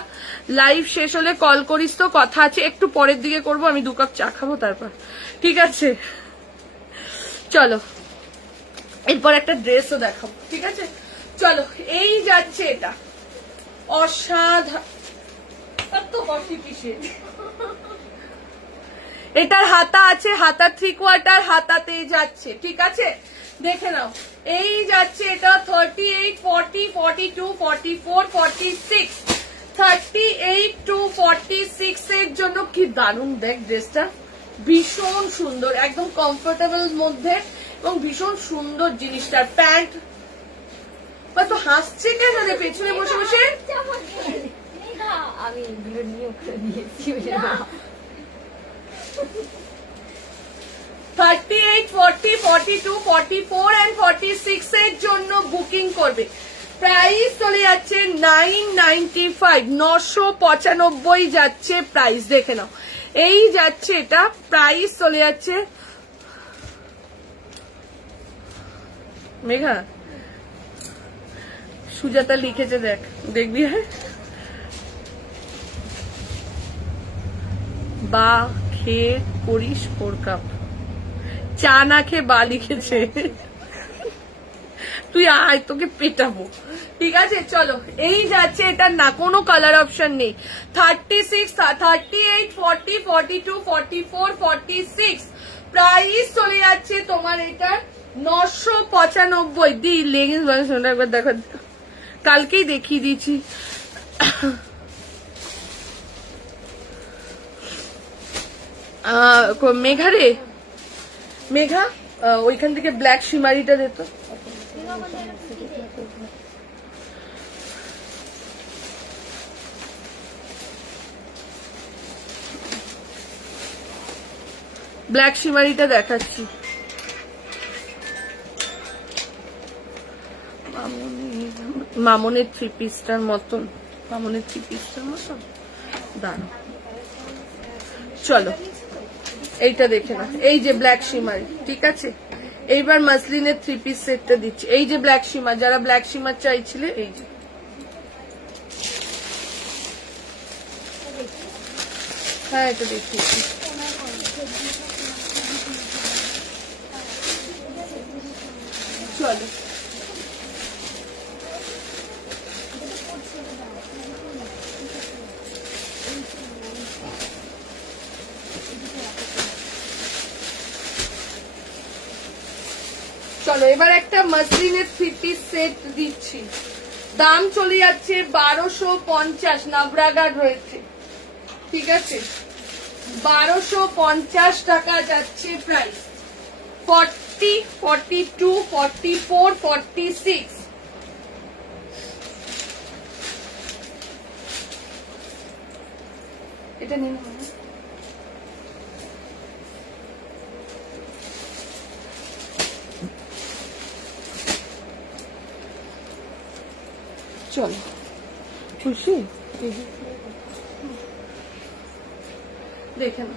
লাইভ শেষ হলে কল করিস তো, কথা আছে, একটু পরের দিকে করবো, আমি 2 কাপ চা খাবো তারপর। ঠিক আছে, চলো এরপর একটা ড্রেসও দেখাবো। ঠিক আছে, চলো এই যাচ্ছে এটা, অসাধারণ। এটার হাতা আছে, হাতা 3/4 হাতাতে যাচ্ছে। ঠিক আছে, দেখে নাও এই যাচ্ছে এটা 38 40 42 44 46। 38 to 46 এর জন্য কি দারুণ দেখ ড্রেসটা, ভীষণ সুন্দর, একদম কমফোর্টেবল মধ্যে এবং ভীষণ সুন্দর জিনিসটার। প্যান্ট তো হাসছে কেন রে পেছনে বসে বসে? আমি 38 40 42 44 and 46 এর জন্য বুকিং করবে। প্রাইস চলে যাচ্ছে 995, 995 যাচ্ছে প্রাইস। দেখে নাও এই যাচ্ছে এটা, প্রাইস চলে যাচ্ছে, মেঘা সুজাতা লিখেছে দেখ, দেখবি? হ্যাঁ, বা খেয়ে করিস 4 কাপ, চা না খেয়ে বা লিখেছে। তুই আয়, তোকে পেটাবো। ঠিক আছে, চলো। এই যাচ্ছে, এটা না কোনো কালার অপশন নেই। 36, 38, 40, 42, 44, 46 প্রাইস চলে যাচ্ছে তোমার এটা 995। দি লেগিংস একবার দেখো, কালকেই দেখিয়ে দিয়েছি। মেঘা রে, মেঘা ওইখান থেকে ব্ল্যাক শিমারিটা দিত। ব্ল্যাক শিমারিটা দেখাচ্ছি। মামনের 3 পিসটার মতন, মামনের 3 পিসটার মতন দাঁড়ো। চলো এইটা দেখে না, এই যে ব্ল্যাক শিমারি। ঠিক আছে, এইবার মাসলিনের 3 পিস সেটটা দিচ্ছি। এই যে ব্ল্যাক শিমার, যারা ব্ল্যাক শিমার চাইছিলে, এই যে হ্যাঁ এটা দেখিয়েছি। চলো চলো এবার একটা মাসলিনের 3 পিস সেট দিচ্ছি। দাম চলে যাচ্ছে 1250, নাবরাগার রয়েছে। ঠিক আছে, 1250 টাকা যাচ্ছে প্রাইস। 40, 42, 44, 46 এটা নিন। চলো খুশি দেখে না,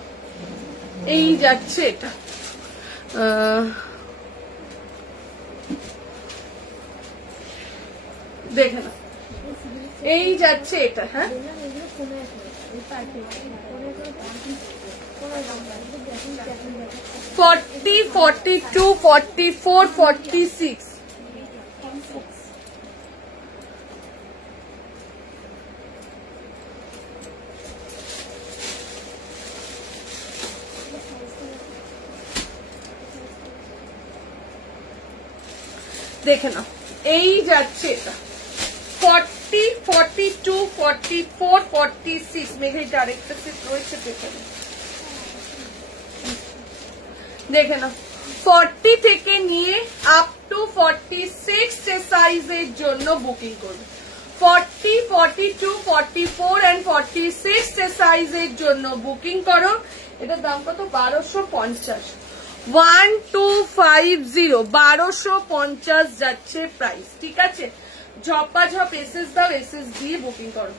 এই যাচ্ছে এটা। দেখে না, এই যাচ্ছে এটা। হ্যাঁ 40, 42, 44, 46 দেখে না, এই যাচ্ছে এটা। 40, 42, 44, 46 মেঘে আরেকটা সেট রয়েছে পেছনে। দেখে না, 40 থেকে নিয়ে আপ টু 46 সাইজের জন্য বুকিং করবে। 40, 42, 44 and 46 সাইজের জন্য বুকিং করো। এটার দাম কত? 1250। 1250, 1250 যাচ্ছে প্রাইস। ঠিক আছে, ঝপাঝপ এসএস দাও, এসএস দিয়ে বুকিং করো।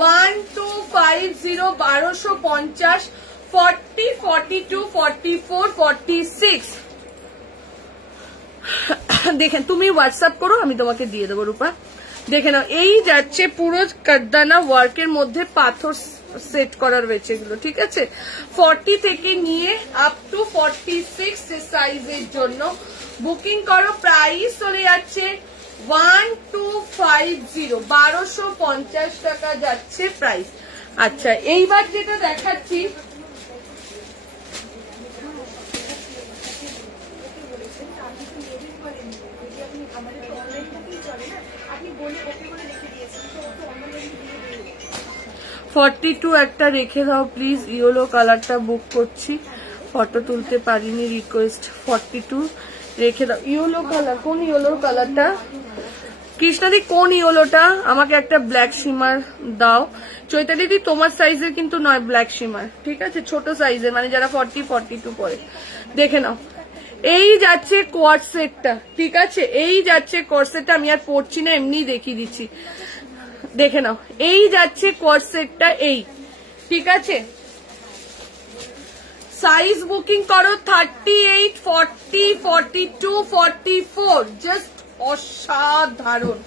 1250, 1250, 40, 42, 44, 46 দেখেন, তুমি হোয়াটসঅ্যাপ করো, আমি তোমাকে দিয়ে দেবো রূপা। দেখে নাও, এই যাচ্ছে পুরো কারদানা ওয়ার্কের মধ্যে পাথর সেট করা রয়েছে এগুলো। ঠিক আছে, 40 থেকে নিয়ে আপ টু 46 সাইজের জন্য বুকিং করো। প্রাইস চলে যাচ্ছে 1250, 1250 টাকা যাচ্ছে প্রাইস। আচ্ছা, এইবার যেটা দেখাচ্ছি, ফর্টি টু একটা রেখে দাও প্লিজ, ইয়েলো কালারটা বুক করছি, ফটো তুলতে পারিনি, রিকোয়েস্ট। 42 রেখে দাও। ইয়েলো কালার, কোন ইয়েলোর কালারটা? কৃষ্ণাদি কোন ইয়েলোটা? আমাকে একটা ব্ল্যাক শিমার দাও। চৈতালিদি তোমার সাইজের কিন্তু নয় ব্ল্যাক শিমার। ঠিক আছে, ছোট সাইজের, মানে যারা 40, 42 পরে। দেখে নাও, এই যাচ্ছে কোয়ার্ড সেটটা। ঠিক আছে, এই যাচ্ছে কোয়ার্ড সেটটা। আমি আর পড়ছি না, এমনি দেখিয়ে দিচ্ছি। দেখে নাও, এই যাচ্ছে কোয়ার্ড সেটটা। এই ঠিক আছে, সাইজ বুকিং করো 38, 40, 42, 44। জাস্ট অসাধারণ,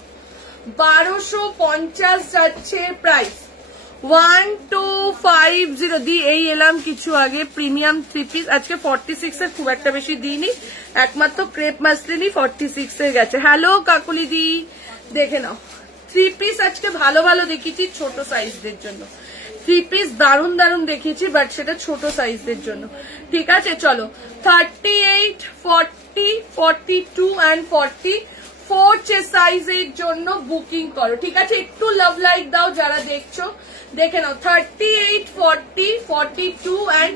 1250 যাচ্ছে প্রাইস। 1250 দি এই এলাম কিছু আগে প্রিমিয়াম 3 পিস। আজকে 46 এর খুব একটা বেশি দিইনি, একমাত্র ক্রেপ মাসলিনই 46 এর গেছে। হ্যালো কাকুলি দি, দেখে নাও 3 পিস আজকে ভালো ভালো দেখিয়েছি ছোট সাইজদের জন্য। 3 পিস দারুন দারুন দেখিয়েছি, বাট সেটা ছোট সাইজদের জন্য। ঠিক আছে, চলো 38, 40, 42 and 44 সাইজের জন্য বুকিং করো। ঠিক আছে, একটু লাভ লাইক দাও যারা দেখছো, দেখে নাও 38, 40, 42 and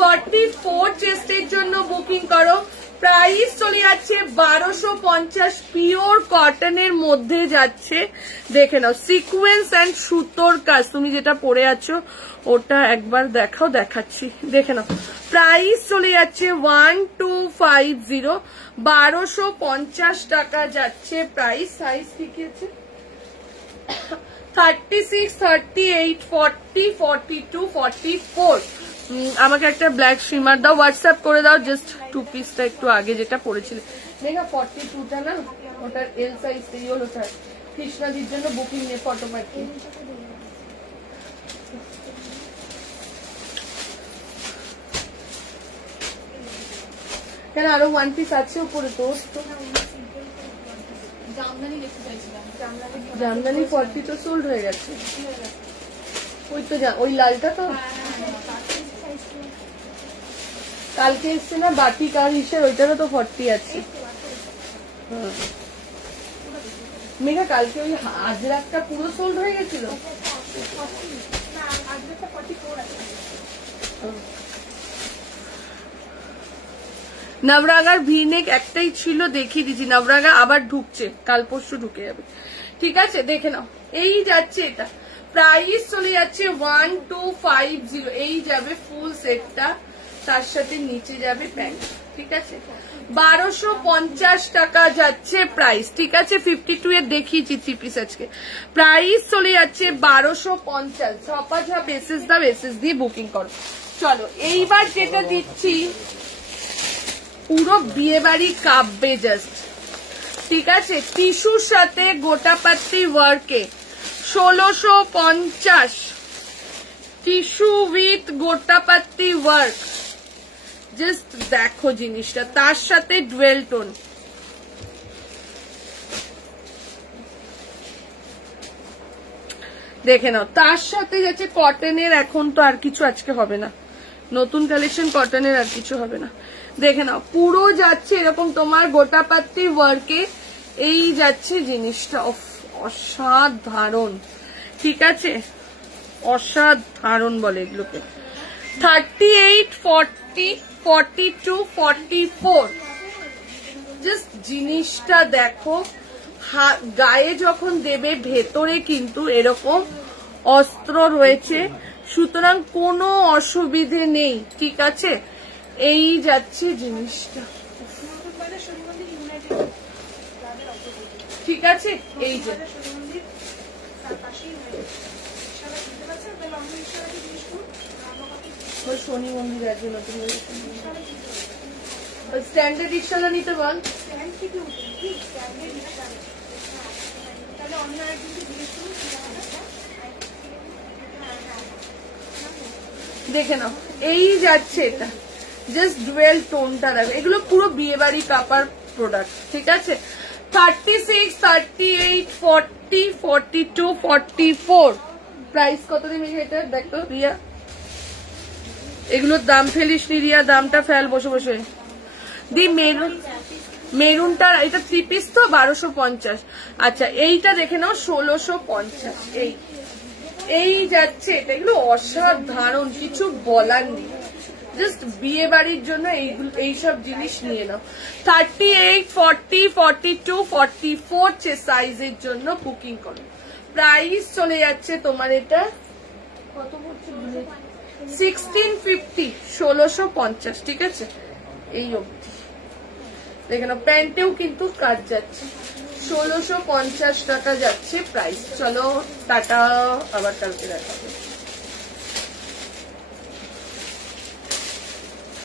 44 চেস্টের জন্য বুকিং করো। প্রাইস চলে যাচ্ছে 1250, পিওর কটনের মধ্যে যাচ্ছে। দেখে নাও সিকোয়েন্স এন্ড সুতোর কাজ, তুমি যেটা পরে আছো ওটা একবার দেখাও, দেখাচ্ছি। দেখে নাও প্রাইস চলে যাচ্ছে 1250, 1250 টাকা যাচ্ছে প্রাইস। সাইজ কি আছে? 36, 38, 40, 42, 44। আমাকে একটা ব্ল্যাক শিমার দাও, হোয়াটসঅ্যাপ করে দাও। জাস্ট 2 পিসটা একটু আগে যেটা পড়েছিল দেখা 42টা না, ওটার এল সাইজ এই হলো। স্যার কৃষ্ণাদির জন্য বুকিং নিয়ে ফটো পাঠিয়ে। কেন আরো 1 পিস আছে উপরে? তো জামদানি 40 তো সোল্ড হয়ে গেছে। ওই তো ওই লালটা তো কালকে এসছে না বাটি কার হিসেবে, ওইটারও তো 40 আছে। মেঘা কালকে ওই আজরাকটা পুরো সোল্ড হয়ে গেছিল। নবরাগার ভিনেক একটাই ছিল, দেখিয়ে দিচ্ছি। নবরাগা আবার ঢুকছে, কাল পরশু ঢুকে যাবে। ঠিক আছে, দেখে নাও। এই যাচ্ছে এটা, প্রাইস চলে যাচ্ছে 1250। এই যাবে ফুল সেটটা, তার সাথে নিচে যাবে প্যান্ট। ঠিক আছে, 1250 টাকা যাচ্ছে প্রাইস। ঠিক আছে, 52 এর দেখিয়েছি 3 পিস আজকে। প্রাইস চলে যাচ্ছে 1250। ঝপা ঝপ এসএস দাও, এসএস দিয়ে বুকিং করো। চলো এইবার যেটা দিচ্ছি পুরো বিয়ে বাড়ি কাব্যে জাস্ট। ঠিক আছে, টিস্যুর সাথে গোটাপাত্তি ওয়ার্কে 1650, টিস্যু উইথ গোটাপাত্তি ওয়ার্ক। জাস্ট দেখো জিনিসটা, তার সাথে ডুয়েল টোন। দেখে নাও, তার সাথে যাচ্ছে কটনের। এখন তো আর কিছু আজকে হবে না, নতুন কালেকশন কটনের আর কিছু হবে না। দেখে নাও পুরো যাচ্ছে এরকম তোমার গোটাপাত্তি ওয়ার্কে। এই যাচ্ছে জিনিসটা, অসাধারণ। ঠিক আছে, অসাধারণ বলে এগুলোকে। 38, 40, 42, 44। জাস্ট জিনিসটা দেখো, গায়ে যখন দেবে ভেতরে কিন্তু এরকম অস্ত্র রয়েছে, সুতরাং কোনো অসুবিধে নেই। ঠিক আছে, এই যাচ্ছে জিনিসটা। ঠিক আছে, এই যে শনি মন্দির আছে নতুন স্ট্যান্ডার্ড রিক্সাটা নিতে বল। দেখে নাও, এই যাচ্ছে এটা। জাস্ট ডুয়েল টোনটা দেখো, এগুলো পুরো বিয়ে বাড়ি কাপার প্রোডাক্ট। ঠিক আছে, 36, 38, 40, 42, 44। প্রাইস কত দিবি এটা দেখো রিয়া? এগুলোর দাম ফেলিস নি রিয়া, দামটা ফেল বসে বসে। দি মেরুনটা, এটা 3 পিস তো 1250। আচ্ছা এইটা দেখে নাও 1650। এই যাচ্ছে এটা, এগুলো অসাধারণ, কিছু বলার নেই। জাস্ট বিয়ে বাড়ির জন্য এইসব জিনিস নিয়ে নাও। 38, 40, 42, 44 সাইজের জন্য বুকিং করো। প্রাইস চলে যাচ্ছে তোমার এটা কত পড়ছে? 1650, 1650। ঠিক আছে, এই অবধি দেখে নাও। প্যান্টেও কিন্তু কাজ যাচ্ছে, 1650 টাকা যাচ্ছে প্রাইস। চলো টাটা, আবার কালকে দেখাবো।